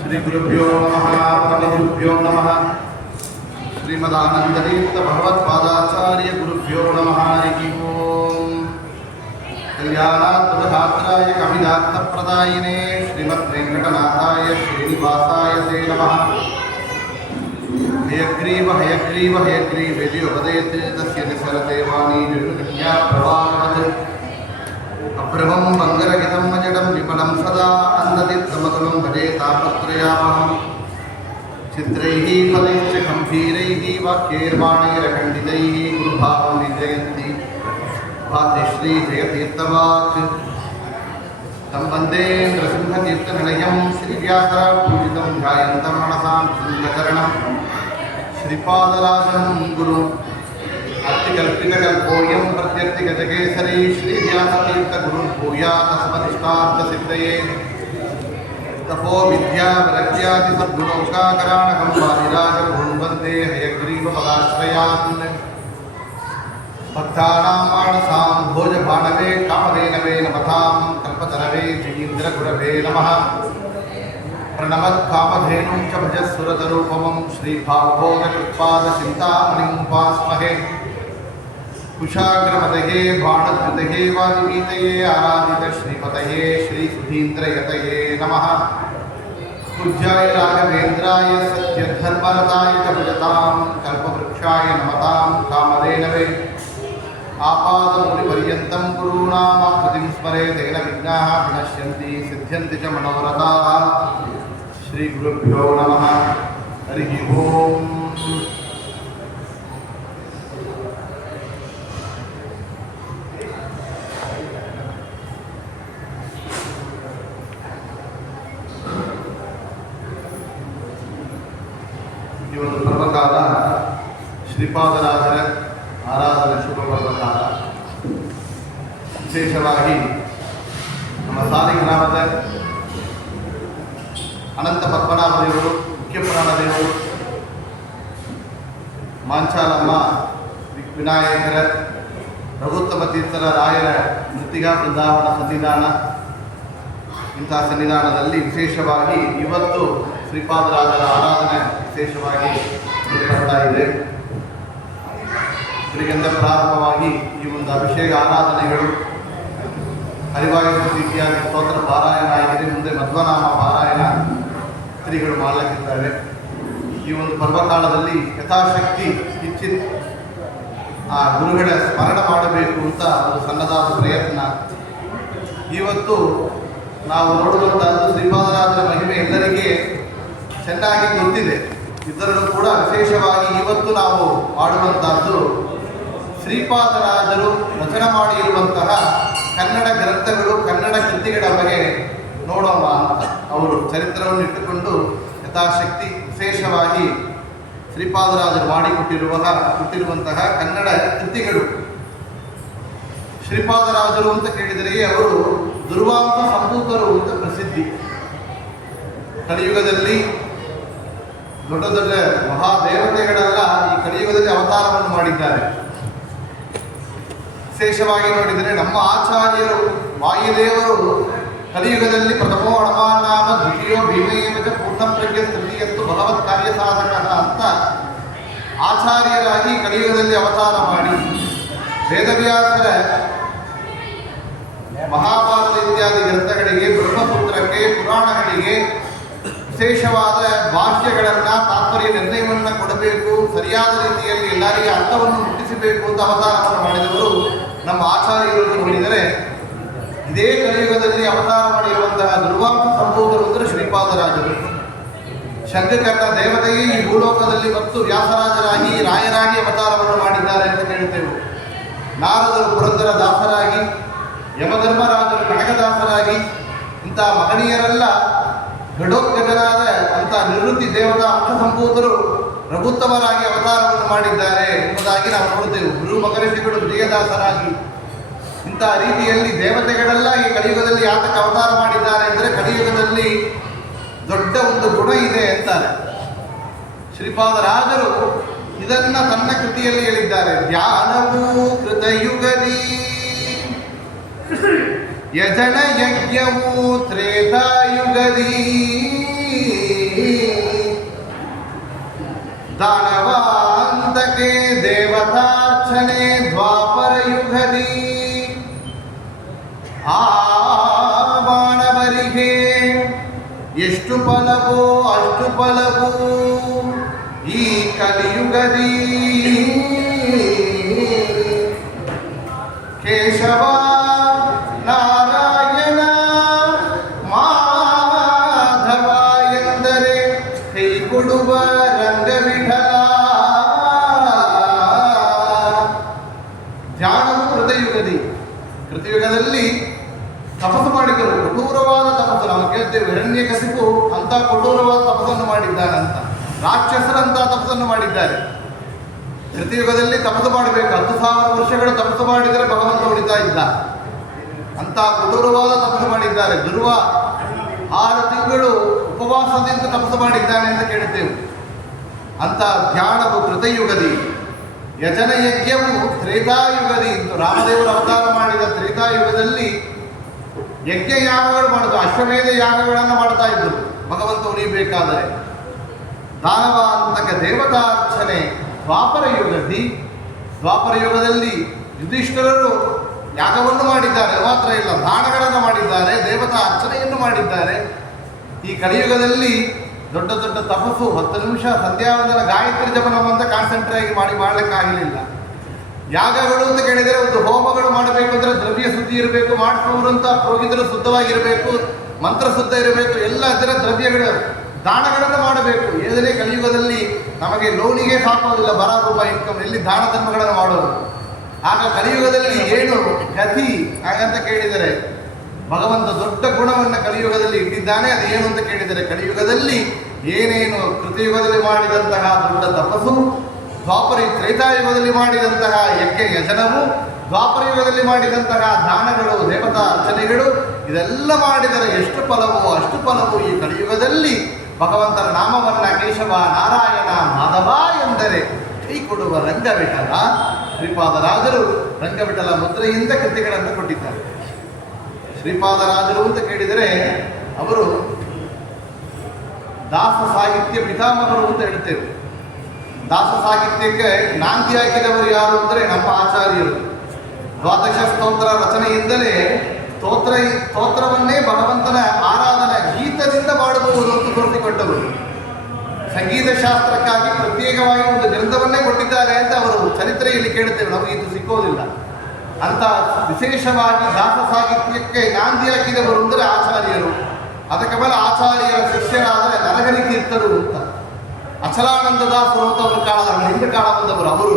ಶ್ರೀ ಗುರುಭ್ಯೋ ನಮಃ ಪರಮಗುರುಭ್ಯೋ ನಮಃ ಶ್ರೀಮದಾನಂದತೀರ್ಥ ಭಗವತ್ಪಾದಾಚಾರ್ಯ ಗುರುಭ್ಯೋ ನಮಃ ಹರಿ ಓಂ ಕಲ್ಯಾಣಾತ್ಮಧಾತ್ರಾಯ ಕವಿದಾರ್ಥಪ್ರದಾಯಿನೇ ಶ್ರೀಮದ್ ವೆಂಕಟನಾಥಾಯ ಶ್ರೀನಿವಾಸಾಯ ತೇ ನಮಃ ಹಯಗ್ರೀವ ಹಯಗ್ರೀವ ಹಯಗ್ರೀವೇದಿ ಉಪದೇತೆ ತಸ್ಯ ನಿಸರತೆ ವಾಣಿ ನಿರ್ವಿಘ್ನ್ಯಾ ಪ್ರವಾಹವತ್ ಅಭ್ರಮಂ ಬಂಗರಹಿತಂ ಅಜಡಂ ವಿಮಲಂ ಸದಾ ಅಂದತಿತ್ತಮತುಲಂ ಭಜೆ ತಾಪತ್ರಯಾಮಹಂ ಚಿತ್ರೈಃ ಪದೈಶ್ಚ ಗಂಭೀರೈಃ ವಾಕ್ಯೈರ್ವಾಣೈರಖಂಡಿತೈಃ ಗುರುಭಾವಂ ವಿಜಯಂತಿ ವಾದಿಶ್ರೀ ಜಯತೀರ್ಥವಾಕ್ ತಂ ವಂದೇ ನೃಸಿಂಹತೀರ್ಥನಿಲಯಂ ಶ್ರೀವ್ಯಾಸರ ಪೂಜಿತಂ ಧ್ಯಾಯಂತಂ ಮನಸಾಂ ಶೃಂಗಚರಣಂ ಶ್ರೀಪಾದರಾಜಂ ಗುರು ಅರ್ಥಿಕಲ್ಪಿತಕಲ್ಪೋಯಂ ಪ್ರತ್ಯರ್ಥಿಗಜಕೇಸರಿ ಶ್ರೀವ್ಯಾಸತೀರ್ಥಗುರುಂ ಭೂಯಾತ್ ಅಸ್ಮದಿಷ್ಟಾರ್ಥಸಿದ್ಧಯೇ ತಪೋ ವಿದ್ಯಾ ವಿರಕ್ತ್ಯಾದಿ ಸದ್ಗುಣೌಕಾಕರಾಣಕಂ ವಾದಿರಾಜಗುರುಂ ವಂದೇ ಹಯಗ್ರೀವಪದಾಶ್ರಯಾನ್ ಭಕ್ತಾನಾಂ ಮಾನಸಾಂ ಭೋಜಭಾಣವೇ ಕಾಮಧೇನವೇ ನಮತಾಂ ಕಲ್ಪತರವೇ ಜಯೀಂದ್ರಗುರವೇ ನಮಃ ಪ್ರಣಮತ್ ಕಾಮಧೇನುಂ ಚ ಭಜಸ್ಸುರತರೂಪಮಂ ಶ್ರೀಭಾಗವೋದಕೃತ್ಪಾದಚಿಂತಾಮಣಿಂ ಉಪಾಸ್ಮಹೇ ಕುಶಾಗ್ರಮತಯೇ ಬಾಣದ್ಯುತಯೇ ವಾದಿವೀತಯೇ ಆರಾಧಿತ ಶ್ರೀಪತಯೇ ಶ್ರೀಸುಧೀಂದ್ರಯತಯೇ ನಮಃ ಪೂಜ್ಯಾಯ ರಾಘವೇಂದ್ರಾಯ ಸತ್ಯಧರ್ಮರತಾಯ ಚ ಭಜತಾಂ ಕಲ್ಪವೃಕ್ಷಾಯ ನಮತಾಂ ಕಾಮಧೇನವೇ ಆಪಾದಮೂಲಿಪರ್ಯಂತಂ ಗುರುಣಾಮಾಕೃತಿಂ ಸ್ಮರೇತೇನ ವಿಘ್ನಾಃ ವಿನಶ್ಯಂತಿ ಸಿದ್ಧ್ಯಂತಿ ಚ ಮನೋರಥಾಃ ಶ್ರೀ ಗುರುಭ್ಯೋ ನಮಃ ಹರಿ ಓಂ ಈ ಒಂದು ಪರ್ವಕಾಲ ಶ್ರೀಪಾದರಾಜರ ಆರಾಧನೆ ಶುಭ ಪರ್ವಕಾಲ. ವಿಶೇಷವಾಗಿ ನಮ್ಮ ಸಾಲಿಗ್ರಾಮದ ಅನಂತ ಪದ್ಮನಾಭ ದೇವರು, ಮುಖ್ಯ ಪುರಾಣ ದೇವರು, ಮಾಂಚಾಲಮ್ಮ ವಿನಾಯಕರ, ರಘುತ್ತಮ ತೀರ್ಥರ ರಾಯರ ಮೃತ್ತಿಗಾ ಬೃಂದಾವನ ಸನ್ನಿಧಾನ, ಇಂತಹ ಸನ್ನಿಧಾನದಲ್ಲಿ ವಿಶೇಷವಾಗಿ ಇವತ್ತು ಶ್ರೀಪಾದರಾಜರ ಆರಾಧನೆ ವಿಶೇಷವಾಗಿ ನಡೆಯುತ್ತಾ ಇದೆ. ಇವರಿಗೆಂದ ಪ್ರಾರಂಭವಾಗಿ ಈ ಒಂದು ಅಭಿಷೇಕ ಆರಾಧನೆಗಳು, ಹರಿವಾಯು ಇತ್ಯಾದಿ ಸ್ತೋತ್ರ ಪಾರಾಯಣ ಆಗಿದೆ. ಮುಂದೆ ಮಧ್ವನಾಮ ಪಾರಾಯಣ ಸ್ತ್ರೀಗಳು ಮಾಡಲಿಕ್ಕಿದ್ದಾರೆ. ಈ ಒಂದು ಪರ್ವಕಾಲದಲ್ಲಿ ಯಥಾಶಕ್ತಿ ಕಿಂಚಿತ್ ಆ ಗುರುಗಳ ಸ್ಮರಣ ಮಾಡಬೇಕು ಅಂತ ಒಂದು ಸಣ್ಣದಾದ ಪ್ರಯತ್ನ. ಇವತ್ತು ನಾವು ನೋಡುವಂತಹದ್ದು ಶ್ರೀಪಾದರಾಜರ ಮಹಿಮೆ ಎಲ್ಲರಿಗೆ ಚೆನ್ನಾಗಿ ಗೊತ್ತಿದೆ. ಇದರಲ್ಲೂ ಕೂಡ ವಿಶೇಷವಾಗಿ ಇವತ್ತು ನಾವು ಮಾಡುವಂತಹದ್ದು ಶ್ರೀಪಾದರಾಜರು ರಚನೆ ಮಾಡಿರುವಂತಹ ಕನ್ನಡ ಗ್ರಂಥಗಳು, ಕನ್ನಡ ಕೃತಿಗಳ ಬಗ್ಗೆ ನೋಡೋಣ ಅಂತ ಅವರು ಚರಿತ್ರವನ್ನು ಯಥಾಶಕ್ತಿ ವಿಶೇಷವಾಗಿ ಶ್ರೀಪಾದರಾಜರು ಕೊಟ್ಟಿರುವಂತಹ ಕನ್ನಡ ಕೃತಿಗಳು. ಶ್ರೀಪಾದರಾಜರು ಅಂತ ಕೇಳಿದರೆ ಅವರು ದುರ್ವಾಂಸ ಸಂಭೂತರು ಅಂತ ಪ್ರಸಿದ್ಧಿ. ಕಲಿಯುಗದಲ್ಲಿ ದೊಡ್ಡ ದೊಡ್ಡ ಮಹಾದೇವತೆಗಳೆಲ್ಲ ಈ ಕಲಿಯುಗದಲ್ಲಿ ಅವತಾರವನ್ನು ಮಾಡಿದ್ದಾರೆ. ವಿಶೇಷವಾಗಿ ನೋಡಿದರೆ ನಮ್ಮ ಆಚಾರ್ಯರು ವಾಯುದೇವರು ಕಲಿಯುಗದಲ್ಲಿ ಪ್ರಥಮೋ ಹಣಮಾನಾಮ ದ್ವಿತೀಯೋ ಭೀಮೇಯಮಿತ ಪೂರ್ಣಪ್ರಜ್ಞ ತೃತೀಯಂತು ಭಗವತ್ ಕಾರ್ಯ ಸಾಧಕ ಅಂತ ಆಚಾರ್ಯರಾಗಿ ಕಲಿಯುಗದಲ್ಲಿ ಅವತಾರ ಮಾಡಿ ವೇದವ್ಯಾಸರ ಮಹಾಭಾರತ ಇತ್ಯಾದಿ ಗ್ರಂಥಗಳಿಗೆ, ಬ್ರಹ್ಮಸೂತ್ರಕ್ಕೆ, ಪುರಾಣಗಳಿಗೆ ವಿಶೇಷವಾದ ಭಾಷ್ಯಗಳನ್ನು, ತಾತ್ಪರ್ಯ ನಿರ್ಣಯವನ್ನು ಕೊಡಬೇಕು, ಸರಿಯಾದ ರೀತಿಯಲ್ಲಿ ಎಲ್ಲರಿಗೆ ಅರ್ಥವನ್ನು ಮುಟ್ಟಿಸಬೇಕು ಅಂತ ಅವತಾರವನ್ನು ಮಾಡಿದವರು ನಮ್ಮ ಆಚಾರ್ಯರು. ನೋಡಿದರೆ ಇದೇ ಕಲಿಯುಗದಲ್ಲಿ ಅವತಾರ ಮಾಡಿರುವಂತಹ ದುರ್ವಾಂಸ ಸಂಭೂತರು ಅಂದರೆ ಶ್ರೀಪಾದರಾಜರು. ಶಂಕಕರ್ಣ ದೇವತೆಯೇ ಈ ಭೂಲೋಕದಲ್ಲಿ ಮತ್ತು ವ್ಯಾಸರಾಜರಾಗಿ, ರಾಯರಾಗಿ ಅವತಾರವನ್ನು ಮಾಡಿದ್ದಾರೆ ಅಂತ ಕೇಳುತ್ತೇವೆ. ನಾರದರು ಪುರಂದರ ದಾಸರಾಗಿ, ಯಮಧರ್ಮರಾಜರು ಕನಕದಾಸರಾಗಿ, ಇಂತಹ ಮಹನೀಯರೆಲ್ಲ ಗಡೋದ್ಗಜನಾದ ಅಂತ ನಿವೃತ್ತಿ ದೇವತಾ ಅಂಶ ಸಂಭೂತರು ರಘುತ್ತಮರಾಗಿ ಅವತಾರವನ್ನು ಮಾಡಿದ್ದಾರೆ ಎಂಬುದಾಗಿ ನಾವು ನೋಡುತ್ತೇವೆ. ಗುರು ಮಹರ್ಷಿಗಳು ಪ್ರಿಯದಾಸರಾಗಿ ಇಂತಹ ರೀತಿಯಲ್ಲಿ ದೇವತೆಗಳೆಲ್ಲ ಈ ಕಲಿಯುಗದಲ್ಲಿ ಯಾತಕ್ಕೆ ಅವತಾರ ಮಾಡಿದ್ದಾರೆ ಅಂದರೆ ಕಲಿಯುಗದಲ್ಲಿ ದೊಡ್ಡ ಒಂದು ಗುಣ ಇದೆ ಅಂತಾರೆ. ಶ್ರೀಪಾದರಾಜರು ಇದನ್ನ ತನ್ನ ಕೃತಿಯಲ್ಲಿ ಹೇಳಿದ್ದಾರೆ. ಧ್ಯಾನವೂ ಕೃತಯುಗದಿ ಯಜನ ಯಜ್ಞವು ತ್ರೇತಾಯುಗದಿ ದಾನವಾಂತಕೆ ದೇವತಾರ್ಚನೆ ದ್ವಾಪರ ಯುಗದಿ ಆ ಮಾನವರಿಗೆ ಎಷ್ಟು ಫಲವೋ ಅಷ್ಟು ಫಲವೋ ಈ ಕಲಿಯುಗದಿ ಕೇಶವ ನಾರಾಯಣ ಮಾಧವ ಎಂದರೆ ಕೈ ಕೊಡುವ ರಂಗವಿಠಲ. ಧ್ಯಾನವು ಕೃತಯುಗದಿ. ಕೃತಯುಗದಲ್ಲಿ ತಪಸ್ಸು ಮಾಡಿದರು, ಕಠೋರವಾದ ತಪಸ್ಸು. ನಾವು ಕೇಳ್ತೇವೆ ಹಿರಣ್ಯ ಕಸಿಪು ಅಂತ ಕಠೋರವಾದ ತಪಸ್ಸನ್ನು ಮಾಡಿದ್ದಾನೆ ಅಂತ. ರಾಕ್ಷಸರಂತ ತಪಸ್ಸನ್ನು ಮಾಡಿದ್ದಾರೆ. ಕೃತಯುಗದಲ್ಲಿ ತಪಸ್ಸು ಮಾಡಬೇಕು. 10,000 ವರ್ಷಗಳು ತಪಸ್ಸು ಮಾಡಿದರೆ ಭಗವಂತ ಉಳಿತಾ ಇದ್ದ. ಅಂತ ಕಠೋರವಾದ ತಪಸ್ಸು ಮಾಡಿದ್ದಾರೆ. ಧ್ರುವ 6 ತಿಂಗಳು ಉಪವಾಸದಿಂದ ತಪಸ್ಸು ಮಾಡಿದ್ದಾನೆ ಅಂತ ಕೇಳುತ್ತೇವೆ. ಅಂತ ಧ್ಯಾನವು ಕೃತಯುಗದಿ. ಯಜನ ಯಜ್ಞವು ತ್ರೇತಾಯುಗದಿ. ಇಂದು ರಾಮದೇವರು ಅವತಾರ ಮಾಡಿದ ತ್ರೇತಾಯುಗದಲ್ಲಿ ಯಜ್ಞ ಯಾಗಗಳು ಮಾಡಿದ್ರು. ಅಶ್ವಮೇಧ ಯಾಗಗಳನ್ನು ಮಾಡ್ತಾ ಇದ್ರು ಭಗವಂತ ಉಳಿಯಬೇಕಾದರೆ. ದಾನವಾಂತಕ ದೇವತಾರ್ಚನೆ ದ್ವಾಪರ ಯುಗದಿ. ದ್ವಾಪರ ಯುಗದಲ್ಲಿ ಯುಧಿಷ್ಠಿರರು ಯಾಗವನ್ನು ಮಾಡಿದ್ದಾರೆ, ಮಾತ್ರ ಇಲ್ಲ ದಾನಗಳನ್ನು ಮಾಡಿದ್ದಾರೆ, ದೇವತಾ ಅರ್ಚನೆಯನ್ನು ಮಾಡಿದ್ದಾರೆ. ಈ ಕಲಿಯುಗದಲ್ಲಿ ದೊಡ್ಡ ದೊಡ್ಡ ತಪಸ್ಸು 10 ನಿಮಿಷ ಸಂಧ್ಯಾವಂದನ ಗಾಯತ್ರಿ ಜಪನವಂತ ಕಾನ್ಸಂಟ್ರೇಟ್ ಆಗಿ ಮಾಡಲಿಕ್ಕಾಗಲಿಲ್ಲ. ಯಾಗಗಳು ಅಂತ ಕೇಳಿದರೆ ಒಂದು ಹೋಮಗಳು ಮಾಡಬೇಕು ಅಂದರೆ ದ್ರವ್ಯ ಶುದ್ಧಿ ಇರಬೇಕು, ಮಾಡಿಸುವವರು ಅಂತ ಪುರೋಹಿತರು ಶುದ್ಧವಾಗಿರಬೇಕು, ಮಂತ್ರ ಶುದ್ಧ ಇರಬೇಕು, ಎಲ್ಲ ಇದರ ದ್ರವ್ಯಗಳು ದಾನಗಳನ್ನು ಮಾಡಬೇಕು. ಏನೇ ಕಲಿಯುಗದಲ್ಲಿ ನಮಗೆ ಲೋನಿಗೆ ಸಾಕೋದಿಲ್ಲ, ಬರ ರೂಪ ಇನ್ಕಮ್, ಎಲ್ಲಿ ದಾನ ಧರ್ಮಗಳನ್ನು ಮಾಡೋದು. ಆಗ ಕಲಿಯುಗದಲ್ಲಿ ಏನು ಗತಿ ಹಾಗಂತ ಕೇಳಿದರೆ ಭಗವಂತ ದೊಡ್ಡ ಗುಣವನ್ನು ಕಲಿಯುಗದಲ್ಲಿ ಇಟ್ಟಿದ್ದಾನೆ. ಅದು ಏನು ಅಂತ ಕೇಳಿದರೆ ಕಲಿಯುಗದಲ್ಲಿ ಏನೇನು ಕೃತಯುಗದಲ್ಲಿ ಮಾಡಿದಂತಹ ದೊಡ್ಡ ತಪಸ್ಸು, ತ್ರೇತಾಯುಗದಲ್ಲಿ ಮಾಡಿದಂತಹ ಯಜ್ಞ ಯಜನವು, ದ್ವಾಪರಯುಗದಲ್ಲಿ ಮಾಡಿದಂತಹ ದಾನಗಳು, ದೇವತಾ ಅರ್ಚನೆಗಳು, ಇದೆಲ್ಲ ಮಾಡಿದರೆ ಎಷ್ಟು ಫಲವೋ ಅಷ್ಟು ಫಲವು ಈ ಕಲಿಯುಗದಲ್ಲಿ ಭಗವಂತನ ನಾಮವನ್ನ ಕೇಶವ ನಾರಾಯಣ ಮಾಧವ ಎಂದರೆ ಕೈ ಕೊಡುವ ರಂಗವಿಠಲ. ಶ್ರೀಪಾದರಾಜರು ರಂಗವಿಠಲ ಮುದ್ರೆಯಿಂದ ಕೃತಿಗಳನ್ನು ಕೊಟ್ಟಿದ್ದಾರೆ. ಶ್ರೀಪಾದರಾಜರು ಅಂತ ಕೇಳಿದರೆ ಅವರು ದಾಸ ಸಾಹಿತ್ಯ ಪಿತಾಮಹರು ಅಂತ ಹೇಳ್ತೇವೆ. ದಾಸ ಸಾಹಿತ್ಯಕ್ಕೆ ನಾಂದಿ ಹಾಕಿದವರು ಯಾರು ಅಂದರೆ ನಮ್ಮ ಆಚಾರ್ಯರು. ದ್ವಾದಶ ಸ್ತೋತ್ರ ರಚನೆಯಿಂದಲೇ ಸ್ತೋತ್ರವನ್ನೇ ಭಗವಂತನ ಆರಾಧನಾ ಗೀತದಿಂದ ಮಾಡಬಹುದು ಅಂತ ತೋರಿಸಿಕೊಟ್ಟವರು. ಸಂಗೀತ ಶಾಸ್ತ್ರಕ್ಕಾಗಿ ಪ್ರತ್ಯೇಕವಾಗಿ ಒಂದು ಗ್ರಂಥವನ್ನೇ ಕೊಟ್ಟಿದ್ದಾರೆ ಅಂತ ಅವರು ಚರಿತ್ರೆಯಲ್ಲಿ ಕೇಳುತ್ತೇವೆ. ನಮಗೆ ಇದು ಸಿಕ್ಕೋದಿಲ್ಲ. ಅಂತ ವಿಶೇಷವಾಗಿ ದಾಸ ಸಾಹಿತ್ಯಕ್ಕೆ ನಾಂದಿ ಹಾಕಿದವರು ಅಂದರೆ ಆಚಾರ್ಯರು. ಅದಕ್ಕೆ ಮೇಲೆ ಆಚಾರ್ಯರ ಶಿಷ್ಯರಾದರೆ ನರಹರಿ ತೀರ್ಥರು ಅಂತ, ಅಚಲಾನಂದ ದಾಸರು ಅಂತ ಅವರು ಕಾಲದಲ್ಲಿ ಹಿಂದೆ ಕಾಲ ಬಂದವರು. ಅವರು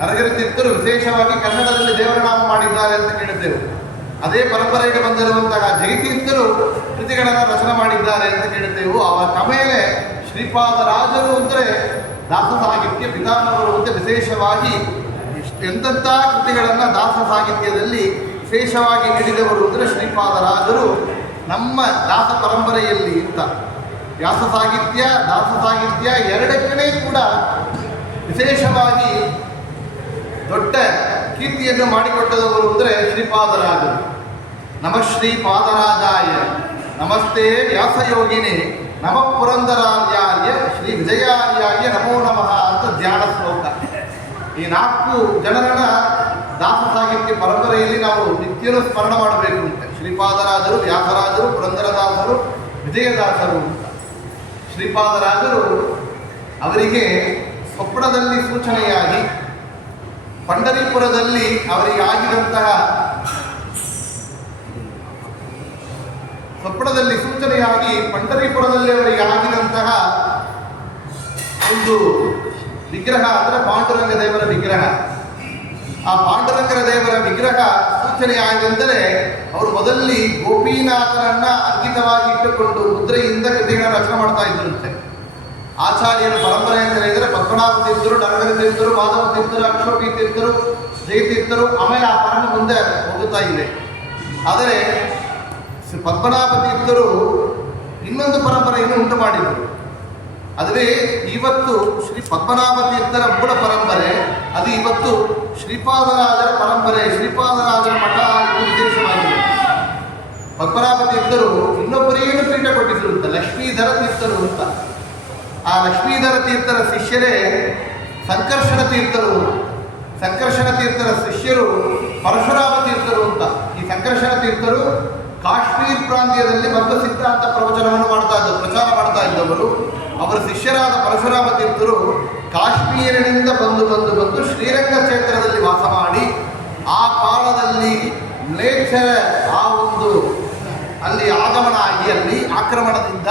ನರಹರಿ ತೀರ್ಥರು ವಿಶೇಷವಾಗಿ ಕನ್ನಡದಲ್ಲಿ ದೇವರನಾಮ ಮಾಡಿದ್ದಾರೆ ಅಂತ ಕೇಳುತ್ತೇವೆ. ಅದೇ ಪರಂಪರೆಗೆ ಬಂದಿರುವಂತಹ ಜಯತೀರ್ಥರು ಕೃತಿಗಳನ್ನು ರಚನೆ ಮಾಡಿದ್ದಾರೆ ಅಂತ ಕೇಳುತ್ತೇವೆ. ಅವರ ಮೇಲೆ ಶ್ರೀಪಾದರಾಜರು ಅಂದರೆ ದಾಸ ಸಾಹಿತ್ಯ ಪಿತಾಮಹರು ಅಂತ ವಿಶೇಷವಾಗಿ ಎಂತೆಂಥ ಕೃತಿಗಳನ್ನು ದಾಸ ಸಾಹಿತ್ಯದಲ್ಲಿ ವಿಶೇಷವಾಗಿ ನೀಡಿದವರು ಅಂದರೆ ಶ್ರೀಪಾದರಾಜರು ನಮ್ಮ ದಾಸ ಪರಂಪರೆಯಲ್ಲಿ ಅಂತ. ವ್ಯಾಸ ಸಾಹಿತ್ಯ ದಾಸ ಸಾಹಿತ್ಯ ಎರಡಕ್ಕನೇ ಕೂಡ ವಿಶೇಷವಾಗಿ ದೊಡ್ಡ ಕೀರ್ತಿಯನ್ನು ಮಾಡಿಕೊಟ್ಟದವರು ಅಂದರೆ ಶ್ರೀಪಾದರಾಜರು. ನಮಃ ಶ್ರೀಪಾದರಾಜಾಯ ನಮಸ್ತೆ ವ್ಯಾಸಯೋಗಿನೇ ನಮಃ ಪುರಂದರಾರ್ಯಾಯ ಶ್ರೀ ವಿಜಯಾರ್ಯಾಯ ನಮೋ ನಮಃ ಅಂತ ಧ್ಯಾನ ಶ್ಲೋಕ. ಈ 4 ಜನರನ್ನ ದಾಸ ಸಾಹಿತ್ಯ ಪರಂಪರೆಯಲ್ಲಿ ನಾವು ನಿತ್ಯನೂ ಸ್ಮರಣ ಮಾಡಬೇಕು ಅಂತ. ಶ್ರೀಪಾದರಾಜರು, ವ್ಯಾಸರಾಜರು, ಪುರಂದರದಾಸರು, ವಿಜಯದಾಸರು ಅಂತ. ಶ್ರೀಪಾದರಾಜರು ಅವರಿಗೆ ಸ್ವಪ್ನದಲ್ಲಿ ಸೂಚನೆಯಾಗಿ ಪಂಡರೀಪುರದಲ್ಲಿ ಅವರಿಗೆ ಆಗಿದಂತಹ ಸ್ವಪ್ನದಲ್ಲಿ ಸೂಚನೆಯಾಗಿ ಪಂಡರೀಪುರದಲ್ಲಿ ಅವರಿಗೆ ಆಗಿದಂತಹ ಒಂದು ವಿಗ್ರಹ ಅಂದರೆ ಪಾಂಡುರಂಗ ದೇವರ ವಿಗ್ರಹ. ಆ ಪಾಂಡುರಂಗರ ದೇವರ ವಿಗ್ರಹ ಸೂಚನೆಯಾಗಿದ್ದರೆ ಅವರು ಮೊದಲಲ್ಲಿ ಗೋಪೀನಾಥನನ್ನ ಅಂಕಿತವಾಗಿ ಇಟ್ಟುಕೊಂಡು ಮುದ್ರೆಯಿಂದ ಕೃತಿಗಳನ್ನು ರಚನೆ ಮಾಡ್ತಾ ಇದ್ರಂತೆ. ಆಚಾರ್ಯರ ಪರಂಪರೆ ಅಂತ ಹೇಳಿದರೆ ಪದ್ಮನಾಭ ತೀರ್ಥರು, ನರಹರಿ ತೀರ್ಥರು, ಮಾಧವ ತೀರ್ಥರು, ಅಕ್ಷೋಪಿ ತೀರ್ಥರು, ಜಯತೀರ್ಥರು, ಆಮೇಲೆ ಆ ಪರಂಪ ಮುಂದೆ ಹೋಗುತ್ತಾ ಇದೆ. ಆದರೆ ಪದ್ಮನಾಭ ತೀರ್ಥರು ಇನ್ನೊಂದು ಪರಂಪರೆಯನ್ನು ಉಂಟು ಮಾಡಿದರು. ಅದುವೇ ಇವತ್ತು ಶ್ರೀ ಪದ್ಮನಾಭ ತೀರ್ಥರ ಮೂಲ ಪರಂಪರೆ. ಅದು ಇವತ್ತು ಶ್ರೀಪಾದರಾಜರ ಪರಂಪರೆ, ಶ್ರೀಪಾದರಾಜರ ಮಠ ವಿಶೇಷವಾಗಿದೆ. ಪದ್ಮನಾಭ ತೀರ್ಥರು ಇನ್ನೊಬ್ಬರಿಗೇನು ಪೀಠ ಕೊಟ್ಟಿದ್ರು ಅಂತ, ಲಕ್ಷ್ಮೀಧರ ತೀರ್ಥರು ಅಂತ. ಆ ಲಕ್ಷ್ಮೀಧರ ತೀರ್ಥರ ಶಿಷ್ಯರೇ ಸಂಕರ್ಷಣ ತೀರ್ಥರು. ಸಂಕರ್ಷಣ ತೀರ್ಥರ ಶಿಷ್ಯರು ಪರಶುರಾಮ ತೀರ್ಥರು ಅಂತ. ಈ ಸಂಕರ್ಷಣ ತೀರ್ಥರು ಕಾಶ್ಮೀರ್ ಪ್ರಾಂತ್ಯದಲ್ಲಿ ಮಧ್ವ ಸಿದ್ಧಾಂತ ಪ್ರವಚನವನ್ನು ಪ್ರಚಾರ ಮಾಡ್ತಾ ಇದ್ದವರು. ಅವರ ಶಿಷ್ಯರಾದ ಪರಶುರಾಮ ತೀರ್ಥರು ಕಾಶ್ಮೀರನಿಂದ ಬಂದು ಶ್ರೀರಂಗ ಕ್ಷೇತ್ರದಲ್ಲಿ ವಾಸ ಮಾಡಿ, ಆ ಕಾಲದಲ್ಲಿ ಮ್ಲೇಚ್ಛರ ಆ ಒಂದು ಅಲ್ಲಿ ಆಗಮನ ಆಗಿ ಅಲ್ಲಿ ಆಕ್ರಮಣದಿಂದ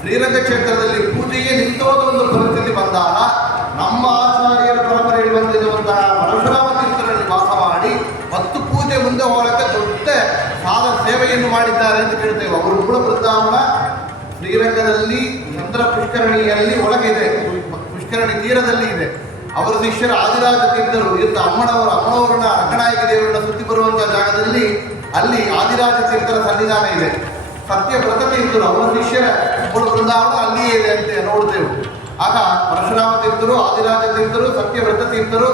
ಶ್ರೀರಂಗ ಕ್ಷೇತ್ರದಲ್ಲಿ ಪೂಜೆಗೆ ನಿಂತೋದ ಒಂದು ಪರಿಸ್ಥಿತಿ ಬಂದಾಗ ನಮ್ಮ ಆಚಾರ್ಯರ ಪರಂಪರೆಯಲ್ಲಿ ಬಂದಿರುವಂತಹ ಪರಶುರಾಮ ತೀರ್ಥರಲ್ಲಿ ವಾಸ ಮಾಡಿ ಮತ್ತು ಪೂಜೆ ಮುಂದೆ ಹೋಗಕ್ಕೆ ದೊಡ್ಡ ಸೇವೆಯನ್ನು ಮಾಡಿದ್ದಾರೆ ಅಂತ ಕೇಳ್ತೇವೆ. ಅವರು ಮೂಲ ಬೃಂದಾವನ ಶ್ರೀರಂಗದಲ್ಲಿ ಚಂದ್ರ ಪುಷ್ಕರಣಿಯಲ್ಲಿ ಒಳಗಿದೆ, ಪುಷ್ಕರಣಿ ತೀರದಲ್ಲಿ ಇದೆ. ಅವರ ಶಿಷ್ಯರ ಆದಿರಾಜ ತೀರ್ಥರು ಇದ್ದ ಅಮ್ಮನವರನ್ನ ರಂಗನಾಯಕ ದೇವರನ್ನ ಸುತ್ತಿ ಬರುವಂತಹ ಜಾಗದಲ್ಲಿ ಅಲ್ಲಿ ಆದಿರಾಜ ತೀರ್ಥರ ಸನ್ನಿಧಾನ ಇದೆ. ಸತ್ಯವ್ರತ ತೀರ್ಥರು ಅವರ ಶಿಷ್ಯರ ಮೂಲ ಬೃಂದಾವನ ಅಲ್ಲಿಯೇ ಇದೆ ಅಂತ ನೋಡ್ತೇವೆ. ಆಗ ಪರಶುರಾಮ ತೀರ್ಥರು, ಆದಿರಾಜ ತೀರ್ಥರು, ಸತ್ಯವ್ರತ ತೀರ್ಥರು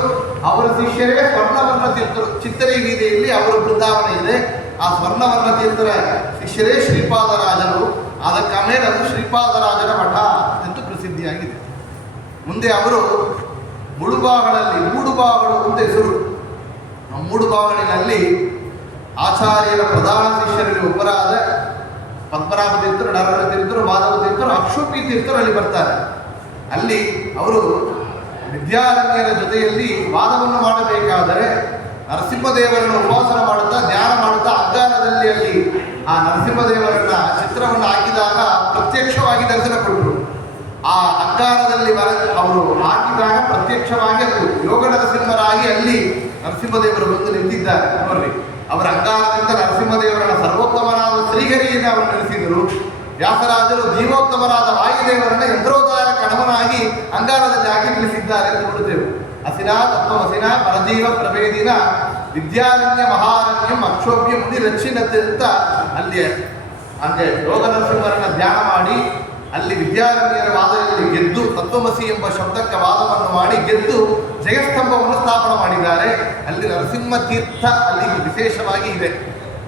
ಅವರ ಶಿಷ್ಯರೇ ಸ್ವರ್ಣವರ್ಣ ತೀರ್ಥರು. ಚಿತ್ತರಿ ಬೀದಿಯಲ್ಲಿ ಅವರ ಬೃಂದಾವನ ಇದೆ. ಆ ಸ್ವರ್ಣವರ್ಣ ತೀರ್ಥರ ಶಿಷ್ಯರೇ ಶ್ರೀಪಾದರಾಜರು. ಅದಕ್ಕೆ ಆಮೇಲೆ ಅದು ಶ್ರೀಪಾದರಾಜರ ಮಠ ಎಂದು ಪ್ರಸಿದ್ಧಿಯಾಗಿದೆ. ಮುಂದೆ ಅವರು ಮೂಡುಬಾಗಳು ಅಂತ ಹೆಸರು. ಮೂಡುಬಾಗಳಿನಲ್ಲಿ ಆಚಾರ್ಯರ ಪ್ರಧಾನ ಶಿಷ್ಯರಲ್ಲಿ ಒಬ್ಬರಾದ ಪದ್ಮನಾಭ ತೀರ್ಥರು, ನರಹರ ತೀರ್ಥರು, ಮಾಧವ ತೀರ್ಥರು, ಅಕ್ಷೋಪಿ ತೀರ್ಥರು ಅಲ್ಲಿ ಬರ್ತಾರೆ. ಅಲ್ಲಿ ಅವರು ವಿದ್ಯಾರಣ್ಯರ ಜೊತೆಯಲ್ಲಿ ವಾದವನ್ನು ಮಾಡಬೇಕಾದರೆ ನರಸಿಂಹದೇವರನ್ನು ಉಪಾಸನ ಮಾಡುತ್ತಾ ಧ್ಯಾನ ಮಾಡುತ್ತಾ ಅಗ್ಗಾರದಲ್ಲಿ ಅಲ್ಲಿ ಆ ನರಸಿಂಹದೇವರನ್ನ ಚಿತ್ರವನ್ನು ಹಾಕಿದಾಗ ಪ್ರತ್ಯಕ್ಷವಾಗಿ ದರ್ಶನ ಕೊಟ್ಟರು. ಆ ಅಗ್ಗಾರದಲ್ಲಿ ಅವರು ಹಾಕಿದಾಗ ಪ್ರತ್ಯಕ್ಷವಾಗಿ ಅದು ಯೋಗ ನರಸಿಂಹರಾಗಿ ಅಲ್ಲಿ ನರಸಿಂಹದೇವರು ಬಂದು ನಿಂತಿದ್ದಾರೆ. ನೋಡ್ರಿ, ಅವರ ಅಗ್ಗಾರದಿಂದ ನರಸಿಂಹದೇವರನ್ನ ಸರ್ವೋತ್ತಮನಾದ ಶ್ರೀಹರಿಯನ್ನು ಅವರು ನೆಲೆಸಿದರು. ವ್ಯಾಸರಾಜರು ಜೀವೋತ್ತಮರಾದ ವಾಯುದೇವರನ್ನ ಯಂತ್ರೋದ್ಧಾರ ಕಣವನಾಗಿ ಅಂಗಾರದಲ್ಲಿ ಹಾಕಿ ನಿಲ್ಲಿಸಿದ್ದಾರೆ ಅಂತ ನೋಡುತ್ತೇವೆ. ಅಸಿನ ತತ್ವಮಸಿನ ಪರಜೀವ ಪ್ರಭೇದಿನ ವಿದ್ಯಾರಣ್ಯ ಮಹಾರಣ್ಯಂ ಅಕ್ಷೋಭ್ಯ ಮುನಿ ರಕ್ಷಿಣತೆ ಅಂತ ಅಲ್ಲಿ ಅಂದರೆ ಯೋಗ ನರಸಿಂಹರನ್ನ ಧ್ಯಾನ ಮಾಡಿ ಅಲ್ಲಿ ವಿದ್ಯಾರಣ್ಯರ ವಾದದಲ್ಲಿ ಗೆದ್ದು ತತ್ವಮಸಿ ಎಂಬ ಶಬ್ದಕ್ಕೆ ವಾದವನ್ನು ಮಾಡಿ ಗೆದ್ದು ಜಯಸ್ತಂಭವನ್ನು ಸ್ಥಾಪನೆ ಮಾಡಿದ್ದಾರೆ. ಅಲ್ಲಿ ನರಸಿಂಹ ತೀರ್ಥ ಅಲ್ಲಿ ವಿಶೇಷವಾಗಿ ಇದೆ.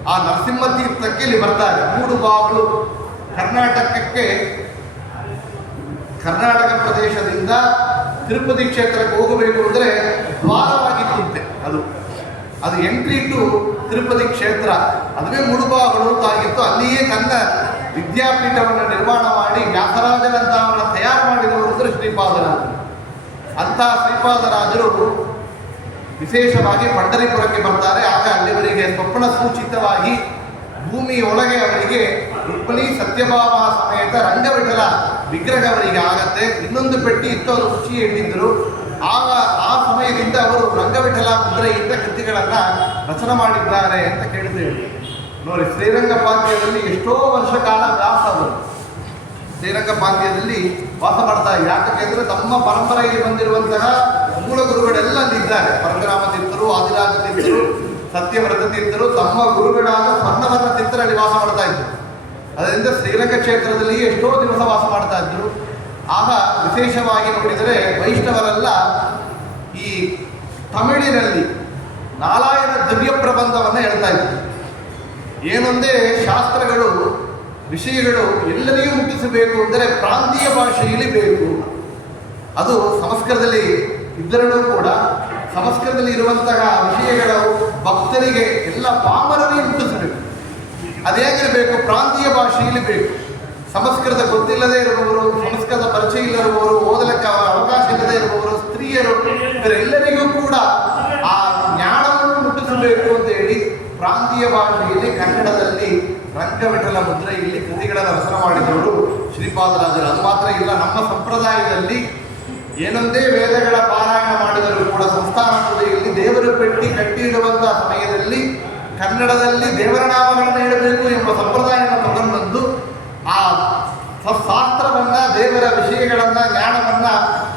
ಆ ನರಸಿಂಹ ತೀರ್ಥಕ್ಕೆ ಇಲ್ಲಿ ಬರ್ತಾರೆ. ಮೂಡುಬಾಗಿಲು ಕರ್ನಾಟಕ ಪ್ರದೇಶದಿಂದ ತಿರುಪತಿ ಕ್ಷೇತ್ರಕ್ಕೆ ಹೋಗಬೇಕು ಅಂದರೆ ದ್ವಾರವಾಗಿತ್ತಂತೆ. ಅದು ಎಂಟ್ರಿ ಟು ತಿರುಪತಿ ಕ್ಷೇತ್ರ. ಅದುವೇ ಮುಳುಬಾಗಳು ಅಂತಾಗಿತ್ತು. ಅಲ್ಲಿಯೇ ತನ್ನ ವಿದ್ಯಾಪೀಠವನ್ನು ನಿರ್ಮಾಣ ಮಾಡಿ ವ್ಯಾಸರಾಜನಂತವನ್ನ ತಯಾರು ಮಾಡಿದವರು ಅಂದರೆ ಶ್ರೀಪಾದರಾಜರು. ಅಂಥ ಶ್ರೀಪಾದರಾಜರು ವಿಶೇಷವಾಗಿ ಪಂಡರಿಪುರಕ್ಕೆ ಬರ್ತಾರೆ. ಆಗ ಅಲ್ಲಿವರಿಗೆ ಸ್ವಪ್ನ ಸೂಚಿತವಾಗಿ ಭೂಮಿಯೊಳಗೆ ಅವರಿಗೆ ರುಕ್ಮಿಣಿ ಸತ್ಯಭಾಮ ಸಮೇತ ರಂಗವಿಠಲ ವಿಗ್ರಹ ಅವರಿಗೆ ಆಗತ್ತೆ. ಇನ್ನೊಂದು ಪೆಟ್ಟಿ ಇತ್ತು, ಅವರು ರುಚಿ ಇಟ್ಟಿದ್ದರು. ಆಗ ಆ ಸಮಯದಿಂದ ಅವರು ರಂಗವಿಠಲ ಮುದ್ರೆಯಿಂದ ಕೃತಿಗಳನ್ನು ರಚನೆ ಮಾಡಿದ್ದಾರೆ ಅಂತ ಕೇಳಿದ್ದೇವೆ. ನೋಡಿ, ಶ್ರೀರಂಗಪಾದ್ಯದಲ್ಲಿ ಎಷ್ಟೋ ವರ್ಷ ಕಾಲ ವ್ಯಾಸರು ಶ್ರೀರಂಗಪಾದ್ಯದಲ್ಲಿ ವಾಸ ಮಾಡ್ತಾರೆ. ಯಾಕೆಂದರೆ ತಮ್ಮ ಪರಂಪರೆಯಲ್ಲಿ ಬಂದಿರುವಂತಹ ಮೂಲ ಗುರುಗಳೆಲ್ಲ ಅಲ್ಲಿದ್ದಾರೆ. ಪರಶುರಾಮ ತೀರ್ಥರು, ಆದಿರಾಜ ತೀರ್ಥರು, ಸತ್ಯವ್ರತ ತೀರ್ಥರು ತಮ್ಮ ಗುರುಗಳಾದ ಸ್ವರ್ಣವರ್ಣ ತೀರ್ಥರಲ್ಲಿ ವಾಸ ಮಾಡ್ತಾ ಇದ್ರು. ಅದರಿಂದ ಶ್ರೀರಂಗ ಕ್ಷೇತ್ರದಲ್ಲಿ ಎಷ್ಟೋ ದಿವಸ ವಾಸ ಮಾಡ್ತಾ ಇದ್ರು. ಆಗ ವಿಶೇಷವಾಗಿ ನೋಡಿದರೆ ವೈಷ್ಣವರೆಲ್ಲ ಈ ತಮಿಳಿನಲ್ಲಿ ನಾರಾಯಣ ದಿವ್ಯ ಪ್ರಬಂಧವನ್ನು ಹೇಳ್ತಾ ಇದ್ರು. ಏನೊಂದೇ ಶಾಸ್ತ್ರಗಳು ವಿಷಯಗಳು ಎಲ್ಲರಿಗೂ ಮುಟ್ಟಿಸಬೇಕು ಅಂದರೆ ಪ್ರಾಂತೀಯ ಭಾಷೆಯಲ್ಲಿ ಬೇಕು. ಅದು ಸಂಸ್ಕೃತದಲ್ಲಿ ಇದ್ದರಲ್ಲೂ ಕೂಡ ಸಂಸ್ಕೃತದಲ್ಲಿ ಇರುವಂತಹ ವಿಷಯಗಳು ಭಕ್ತರಿಗೆ ಎಲ್ಲ ಪಾಮರರಿಗೆ ಮುಟ್ಟಿಸಬೇಕು. ಅದೇಗಿರಬೇಕು, ಪ್ರಾಂತೀಯ ಭಾಷೆಯಲ್ಲಿ ಬೇಕು. ಸಂಸ್ಕೃತ ಗೊತ್ತಿಲ್ಲದೆ ಇರುವವರು, ಸಂಸ್ಕೃತ ಪರಿಚಯ ಇಲ್ಲದಿರುವವರು, ಓದಲಿಕ್ಕೆ ಅವಕಾಶ ಇಲ್ಲದೆ ಇರುವವರು, ಸ್ತ್ರೀಯರು, ಇವರೆಲ್ಲರಿಗೂ ಕೂಡ ಆ ಜ್ಞಾನವನ್ನು ಮುಟ್ಟಿಸಬೇಕು ಅಂತ ಹೇಳಿ ಪ್ರಾಂತೀಯ ಭಾಷೆಯಲ್ಲಿ ಕನ್ನಡದಲ್ಲಿ ರಂಗವಿಠಲ ಮುದ್ರೆಯಲ್ಲಿ ಕೃತಿಗಳನ್ನು ರಚನೆ ಮಾಡಿದವರು ಶ್ರೀಪಾದರಾಜರು. ಅದು ಮಾತ್ರ ಇಲ್ಲ, ನಮ್ಮ ಸಂಪ್ರದಾಯದಲ್ಲಿ ಏನೊಂದೇ ವೇದಗಳ ಪಾರಾಯಣ ಮಾಡಿದರೂ ಕೂಡ ಸಂಸ್ಥಾನ ಪೂಜೆಯಲ್ಲಿ ದೇವರ ಪೆಟ್ಟಿ ಕಟ್ಟಿ ಇಡುವಂತಹ ಸಮಯದಲ್ಲಿ ಕನ್ನಡದಲ್ಲಿ ದೇವರ ನಾಮಗಳನ್ನು ಹೇಳಬೇಕು ಎಂಬ ಸಂಪ್ರದಾಯವನ್ನು ತಗೊಂಡು ಆ ಶಾಸ್ತ್ರವನ್ನ, ದೇವರ ವಿಷಯಗಳನ್ನ, ಜ್ಞಾನವನ್ನ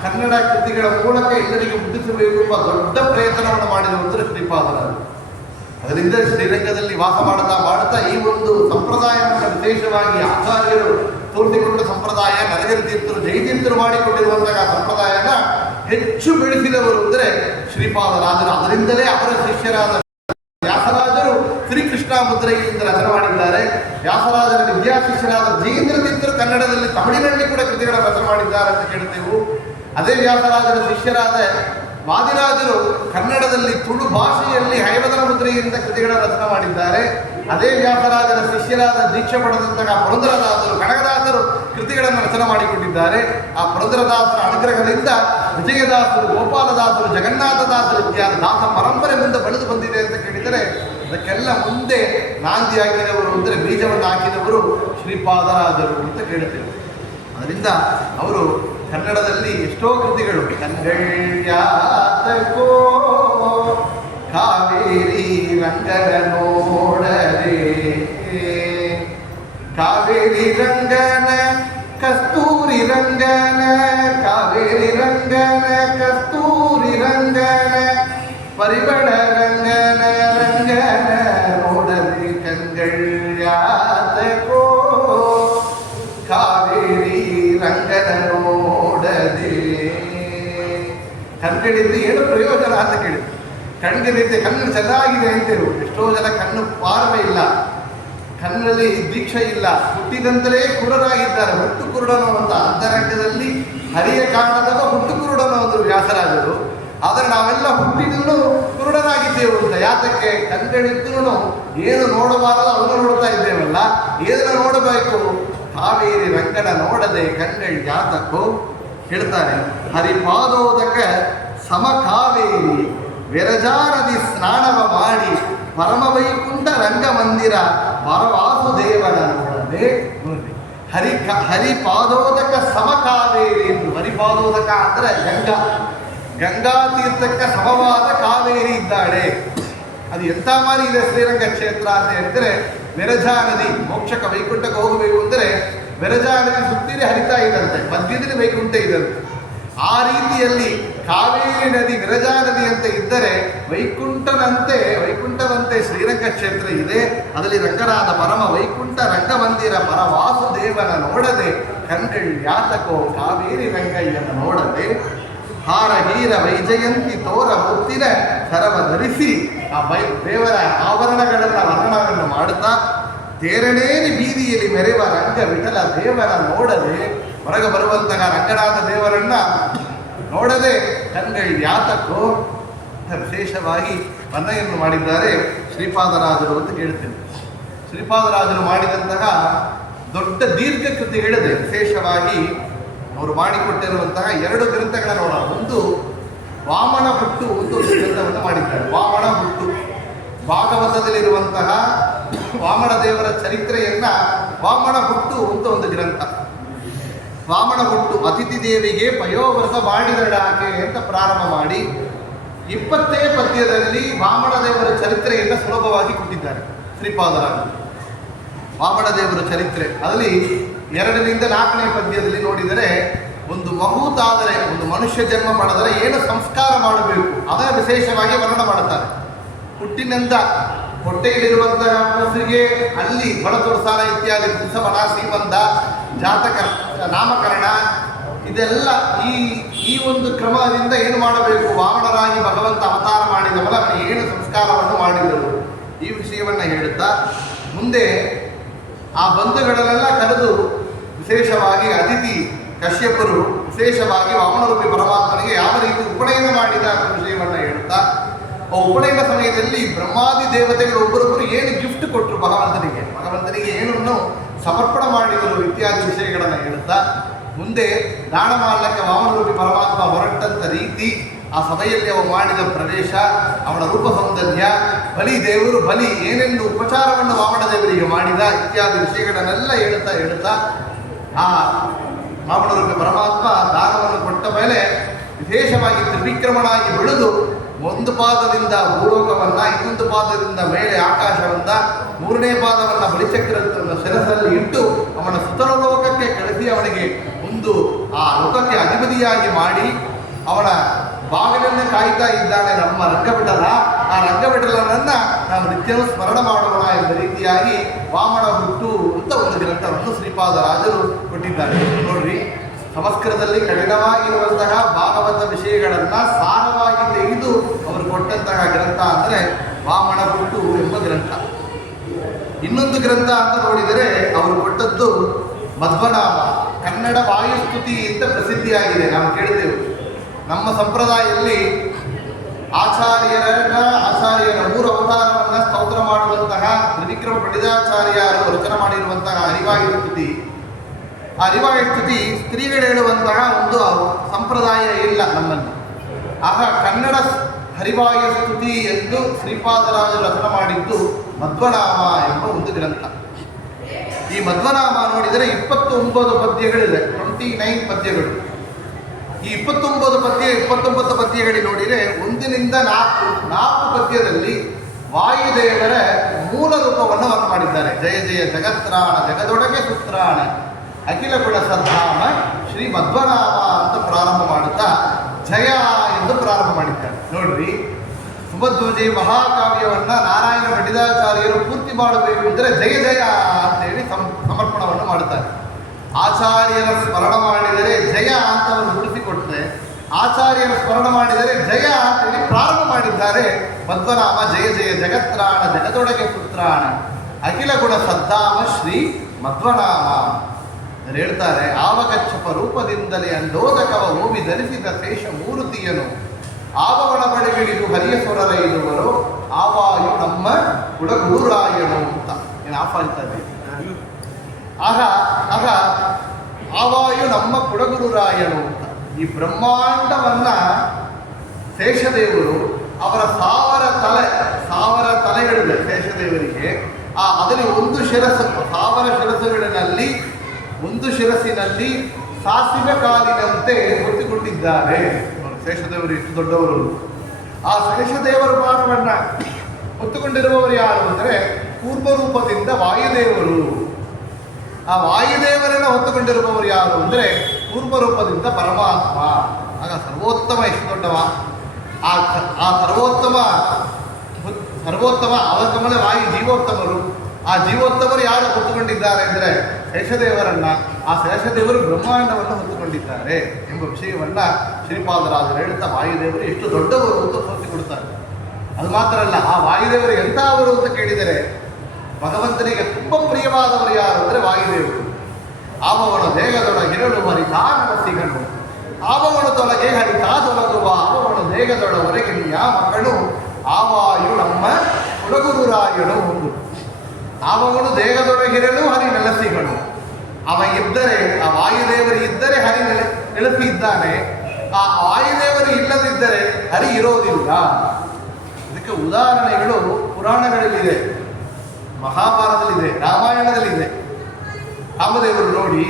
ಕನ್ನಡ ಕೃತಿಗಳ ಮೂಲಕ ಎಲ್ಲರಿಗೂ ಮುಟ್ಟಿಸಬೇಕು ಎಂಬ ದೊಡ್ಡ ಪ್ರಯತ್ನವನ್ನು ಮಾಡಿರುವಂತಹ ಶ್ರೀಪಾದರಾಜರು. ಅದರಿಂದ ಶ್ರೀರಂಗದಲ್ಲಿ ವಾಸ ಮಾಡುತ್ತಾ ಈ ಒಂದು ಸಂಪ್ರದಾಯವನ್ನು ವಿಶೇಷವಾಗಿ ಆಚಾರ್ಯರು ತೋರಿಸಿಕೊಂಡ ಸಂಪ್ರದಾಯ, ನರಹರಿ ತೀರ್ಥರು, ಜಯತೀರ್ಥರು ಮಾಡಿಕೊಂಡಿರುವಂತಹ ಸಂಪ್ರದಾಯನ ಹೆಚ್ಚು ಬೆಳೆಸಿದವರು ಅಂದರೆ ಶ್ರೀಪಾದರಾಜರು. ಅದರಿಂದಲೇ ಅವರ ಶಿಷ್ಯರಾದ ವ್ಯಾಸರಾಜರು ಶ್ರೀಕೃಷ್ಣ ಮುದ್ರೆಯಿಂದ ರಚನೆ ಮಾಡಿದ್ದಾರೆ. ವ್ಯಾಸರಾಜರ ವಿದ್ಯಾಶಿಷ್ಯರಾದ ಜಯೇಂದ್ರ ತೀರ್ಥರು ಕನ್ನಡದಲ್ಲಿ ತಮಿಳಿನಲ್ಲಿ ಕೂಡ ಕೃತಿಗಳನ್ನು ರಚನೆ ಮಾಡಿದ್ದಾರೆ ಅಂತ ಕೇಳ್ತೇವೆ. ಅದೇ ವ್ಯಾಸರಾಜರ ಶಿಷ್ಯರಾದ ವಾದಿರಾಜರು ಕನ್ನಡದಲ್ಲಿ ತುಳು ಭಾಷೆಯಲ್ಲಿ ಹೈವದನ ಮುದ್ರೆಯಿಂದ ಕೃತಿಗಳನ್ನು ರಚನೆ ಮಾಡಿದ್ದಾರೆ. ಅದೇ ವ್ಯಾಸರಾಜರ ಶಿಷ್ಯರಾದ ದೀಕ್ಷೆ ಪಡೆದಂತಹ ಪುರಂದರದಾಸರು ಕನಕದಾಸರು ಕೃತಿಗಳನ್ನು ರಚನೆ ಮಾಡಿಕೊಂಡಿದ್ದಾರೆ. ಆ ಪುರಂದರದಾಸರ ಅನುಗ್ರಹದಿಂದ ವಿಜಯದಾಸರು, ಗೋಪಾಲದಾಸರು, ಜಗನ್ನಾಥದಾಸರು ಇತ್ಯಾದಿ ದಾಸ ಪರಂಪರೆ ಮುಂದೆ ಬೆಳೆದು ಬಂದಿದೆ ಅಂತ ಕೇಳಿದರೆ ಅದಕ್ಕೆಲ್ಲ ಮುಂದೆ ನಾಂದಿ ಹಾಕಿದವರು ಅಂದರೆ ಬೀಜವನ್ನು ಹಾಕಿದವರು ಶ್ರೀಪಾದರಾಜರು ಅಂತ ಕೇಳುತ್ತೇವೆ. ಅದರಿಂದ ಅವರು ಕನ್ನಡದಲ್ಲಿ ಎಷ್ಟೋ ಕೃತಿಗಳು ಕಂಗಳ್ಯಾತಕೋ ಕಾವೇರಿ ರಂಗನ ನೋಡದೆ, ಕಾವೇರಿ ರಂಗನ ಕಸ್ತೂರಿ ರಂಗನ, ಕಾವೇರಿ ರಂಗನ ಕಸ್ತೂರಿ ರಂಗನ ಪರಿಮಳ ರಂಗನ ರಂಗನ ನೋಡದೆ ಕಂಗಳ್ಯಾತಕೋ ಕಾವೇರಿ ರಂಗನ ನೋಡದೆ. ಕಣ್ಗಳಿದ್ದು ಏನು ಪ್ರಯೋಜನ ಅಂತ ಕೇಳಿದ್ರು. ಕಣ್ಗಳಿದ್ದೆ ಕಣ್ಣು ಚೆನ್ನಾಗಿದೆ ಅಂತೇಳು. ಎಷ್ಟೋ ಜನ ಕಣ್ಣು ಪಾರ್ವೆ ಇಲ್ಲ, ಕಣ್ಣಲ್ಲಿ ದೀಕ್ಷೆ ಇಲ್ಲ, ಹುಟ್ಟಿದಂತಲೇ ಕುರುಡರಾಗಿದ್ದಾರೆ. ಹುಟ್ಟು ಕುರುಡನು ಅಂತ ಅಂತರಂಗದಲ್ಲಿ ಹರಿಯ ಕಾರಣದವ ಹುಟ್ಟು ಕುರುಡನು ಅಂದರು ವ್ಯಾಸರಾಜರು. ಆದರೆ ನಾವೆಲ್ಲ ಹುಟ್ಟಿದ್ರು ಕುರುಡರಾಗಿದ್ದೇವೆ ಅಂತ. ಯಾತಕ್ಕೆ? ಕಣ್ಗಳಿದ್ರೂ ಏನು ನೋಡಬಾರದು ಅವನು ನೋಡ್ತಾ ಇದ್ದೇವಲ್ಲ, ಏನನ್ನು ನೋಡಬೇಕು? ಕಾವೇರಿ ರಂಗನ ನೋಡದೆ ಕಣ್ಗಳು ಯಾತಕ್ಕೋ ಹೇಳ್ತಾರೆ. ಹರಿಪಾದೋದಕ ಸಮ ಕಾವೇರಿ ವಿರಜಾನದಿ ಸ್ನಾನವ ಮಾಡಿ ಪರಮವೈಕುಂಠ ರಂಗಮಂದಿರ ಪರವಾಸುದೇವನ ನೋಡದೆ. ಹರಿಪಾದೋದಕ ಸಮ ಕಾವೇರಿ ಎಂದು. ಹರಿಪಾದೋದಕ ಅಂದರೆ ಗಂಗಾ, ಗಂಗಾ ತೀರ್ಥಕ್ಕೆ ಸಮವಾದ ಕಾವೇರಿ ಇದ್ದಾಳೆ. ಅದು ಎಂಥ ಮಾರಿ ಇದೆ ಶ್ರೀರಂಗ ಕ್ಷೇತ್ರ ಅಂತ ಹೇಳಿದರೆ, ವಿರಜಾ ನದಿ ಮೋಕ್ಷಕ್ಕೆ ವೈಕುಂಠಕ್ಕೆ ಹೋಗಬೇಕು ಅಂದರೆ ವಿರಜಾ ನದಿ ಸುತ್ತಿರಿ ಹರಿತಾ ಇದ್ದಂತೆ, ಮಧ್ಯದಲ್ಲಿ ವೈಕುಂಠ ಇದ್ದಂತೆ. ಆ ರೀತಿಯಲ್ಲಿ ಕಾವೇರಿ ನದಿ ವಿರಜಾ ನದಿ ಅಂತ ಇದ್ದರೆ ವೈಕುಂಠವಂತೆ ಶ್ರೀರಂಗ ಕ್ಷೇತ್ರ ಇದೆ. ಅದರಲ್ಲಿ ರಂಗನಾದ ಪರಮ ವೈಕುಂಠ ರಂಗಮಂದಿರ ಪರವಾಸುದೇವನ ನೋಡದೆ ಕಣ್ಗಳು ಯಾತಕೋ ಕಾವೇರಿ ರಂಗಯ್ಯನ ನೋಡದೆ. ಹಾರ ಹೀರ ವೈಜಯಂತಿ ತೋರ ಮುತ್ತಿನ ಸರವ ಧರಿಸಿ ಆ ದೇವರ ಆಭರಣಗಳನ್ನು ವರ್ಣನವನ್ನು ಮಾಡುತ್ತಾ ತೇರನೇರಿ ಬೀದಿಯಲ್ಲಿ ಮೆರೆವ ರಂಗ ವಿಠಲ ದೇವರ ನೋಡದೆ, ಹೊರಗೆ ಬರುವಂತಹ ರಂಗನಾಥ ದೇವರನ್ನ ನೋಡದೆ ಕಣ್ಗಳು ಯಾತಕ್ಕೋ ವಿಶೇಷವಾಗಿ ವರ್ಣನೆಯನ್ನು ಮಾಡಿದ್ದಾರೆ ಶ್ರೀಪಾದರಾಜರು ಅಂತ ಕೇಳ್ತೇನೆ. ಶ್ರೀಪಾದರಾಜರು ಮಾಡಿದಂತಹ ದೊಡ್ಡ ದೀರ್ಘ ಕೃತಿಗಳಿದೆ. ವಿಶೇಷವಾಗಿ ಅವರು ಮಾಡಿಕೊಟ್ಟಿರುವಂತಹ 2 ಗ್ರಂಥಗಳ ನೋಡೋಣ. ಒಂದು ವಾಮನ ಹುಟ್ಟು ಒಂದು ಗ್ರಂಥವನ್ನು ಮಾಡಿದ್ದಾರೆ. ವಾಮನ ಹುಟ್ಟು ಭಾಗವತದಲ್ಲಿರುವಂತಹ ವಾಮನ ದೇವರ ಚರಿತ್ರೆಯನ್ನ ವಾಮನ ಹುಟ್ಟು ಅಂತ ಒಂದು ಗ್ರಂಥ. ವಾಮನ ಹುಟ್ಟು ಅತಿಥಿ ದೇವಿಗೆ ಪಯೋವ್ರತ ಮಾಡಿದಳಾಕೆ ಅಂತ ಪ್ರಾರಂಭ ಮಾಡಿ 20 ಪದ್ಯದಲ್ಲಿ ವಾಮನ ದೇವರ ಚರಿತ್ರೆಯನ್ನು ಸುಲಭವಾಗಿ ಕೊಟ್ಟಿದ್ದಾರೆ ಶ್ರೀಪಾದರಾಜರು. ವಾಮನ ದೇವರ ಚರಿತ್ರೆ ಅದರಲ್ಲಿ 2ರಿಂದ 4ನೇ ಪದ್ಯದಲ್ಲಿ ನೋಡಿದರೆ ಒಂದು ಮಗುತಾದರೆ, ಒಂದು ಮನುಷ್ಯ ಜನ್ಮ ಪಡೆದರೆ ಏನು ಸಂಸ್ಕಾರ ಮಾಡಬೇಕು ಅದರ ವಿಶೇಷವಾಗಿ ವರ್ಣನ ಮಾಡುತ್ತಾರೆ. ಹುಟ್ಟಿನಿಂದ ಹೊಟ್ಟೆಯಲ್ಲಿರುವಂತಹ ಮನಸ್ಸಿಗೆ ಅಲ್ಲಿ ಒಳತೊಡಸಾರ ಇತ್ಯಾದಿ ಪುಂಸವನ, ಶ್ರೀಮಂತ, ಜಾತಕ, ನಾಮಕರಣ ಇದೆಲ್ಲ ಈ ಒಂದು ಕ್ರಮದಿಂದ ಏನು ಮಾಡಬೇಕು, ವಾಮನರಾಗಿ ಭಗವಂತ ಅವತಾರ ಮಾಡಿದವಲ್ಲ ಅವನಿಗೆ ಏನು ಸಂಸ್ಕಾರವನ್ನು ಮಾಡಿದರು ಈ ವಿಷಯವನ್ನು ಹೇಳುತ್ತಾ ಮುಂದೆ ಆ ಬಂಧುಗಳನ್ನೆಲ್ಲ ಕರೆದು ವಿಶೇಷವಾಗಿ ಅತಿಥಿ ಕಶ್ಯಪರು ವಿಶೇಷವಾಗಿ ವಾಮನರೂಪಿ ಪರಮಾತ್ಮನಿಗೆ ಯಾವ ರೀತಿ ಉಪನಯನ ಮಾಡಿದ ಅನ್ನೋ ವಿಷಯವನ್ನು ಹೇಳುತ್ತಾ ಆ ಉಪನಯನ ಸಮಯದಲ್ಲಿ ಬ್ರಹ್ಮಾದಿ ದೇವತೆಗಳು ಒಬ್ಬರೊಬ್ಬರು ಏನು ಗಿಫ್ಟ್ ಕೊಟ್ಟರು ಭಗವಂತನಿಗೆ ಏನನ್ನು ಸಮರ್ಪಣೆ ಮಾಡಿದರು ಇತ್ಯಾದಿ ವಿಷಯಗಳನ್ನು ಹೇಳುತ್ತಾ ಮುಂದೆ ದಾನಮಾಲಕ್ಕೆ ವಾಮನರೂಪಿ ಪರಮಾತ್ಮ ಹೊರಟಂಥ ರೀತಿ, ಆ ಸಭೆಯಲ್ಲಿ ಅವ ಮಾಡಿದ ಪ್ರವೇಶ, ಅವನ ರೂಪ ಸೌಂದರ್ಯ, ದೇವರು ಬಲಿ ಏನೆಂದು ಉಪಚಾರವನ್ನು ವಾಮನ ದೇವರಿಗೆ ಮಾಡಿದ ಇತ್ಯಾದಿ ವಿಷಯಗಳನ್ನೆಲ್ಲ ಹೇಳುತ್ತಾ ಆ ವಾಮನರೂಪಿ ಪರಮಾತ್ಮ ದಾನವನ್ನು ಕೊಟ್ಟ ಮೇಲೆ ವಿಶೇಷವಾಗಿ ತ್ರಿವಿಕ್ರಮನಾಗಿ ಬೆಳೆದು ಒಂದು ಪಾದದಿಂದ ಭೂಲೋಕವನ್ನ, ಇನ್ನೊಂದು ಪಾದದಿಂದ ಮೇಲೆ ಆಕಾಶವನ್ನ, 3ನೇ ಪಾದವನ್ನು ಬಲಿಚಕ್ರವನ್ನು ಶಿರಸಲ್ಲಿ ಇಟ್ಟು ಅವನ ಸುತ್ತಲ ಲೋಕಕ್ಕೆ ಕಳಿಸಿ ಅವನಿಗೆ ಒಂದು ಆ ಲೋಕಕ್ಕೆ ಅಧಿಪತಿಯಾಗಿ ಮಾಡಿ ಅವನ ಬಾಗಿಲನ್ನು ಕಾಯ್ತಾ ಇದ್ದಾನೆ ನಮ್ಮ ರಂಗವಿಠಲ. ಆ ರಂಗವಿಠಲನನ್ನ ನಾವು ನಿತ್ಯವೂ ಸ್ಮರಣ ಮಾಡೋಣ ಎಂಬ ರೀತಿಯಾಗಿ ವಾಮನ ಹುಟ್ಟು ಅಂತ ಒಂದು ಗ್ರಂಥವನ್ನು ಶ್ರೀಪಾದರಾಜರು ಕೊಟ್ಟಿದ್ದಾರೆ. ನೋಡ್ರಿ, ಸಂಸ್ಕೃತದಲ್ಲಿ ಕಠಿಣವಾಗಿರುವಂತಹ ಭಾಗವತ ವಿಷಯಗಳನ್ನು ಸಾರವಾಗಿ ತೆಗೆದು ಅವರು ಕೊಟ್ಟಂತಹ ಗ್ರಂಥ ಅಂದರೆ ವಾಮನ ಹುಟ್ಟು ಎಂಬ ಗ್ರಂಥ. ಇನ್ನೊಂದು ಗ್ರಂಥ ಅಂತ ನೋಡಿದರೆ ಅವರು ಕೊಟ್ಟದ್ದು ಮಧ್ವನಾಮ, ಕನ್ನಡ ವಾಯುಸ್ತುತಿ ಅಂತ ಪ್ರಸಿದ್ಧಿಯಾಗಿದೆ. ನಾವು ಕೇಳಿದೆವು ನಮ್ಮ ಸಂಪ್ರದಾಯದಲ್ಲಿ ಆಚಾರ್ಯರ 3 ಅವತಾರವನ್ನು ಸ್ತೋತ್ರ ಮಾಡುವಂತಹ ತ್ರಿವಿಕ್ರಮ ಪಂಡಿತಾಚಾರ್ಯರು ರಚನೆ ಮಾಡಿರುವಂತಹ ಹರಿವಾಯುಸ್ತುತಿ. ಆ ಹರಿವಾಯುಸ್ತುತಿ ಸ್ತ್ರೀಗಳು ಹೇಳುವಂತಹ ಒಂದು ಸಂಪ್ರದಾಯ ಇಲ್ಲ ನಮ್ಮಲ್ಲಿ. ಆಗ ಕನ್ನಡ ಹರಿವಾಯುಸ್ತುತಿ ಎಂದು ಶ್ರೀಪಾದರಾಜರು ರಚನೆ ಮಾಡಿದ್ದು ಮಧ್ವನಾಮ ಎಂಬ ಒಂದು ಗ್ರಂಥ. ಈ ಮಧ್ವನಾಮ ನೋಡಿದರೆ 29 ಪದ್ಯಗಳಿದೆ, 29 ಪದ್ಯಗಳು. ಈ 29 ಪದ್ಯಗಳಲ್ಲಿ ನೋಡಿದರೆ 1ರಿಂದ 4 ಪದ್ಯದಲ್ಲಿ ವಾಯುದೇವರ ಮೂಲ ರೂಪವನ್ನು ವರ್ಣನೆ ಮಾಡಿದ್ದಾರೆ. ಜಯ ಜಯ ಜಗತ್ರಾಣ ಜಗದೊಳಗೆ ಸುತ್ರಾಣ ಅಖಿಲ ಗುಣ ಸದ್ಧಾಮ ಶ್ರೀ ಮಧ್ವನಾಮ ಅಂತ ಪ್ರಾರಂಭ ಮಾಡುತ್ತಾ ಜಯ ಎಂದು ಪ್ರಾರಂಭ ಮಾಡಿದ್ದಾರೆ. ನೋಡ್ರಿ, ಸುಮಧ್ವಜಿ ಮಹಾಕಾವ್ಯವನ್ನ ನಾರಾಯಣ ಪಂಡಿತಾಚಾರ್ಯರು ಪೂರ್ತಿ ಮಾಡಬೇಕು ಅಂದರೆ ಜಯ ಜಯ ಅಂತೇಳಿ ಸಮರ್ಪಣವನ್ನು ಮಾಡುತ್ತಾರೆ. ಆಚಾರ್ಯರ ಸ್ಮರಣ ಮಾಡಿದರೆ ಜಯ ಅಂತ ಅವರು ನುಡಿಸಿಕೊಟ್ಟರೆ, ಆಚಾರ್ಯರ ಸ್ಮರಣ ಮಾಡಿದರೆ ಜಯ ಅಂತೇಳಿ ಪ್ರಾರಂಭ ಮಾಡಿದ್ದಾರೆ. ಮಧ್ವನಾಮ ಜಯ ಜಯ ಜಗತ್ರಾಣ ಜಗದೊಳಗೆ ಪುತ್ರಾಣ ಅಖಿಲ ಗುಣ ಸದ್ದಾಮ ಶ್ರೀ ಮಧ್ವನಾಮ ಹೇಳ್ತಾರೆ. ಆವಕಚ್ಚಪ ರೂಪದಿಂದಲೇ ಅಂಡೋದಕವ ಓವಿ ಧರಿಸಿದ ಶೇಷ ಮೂರ್ತಿಯನು ಆವವಣ ಬಳಿಗಿಡಿದು ಹರಿಯ ಸ್ವರರೈದುವರು ಆವಾಯು ನಮ್ಮ ಕುಡಗುರುರಾಯನು ಅಂತ ಏನು ಆಫಾಯ್ತಾ ಇದೆ. ಆಗ ಆವಾಯು ನಮ್ಮ ಕುಡಗುರುರಾಯನು ಅಂತ ಈ ಬ್ರಹ್ಮಾಂಡವನ್ನ ಶೇಷದೇವರು ಅವರ 1000 ತಲೆಗಳಿದೆ ಶೇಷದೇವರಿಗೆ. ಅದರಲ್ಲಿ ಒಂದು ಶಿರಸ್ಸು 1000 ಶಿರಸ್ಸುಗಳಲ್ಲಿ ಒಂದು ಶಿರಸ್ಸಿನಲ್ಲಿ ಸಾಸಿವೆ ಕಾಲಿನಂತೆ ಹೊತ್ತುಕೊಂಡಿದ್ದಾರೆ. ಶೇಷದೇವರು ಎಷ್ಟು ದೊಡ್ಡವರು. ಆ ಶೇಷದೇವರ ಭಾರವನ್ನ ಹೊತ್ತುಕೊಂಡಿರುವವರು ಯಾರು ಅಂದರೆ ಪೂರ್ವರೂಪದಿಂದ ವಾಯುದೇವರು. ಆ ವಾಯುದೇವರನ್ನು ಹೊತ್ತುಕೊಂಡಿರುವವರು ಯಾರು ಅಂದರೆ ಪೂರ್ವರೂಪದಿಂದ ಪರಮಾತ್ಮ. ಆಗ ಸರ್ವೋತ್ತಮ ಎಷ್ಟು ದೊಡ್ಡವ. ಆ ಸರ್ವೋತ್ತಮ ಅವರ ವಾಯು ಜೀವೋತ್ತಮರು. ಆ ಜೀವೋತ್ತಮರು ಯಾರು ಹೊತ್ತುಕೊಂಡಿದ್ದಾರೆ ಅಂದರೆ ಶೇಷದೇವರನ್ನ. ಆ ಶೇಷದೇವರು ಬ್ರಹ್ಮಾಂಡವನ್ನು ಹೊತ್ತುಕೊಂಡಿದ್ದಾರೆ ಎಂಬ ವಿಷಯವನ್ನ ಶ್ರೀಪಾದರಾಜರು ಹೇಳುತ್ತಾ ವಾಯುದೇವರು ಎಷ್ಟು ದೊಡ್ಡವರು ಅಂತ ತೋರಿಸಿಕೊಡ್ತಾರೆ. ಅದು ಮಾತ್ರ ಅಲ್ಲ, ಆ ವಾಯುದೇವರು ಎಂಥವರು ಅಂತ ಕೇಳಿದರೆ ಭಗವಂತನಿಗೆ ತುಂಬ ಪ್ರಿಯವಾದವರು ಯಾರು ಅಂದರೆ ವಾಯುದೇವರು. ಆವವಣ ದೇಹದೊಳಗಿರಲು ಹರಿತಾನನ ಸಿಗನು, ಆವವಣ ತೊಲಗೆ ಹರಿತಾದೊಳಗುವ ಆವವಣ ದೇಹದೊಳವರೆಗೆ ಯಾವ ಮಕ್ಕಳು ಆವಾಯು ನಮ್ಮ ಕುಡಗುರುರಾಯನು ಒಂದು. ಆವವನು ದೇಹದೊಳಗಿರಲು ಹರಿ ನೆಲಸಿಗಳು. ಅವ ಇದ್ದರೆ, ಆ ವಾಯುದೇವರು ಇದ್ದರೆ ಹರಿ ನೆಲಸಿ ಇದ್ದಾನೆ. ಆ ವಾಯುದೇವರು ಇಲ್ಲದಿದ್ದರೆ ಹರಿ ಇರೋದಿಲ್ಲ. ಇದಕ್ಕೆ ಉದಾಹರಣೆಗಳು ಪುರಾಣಗಳಲ್ಲಿದೆ, ಮಹಾಭಾರತದಲ್ಲಿದೆ, ರಾಮಾಯಣದಲ್ಲಿದೆ. ರಾಮದೇವರು ನೋಡಿ,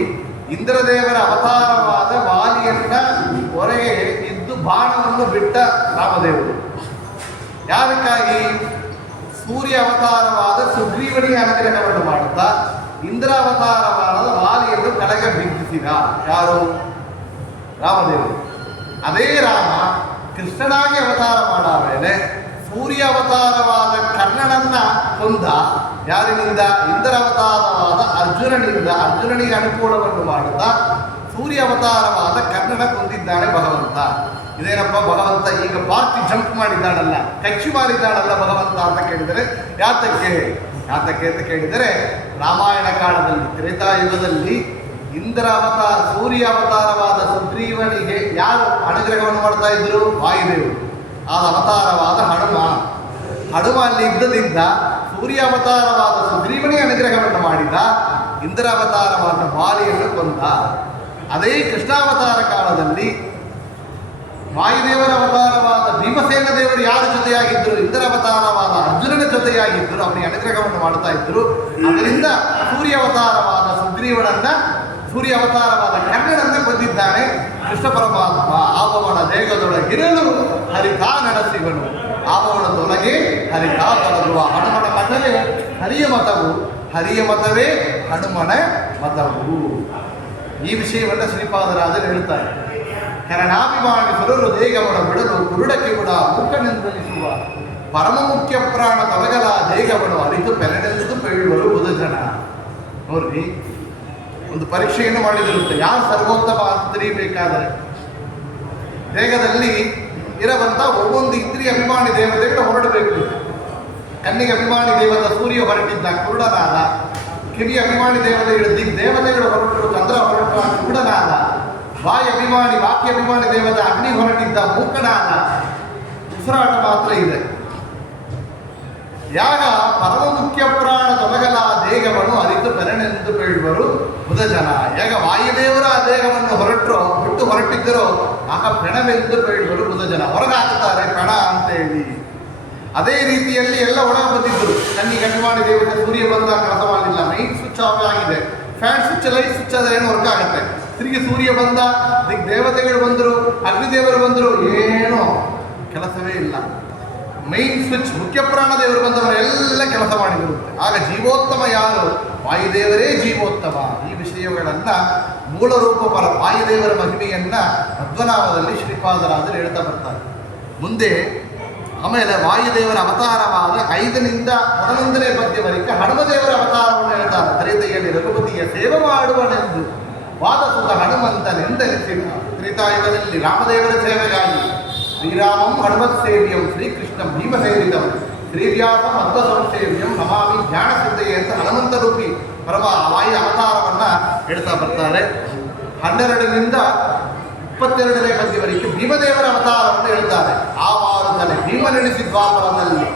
ಇಂದ್ರದೇವರ ಅವತಾರವಾದ ವಾಲಿಯನ್ನ ಹೊರಗೆ ಇದ್ದು ಬಾಣವನ್ನು ಬಿಟ್ಟ ರಾಮದೇವರು. ಯಾರಕ್ಕಾಗಿ? ಸೂರ್ಯ ಅವತಾರವಾದ ಸುಗ್ರೀವನಿಗೆ ಅನುಗ್ರಹವನ್ನು ಮಾಡುತ್ತಾ ಇಂದ್ರ ಅವತಾರವಾದ ವಾಲಿಯನ್ನು ಕೆಳಗೆ ಬಿದ್ದಿಸಿದ. ಯಾರು? ರಾಮದೇವರು. ಅದೇ ರಾಮ ಕೃಷ್ಣನಾಗಿ ಅವತಾರ ಮಾಡ ಮೇಲೆ ಸೂರ್ಯ ಅವತಾರವಾದ ಕರ್ಣನನ್ನ ಕೊಂದ. ಯಾರಿನಿಂದ? ಇಂದ್ರ ಅವತಾರವಾದ ಅರ್ಜುನನಿಂದ. ಅರ್ಜುನನಿಗೆ ಅನುಕೂಲವನ್ನು ಮಾಡುತ್ತಾ ಸೂರ್ಯ ಅವತಾರವಾದ ಕರ್ಣನ ಕೊಂದಿದ್ದಾನೆ ಭಗವಂತ. ಇದೇನಪ್ಪ ಭಗವಂತ ಈಗ ಪಾರ್ಟಿ ಜಂಪ್ ಮಾಡಿದ್ದಾನಲ್ಲ, ಕಚ್ಚಿ ಮಾಡಿದ್ದಾನಲ್ಲ ಭಗವಂತ ಅಂತ ಕೇಳಿದರೆ ಯಾತಕ್ಕೆ ಅಂತ ಕೇಳಿದರೆ, ರಾಮಾಯಣ ಕಾಲದಲ್ಲಿ ತ್ರೇತಾಯುಗದಲ್ಲಿ ಇಂದ್ರ ಅವತಾರ ಸೂರ್ಯ ಅವತಾರವಾದ ಸುಗ್ರೀವನಿಗೆ ಯಾರು ಅನುಗ್ರಹವನ್ನು ಮಾಡ್ತಾ ಇದ್ರು? ವಾಯುದೇವರು. ಆದ ಅವತಾರವಾದ ಹನುಮ ಅಲ್ಲಿ ಇದ್ದದಿಂದ ಸೂರ್ಯ ಅವತಾರವಾದ ಸುಗ್ರೀವನಿಗೆ ಅನುಗ್ರಹವನ್ನು ಮಾಡಿದ, ಇಂದ್ರ ಅವತಾರವಾದ ವಾಲಿಯನ್ನು ಕೊಂದ. ಅದೇ ಕೃಷ್ಣಾವತಾರ ಕಾಲದಲ್ಲಿ ವಾಯುದೇವರ ಅವತಾರವಾದ ಭೀಮಸೇನ ದೇವರು ಯಾರ ಜೊತೆಯಾಗಿದ್ದರು? ಇಂದ್ರ ಅವತಾರವಾದ ಅರ್ಜುನನ ಜೊತೆಯಾಗಿದ್ದರು. ಅವನಿಗೆ ಅನುಗ್ರಹವನ್ನು ಮಾಡ್ತಾ ಇದ್ರು. ಅದರಿಂದ ಸೂರ್ಯ ಅವತಾರವಾದ ಸುಗ್ರೀವನನ್ನ, ಸೂರ್ಯ ಅವತಾರವಾದ ಕರ್ಣನನ್ನ ಕೊಂದಿದ್ದಾನೆ ಕೃಷ್ಣ ಪರಮಾತ್ಮ. ಆವವನ ದೇಹದೊಳಗಿರಲು ಹರಿತಾ ನಡೆಸಿಗಳು, ಆವವನದೊಳಗೆ ಹರಿತಾ ತೊಲಗುವ. ಹನುಮನ ಮತವೇ ಹರಿಯ ಮತವು, ಹರಿಯ ಮತವೇ ಹನುಮನ ಮತವು. ಈ ವಿಷಯವನ್ನು ಶ್ರೀಪಾದರಾಜರು ಹೇಳ್ತಾರೆ. ಕರಣಾಭಿಮಾನಿ ಸುರರು ದೇಹವನ ಬಿಡಲು ಕುರುಡಕ್ಕೆ ಬಿಡ ಮೂಕನೆಂದಲಿಸುವ ಪರಮ ಮುಖ್ಯ ಪ್ರಾಣ ತೊಲಗಲ ದೇಹವನ್ನು ಅರಿತು ಪೆರಡೆಂದು ಪೇಳುವರು ಬುಧ ಜನ. ನೋಡ್ರಿ, ಒಂದು ಪರೀಕ್ಷೆಯನ್ನು ಮಾಡಿದಿರುತ್ತೆ. ಯಾರು ಸರ್ವೋತ್ತಮ ಅಂತ ತಿಳಿಯಬೇಕಾದರೆ ದೇಹದಲ್ಲಿ ಇರುವಂಥ ಒಬ್ಬೊಂದು ಇಂದ್ರಿಯ ಅಭಿಮಾನಿ ದೇವತೆಗಳು ಹೊರಡಬೇಕು. ಕಣ್ಣಿಗೆ ಅಭಿಮಾನಿ ದೇವದ ಸೂರ್ಯ ಹೊರಟಿದ್ದ ಕುರುಡನಾದ, ಕಿವಿ ಅಭಿಮಾನಿ ದೇವತೆಗಳು ಹೊರಟರು ಚಂದ್ರ ಹೊರಟ ಕುರುಡನಾದ, ವಾಕ್ಯ ಅಭಿಮಾನಿ ದೇವದ ಅಗ್ನಿ ಹೊರಟಿದ್ದ ಮೂಕನಾದ. ಉಸಿರಾಟ ಮಾತ್ರ ಇದೆ. ಯಾಗ ಪರಮ ಮುಖ್ಯ ಪುರಾಣ ತೊಲಗಲ ದೇಗವನ್ನು ಅರಿತು ಬೆರನೆಂದು ಬೀಳುವರು ಬುಧ ಜನ. ಯಾಗ ವಾಯುದೇವರ ದೇಹವನ್ನು ಬಿಟ್ಟು ಹೊರಟಿದ್ದರೋ ಆಗ ಪೆಣವೆಂದು ಬೀಳುವರು ಬುಧ ಜನ. ಹೊರಗಾಕುತ್ತಾರೆ ಪೆಣ ಅಂತ ಹೇಳಿ. ಅದೇ ರೀತಿಯಲ್ಲಿ ಎಲ್ಲ ಒಳಗೆ ಬಂದಿದ್ದರು. ಕಣ್ಣಿಗೆ ಅಭಿಮಾನಿ ದೇವತೆ ಸೂರ್ಯ ಬಂದ ಕೆಲಸ ಮಾಡಲಿಲ್ಲ, ಮೈನ್ ಸ್ವಿಚ್ ಆಫ್ ಆಗಿದೆ. ಫ್ಯಾನ್ ಸ್ವಿಚ್ ಲೈಟ್ ಸ್ವಿಚ್ ಆದರೆ ಏನು ವರ್ಕ್ ಆಗುತ್ತೆ. ತಿರುಗಿ ಸೂರ್ಯ ಬಂದ, ದೇವತೆಗಳು ಬಂದರು, ಅಗ್ನಿದೇವರು ಬಂದರು, ಏನೋ ಕೆಲಸವೇ ಇಲ್ಲ. ಮೈನ್ ಸ್ವಿಚ್ ಮುಖ್ಯ ಪ್ರಾಣ ದೇವರು ಬಂದವರೆಲ್ಲ ಕೆಲಸ ಮಾಡಿದಿರುತ್ತೆ. ಆಗ ಜೀವೋತ್ತಮ ಯಾರು? ವಾಯುದೇವರೇ ಜೀವೋತ್ತಮ. ಈ ವಿಷಯಗಳನ್ನ ಮೂಲ ರೂಪ ವಾಯುದೇವರ ಮಹಿಮೆಯನ್ನ ಮಧ್ವನಾಮದಲ್ಲಿ ಶ್ರೀಪಾದರಾಜರು ಹೇಳ್ತಾ ಬರ್ತಾರೆ. ಮುಂದೆ ಆಮೇಲೆ ವಾಯುದೇವರ ಅವತಾರವಾದ 5ರಿಂದ 11ನೇ ಪದ್ಯವರೆಗೆ ಹನುಮದೇವರ ಅವತಾರವನ್ನು ಹೇಳ್ತಾರೆ. ತ್ರೇತೆಯಲ್ಲಿ ರಘುಪತಿಯ ಸೇವೆ ಮಾಡುವನೆಂದು ವಾದಸುತ ಹನುಮಂತನೆಂದೆನಿಸಿದ. ತ್ರೇತಾಯುಗದಲ್ಲಿ ರಾಮದೇವರ ಸೇವೆಗಾಗಿ ಶ್ರೀರಾಮಂ ಹನುಮತ್ ಸೇವ್ಯಂ ಶ್ರೀಕೃಷ್ಣಂ ಭೀಮಸೇವಿತಂ ಶ್ರೀವ್ಯಾಸಂ ಮಧ್ವ ಸಂಸೇವ್ಯಂ ನಮಾಮಿ ಜ್ಞಾನ ಸಿದ್ಧಯೇ ಅಂತ ಹನುಮಂತ ರೂಪಿ ಪರಮ ವಾಯು ಅವತಾರವನ್ನ ಹೇಳ್ತಾ ಬರ್ತಾರೆ. 12ರಿಂದ 22ನೇ ಪದ್ಯವರೆಗೆ ಭೀಮದೇವರ ಅವತಾರವನ್ನು ಹೇಳ್ತಾರೆ. ಆವಾರುತ್ತಲೇ ಭೀಮನೆನಿಸಿ ದ್ವಾಪರದಲ್ಲಿ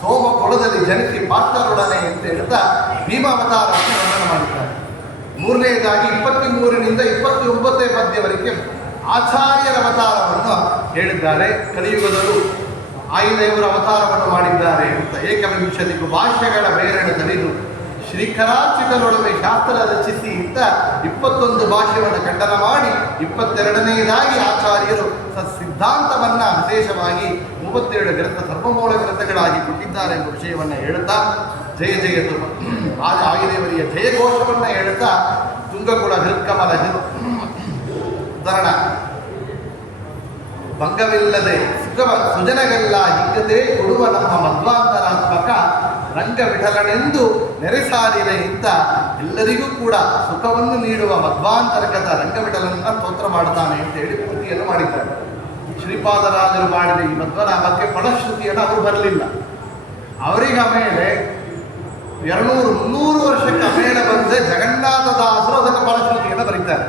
ಸೋಮ ಕೊಳದಲ್ಲಿ ಜನಿಸಿ ಪಾತ್ರರೊಡನೆ ಅಂತ ಹೇಳ್ತಾ ಭೀಮ ಅವತಾರವನ್ನು ವರ್ಣನೆ ಮಾಡಿದ್ದಾರೆ. 3ನೇದಾಗಿ 23ರಿಂದ 29ನೇ ಪದ್ಯವರೆಗೆ ಆಚಾರ್ಯರ ಅವತಾರವನ್ನು ಹೇಳಿದ್ದಾರೆ. ಕಲಿಯುಗದಲ್ಲೂ ಆಯುದೇವರ ಅವತಾರವನ್ನು ಮಾಡಿದ್ದಾರೆ ಅಂತ. ಏಕವಿಂಶತಿಗೂ ಭಾಷ್ಯಗಳ ಬೇರೆಡೆ ತರಿದು ಶ್ರೀಕರಾಚಿತರೊಡನೆ ಶಾಸ್ತ್ರ ರಚಿಸಿ ಅಂತ 21 ಭಾಷ್ಯವನ್ನು ಖಂಡನ ಮಾಡಿ 22ನೇದಾಗಿ ಆಚಾರ್ಯರು ಸಿದ್ಧಾಂತವನ್ನ ವಿಶೇಷವಾಗಿ 37 ಗ್ರಂಥ ಸರ್ವಮೂಲ ಗ್ರಂಥಗಳಾಗಿ ಕೊಟ್ಟಿದ್ದಾರೆ ಎಂಬ ವಿಷಯವನ್ನು ಹೇಳುತ್ತಾ ಜಯ ಜಯತು ಆಯುದೇವರಿಯ ಜಯಘೋಷವನ್ನು ಹೇಳುತ್ತಾ ತುಂಗಕುಳ ಹೃತ್ಕಮಲ ಧರಣ ಭಂಗವಿಲ್ಲದೆ ಸುಜನಗೆಲ್ಲ ಹಿಗ್ಗದೆ ಕೊಡುವ ನಮ್ಮ ಮಧ್ವಾಂತರಾತ್ಮಕ ರಂಗ ವಿಠಲನೆಂದು ನೆರೆಸಾರಿದೆ ಅಂತ ಎಲ್ಲರಿಗೂ ಕೂಡ ಸುಖವನ್ನು ನೀಡುವ ಮಧ್ವಾಂತರ್ಗತ ರಂಗವಿಠಲನ್ನ ಸ್ತೋತ್ರ ಮಾಡುತ್ತಾನೆ ಅಂತ ಹೇಳಿ ಪೂರ್ತಿಯನ್ನು ಮಾಡಿದ್ದಾರೆ. ಶ್ರೀಪಾದರಾಜರು ಮಾಡಿದ ಈ ಮಧ್ವನಾಮಕ್ಕೆ ಫಲಶ್ರುತಿಯನ್ನು ಅವರು ಬರಲಿಲ್ಲ. ಅವರಿಗೆ ಆಮೇಲೆ 200-300 ವರ್ಷಕ್ಕೆ ಮೇಲೆ ಬಂದರೆ ಜಗನ್ನಾಥದಾಸರು ಅದಕ್ಕೆ ಫಲಶ್ರುತಿಯನ್ನು ಬರೀತಾರೆ.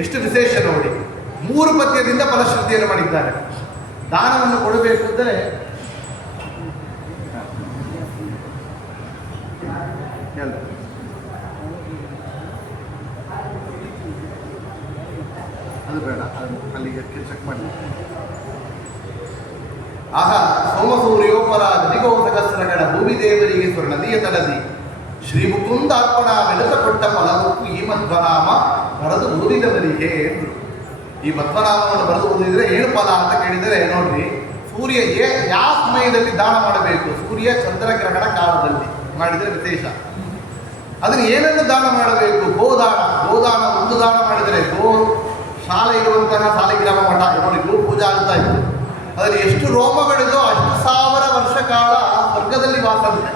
ಎಷ್ಟು ವಿಶೇಷ ನೋಡಿ, 3 ಪದ್ಯದಿಂದ ಫಲಶ್ರುತಿಯನ್ನು ಮಾಡಿದ್ದಾರೆ. ದಾನವನ್ನು ಕೊಡಬೇಕು ಅಂದರೆ ಅದು ಬೇಡ, ಅಲ್ಲಿಗೆ ಚೆಕ್ ಮಾಡಿ. ಆಗ ಸೋಮಸೂರ್ಯೋಪರ ದಿಗೋಸಹಸ್ರಗಳ ಭೂಮಿದೇವರಿಗೆ ಸ್ವರ್ಣ ನದಿಯ ತಲದಿ ಶ್ರೀ ಮುಕುಂದ ಅರ್ಪಣ ಮೆಲುತ ಕೊಟ್ಟ ಫಲವಕ್ಕೂ ಈ ಮಧ್ವನಾಮ ಬರೆದು ಓದಿದವರಿಗೆ ಎಂದರು. ಈ ಮಧ್ವನಾಮವನ್ನು ಬರೆದು ಓದಿದರೆ ಏನು ಫಲ ಅಂತ ಕೇಳಿದರೆ ನೋಡ್ರಿ, ಸೂರ್ಯ ಯಾವ ಸಮಯದಲ್ಲಿ ದಾನ ಮಾಡಬೇಕು? ಸೂರ್ಯ ಚಂದ್ರಗ್ರಹಣ ಕಾಲದಲ್ಲಿ ಮಾಡಿದರೆ ವಿಶೇಷ. ಅದನ್ನು ಏನನ್ನು ದಾನ ಮಾಡಬೇಕು? ಗೋದಾನ. ಒಂದು ದಾನ ಮಾಡಿದರೆ ಗೋ ಶಾಲೆ ಇರುವಂತಹ ಸಾಲಿಗ್ರಾಮ ಮಠ ನೋಡಿ, ಗೋ ಪೂಜೆ ಆಗ್ತಾ ಇತ್ತು. ಅದರಲ್ಲಿ ಎಷ್ಟು ರೋಮಗಳಿದೋ ಅಷ್ಟು 1000 ವರ್ಷ ಕಾಲ ಸ್ವರ್ಗದಲ್ಲಿ ವಾಸವಿದೆ.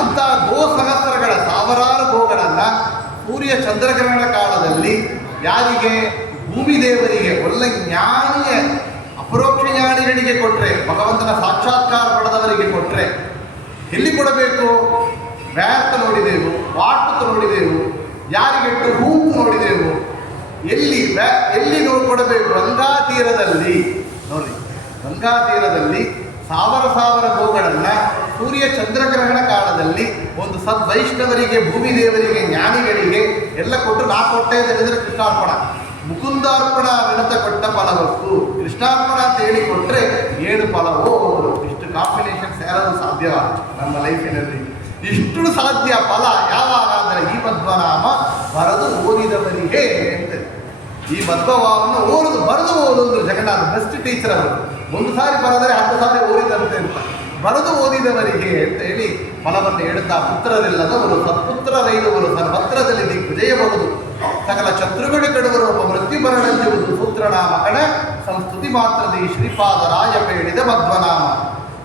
ಅಂತ ಗೋ ಸಹಸ್ರಗಳ 1000 ಗೋಗಳನ್ನು ಸೂರ್ಯ ಚಂದ್ರಗ್ರಹಣ ಕಾಲದಲ್ಲಿ ಯಾರಿಗೆ? ಭೂಮಿದೇವರಿಗೆ, ಒಳ್ಳೆ ಜ್ಞಾನಿಯ ಅಪರೋಕ್ಷ ಜ್ಞಾನಿಗಳಿಗೆ ಕೊಟ್ಟರೆ, ಭಗವಂತನ ಸಾಕ್ಷಾತ್ಕಾರ ಪಡೆದವರಿಗೆ ಕೊಟ್ಟರೆ. ಎಲ್ಲಿ ಕೊಡಬೇಕು? ವ್ಯಾರ್ಥ ನೋಡಿದೆವು, ವಾಟು ನೋಡಿದೆವು, ಯಾರಿಗೆಟ್ಟು ಹೂವು ನೋಡಿದೆವು. ಎಲ್ಲಿ ಕೊಡಬೇಕು? ಗಂಗಾ ತೀರದಲ್ಲಿ ನೋಡಿ, ಗಂಗಾ ತೀರದಲ್ಲಿ 1000 ಗೋಗಳನ್ನು ಸೂರ್ಯ ಚಂದ್ರಗ್ರಹಣ ಕಾಲದಲ್ಲಿ ಒಂದು ಸದ್ವೈಷ್ಣವರಿಗೆ, ಭೂಮಿದೇವರಿಗೆ, ಜ್ಞಾನಿಗಳಿಗೆ ಎಲ್ಲ ಕೊಟ್ಟು 4 ಹೊಟ್ಟೆ ತಿಳಿದರೆ ಕೃಷ್ಣಾರ್ಪಣ. ಮುಕುಂದಾರ್ಪಣ ವಿನತ ಕೊಟ್ಟ ಫಲವಸ್ತು. ಕೃಷ್ಣಾರ್ಪಣ ಅಂತ ಹೇಳಿ ಕೊಟ್ಟರೆ 7 ಫಲವೋ. ಇಷ್ಟು ಕಾಂಬಿನೇಷನ್ಸ್ ಯಾರಾದರೂ ಸಾಧ್ಯ ನಮ್ಮ ಲೈಫಿನಲ್ಲಿ? ಇಷ್ಟು ಸಾಧ್ಯ ಫಲ ಯಾವಾಗ ಅಂದರೆ ಈ ಮಧ್ವನಾಮ ಬರೆದು ಓದಿದವರಿಗೆ ಅಂತ. ಈ ಮಧ್ವವನ್ನು ಬರೆದು ಓದೋದು ಜಗನ್ನಾಥ ಬೆಸ್ಟ್ ಟೀಚರ್ ಅವರು. 1 ಸಾರಿ ಬರೆದರೆ 10 ಸಾರಿ ಓದಿದಂತೆ ಅಂತ. ಬರೆದು ಓದಿದವರಿಗೆ ಅಂತ ಹೇಳಿ ಫಲವನ್ನು ಹೇಳುತ್ತಾ, ಪುತ್ರರಿಲ್ಲದವರು ಸತ್ಪುತ್ರರೈದವರು ಸರ್ವತ್ರದಲ್ಲಿ ದಿಗ್ವಿಜಯಬಹುದು, ಸಕಲ ಶತ್ರುಗಳು ಕೆಡುವರು, ಮೃತ್ಯು ಬರಲೆಂಬುದು ಸೂತ್ರನಾಮಕಣ ಸಂಸ್ತುತಿ ಮಾತ್ರದಿ ಶ್ರೀಪಾದರಾಯ ಬೇಡಿದ ಮಧ್ವನಾಮ.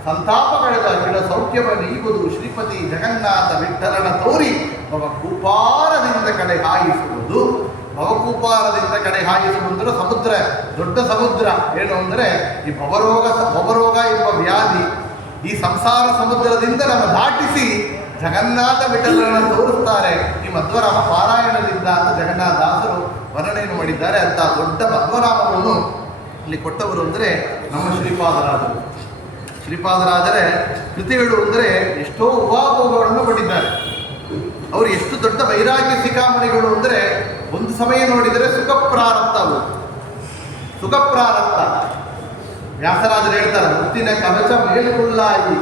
ಸಂತಾಪಗಳೆದ ಗಿಡ ಸೌಖ್ಯವ ನೀಗುವುದು ಶ್ರೀಪತಿ ಜಗನ್ನಾಥ ವಿಠಲನ ತೋರಿ ಭವಕೂಪಾರದಿಂದ ಕಡೆ ಹಾಯಿಸುವುದು. ಭವಕೂಪಾರದಿಂದ ಕಡೆ ಹಾಯಿಸುವುದು ಸಮುದ್ರ, ದೊಡ್ಡ ಸಮುದ್ರ. ಏನು ಅಂದರೆ ಈ ಭವರೋಗ ಎಂಬ ವ್ಯಾಧಿ ಈ ಸಂಸಾರ ಸಮುದ್ರದಿಂದ ನಮ್ಮ ದಾಟಿಸಿ ಜಗನ್ನಾಥ ವಿಠಲರನ್ನು ತೋರಿಸ್ತಾರೆ ಈ ಮಧ್ವರಾಮ ಪಾರಾಯಣದಿಂದ ಅಂತ ಜಗನ್ನಾಥ ದಾಸರು ವರ್ಣನೆಯನ್ನು ಮಾಡಿದ್ದಾರೆ. ಅಂತ ದೊಡ್ಡ ಮಧ್ವರಾಮವನ್ನು ಇಲ್ಲಿ ಕೊಟ್ಟವರು ಅಂದರೆ ನಮ್ಮ ಶ್ರೀಪಾದರಾಜರು. ಶ್ರೀಪಾದರಾಜರೇ ಕೃತಿಗಳು ಅಂದರೆ ಎಷ್ಟೋ ಉಪಭೋಗಗಳನ್ನು ಕೊಟ್ಟಿದ್ದಾರೆ. ಅವರು ಎಷ್ಟು ದೊಡ್ಡ ವೈರಾಗ್ಯ ಶಿಖಾಮಣಿಗಳು ಅಂದರೆ ಒಂದು ಸಮಯ ನೋಡಿದರೆ ಸುಖ ಪ್ರಾರಬ್ಧ. ಅವರು ಸುಖ ಪ್ರಾರಬ್ಧ. ವ್ಯಾಸರಾಜರು ಹೇಳ್ತಾರೆ, ಮುತ್ತಿನ ಕವಚ ಮೇಲುಗುಳ್ಳಾಯಿ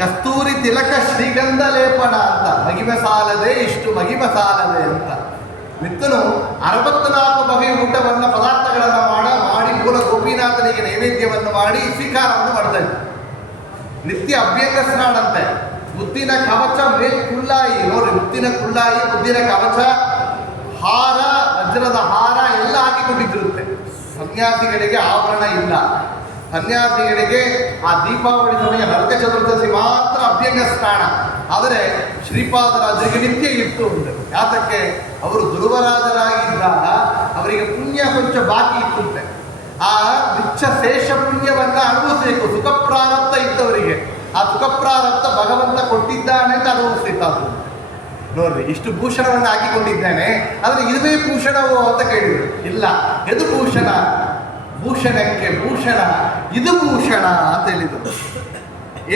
ಕಸ್ತೂರಿ ತಿಲಕ ಶ್ರೀಗಂಧ ಲೇಪನ ಅಂತ, ಮಗಿಮೆ ಸಾಲದೆ ಇಷ್ಟು ಮಗಿಮೆ ಸಾಲದೆ ಅಂತ. ಮಿತ್ತನು 64 ಬಗೆಯ ಊಟವನ್ನು ಪದಾರ್ಥಗಳನ್ನು ಮಾಡಿ ಮೂಲ ಗೋಪಿನಾಥನಿಗೆ ನೈವೇದ್ಯವನ್ನು ಮಾಡಿ ಸ್ವೀಕಾರವನ್ನು ಮಾಡ್ತಾ ಇದ್ದ. ನಿತ್ಯ ಅಭ್ಯಂಗ ಸ್ನಾನಂತೆ. ಮುತ್ತಿನ ಕವಚ ಮೇಲ್ ಕುಳ್ಳಾಯಿ, ನೋಡ್ರಿ, ಮುತ್ತಿನ ಕುಳ್ಳಾಯಿ, ಮುದ್ದಿನ ಕವಚ, ಹಾರ, ವಜ್ರದ ಹಾರ ಎಲ್ಲ ಹಾಕಿಕೊಂಡಿದ್ದಿರುತ್ತೆ. ಸನ್ಯಾಸಿಗಳಿಗೆ ಆಭರಣ ಇಲ್ಲ. ಸನ್ಯಾಸಿಗಳಿಗೆ ಆ ದೀಪಾವಳಿ ಸಮಯ ನರಕ ಚತುರ್ದಶಿ ಮಾತ್ರ ಅಭ್ಯಂಗ ಸ್ನಾನ. ಆದರೆ ಶ್ರೀಪಾದರಾಜರಿಗೆ ನಿತ್ಯ ಇತ್ತು ಉಂಟು. ಯಾತಕ್ಕೆ? ಅವರು ಧ್ರುವರಾಜರಾಗಿದ್ದಾಗ ಅವರಿಗೆ ಪುಣ್ಯ ಕೊಂಚ ಬಾಕಿ ಇತ್ತಂತೆ. ಆ ಮಿಚ್ಚ ಶೇಷ ಪುಣ್ಯವನ್ನು ಅನುಭವಿಸಬೇಕು. ಸುಖ ಪ್ರಾರಬ್ಧ ಇದ್ದವರಿಗೆ ಆ ಸುಖ ಪ್ರಾರಬ್ಧ ಭಗವಂತ ಕೊಟ್ಟಿದ್ದಾನೆ ಅಂತ ಅನುಭವಿಸ್ತಿತ್ತು. ನೋಡ್ರಿ, ಇಷ್ಟು ಭೂಷಣವನ್ನು ಹಾಕಿಕೊಂಡಿದ್ದಾನೆ, ಆದರೆ ಇದುವೇ ಭೂಷಣವೋ ಅಂತ ಕೇಳಿದ್ರು. ಇಲ್ಲ, ಎದು ಭೂಷಣ? ಭೂಷಣಕ್ಕೆ ಭೂಷಣ ಇದು ಭೂಷಣ ಅಂತ ಹೇಳಿದರು.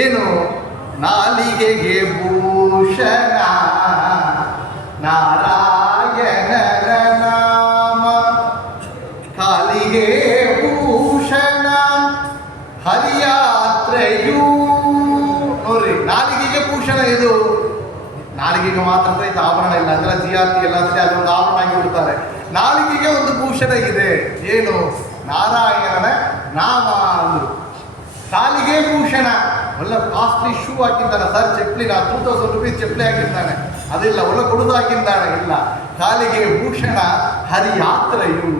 ಏನು? ನಾಲಿಗೆಗೆ ಭೂಷಣ ನಾರಾಯಣನ ನಾಮ, ಕಾಲಿಗೆ ಭೂಷಣ ಹರಿಯಾತ್ರೆಯೂ. ನೋಡ್ರಿ, ನಾಲಿಗೆಗೆ ಭೂಷಣ ಇದು. ನಾಲಿಗೆಗೆ ಮಾತ್ರ ಇದು ಆಭರಣ ಇಲ್ಲ. ಅಂದ್ರೆ ಜಿಯಾತಿ ಎಲ್ಲ ಅಷ್ಟೇ ಅದೊಂದು ಆಭರಣ ಆಗಿ ಬಿಡ್ತಾರೆ. ನಾಲಿಗೆಗೆ ಒಂದು ಭೂಷಣ ಇದೆ. ಏನು? ನಾರಾಯಣನ ನಾಮ ಅಂದರು. ಕಾಲಿಗೆ ಭೂಷಣ. ಒಳ್ಳೆ ಕಾಸ್ಟ್ಲಿ ಶೂ ಹಾಕಿದ್ದಾನೆ ಸರ್, ಚಪ್ಪಲಿನ 2000 ರೂಪೀಸ್ ಚಪ್ಪಲಿ ಹಾಕಿದ್ದಾನೆ. ಅದಿಲ್ಲ, ಒಳ್ಳೆ ಕೊಡುದು ಹಾಕಿದ್ದಾನೆ. ಇಲ್ಲ, ಕಾಲಿಗೆ ಭೂಷಣ ಹರಿಯಾತ್ರೆಯು.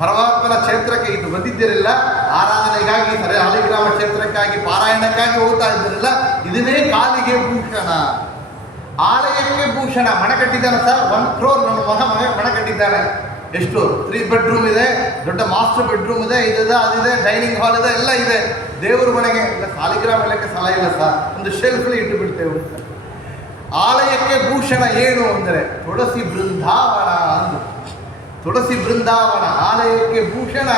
ಪರಮಾತ್ಮನ ಕ್ಷೇತ್ರಕ್ಕೆ ಇದು ಬಂದಿದ್ದಿರಲಿಲ್ಲ, ಆರಾಧನೆಗಾಗಿ ಸರಿ ಹಾಲಿಗ್ರಾಮ ಕ್ಷೇತ್ರಕ್ಕಾಗಿ ಪಾರಾಯಣಕ್ಕಾಗಿ ಹೋಗ್ತಾ ಇದ್ದಿರಲಿಲ್ಲ. ಇದನ್ನೇ ಕಾಲಿಗೆ ಭೂಷಣ. ಆಲಯಕ್ಕೆ ಭೂಷಣ. ಮಣ ಕಟ್ಟಿದ್ದಾನೆ ಸರ್, 1 crore ನನ್ನ ಮಗ ಮಣ ಕಟ್ಟಿದ್ದಾನೆ. ಎಷ್ಟು? 3 ಬೆಡ್ರೂಮ್ ಇದೆ, ದೊಡ್ಡ ಮಾಸ್ಟರ್ ಬೆಡ್ರೂಮ್ ಇದೆ, ಇದಿದೆ, ಅದಿದೆ, ಡೈನಿಂಗ್ ಹಾಲ್ ಇದೆ, ಎಲ್ಲ ಇದೆ. ದೇವರ ಮನೆಗೆ ಸಾಲಿಗ್ರಾಮ ಇಲ್ಲಕ್ಕೆ ಸ್ಥಳ ಇಲ್ಲ ಸರ್, ಒಂದು ಶೆಲ್ಫ್ಲಿ ಇಟ್ಟು ಬಿಡ್ತೇವೆ. ಆಲಯಕ್ಕೆ ಭೂಷಣ ಏನು ಅಂದರೆ ತುಳಸಿ ಬೃಂದಾವನ ಅಂದು. ತುಳಸಿ ಬೃಂದಾವನ. ಆಲಯಕ್ಕೆ ಭೂಷಣ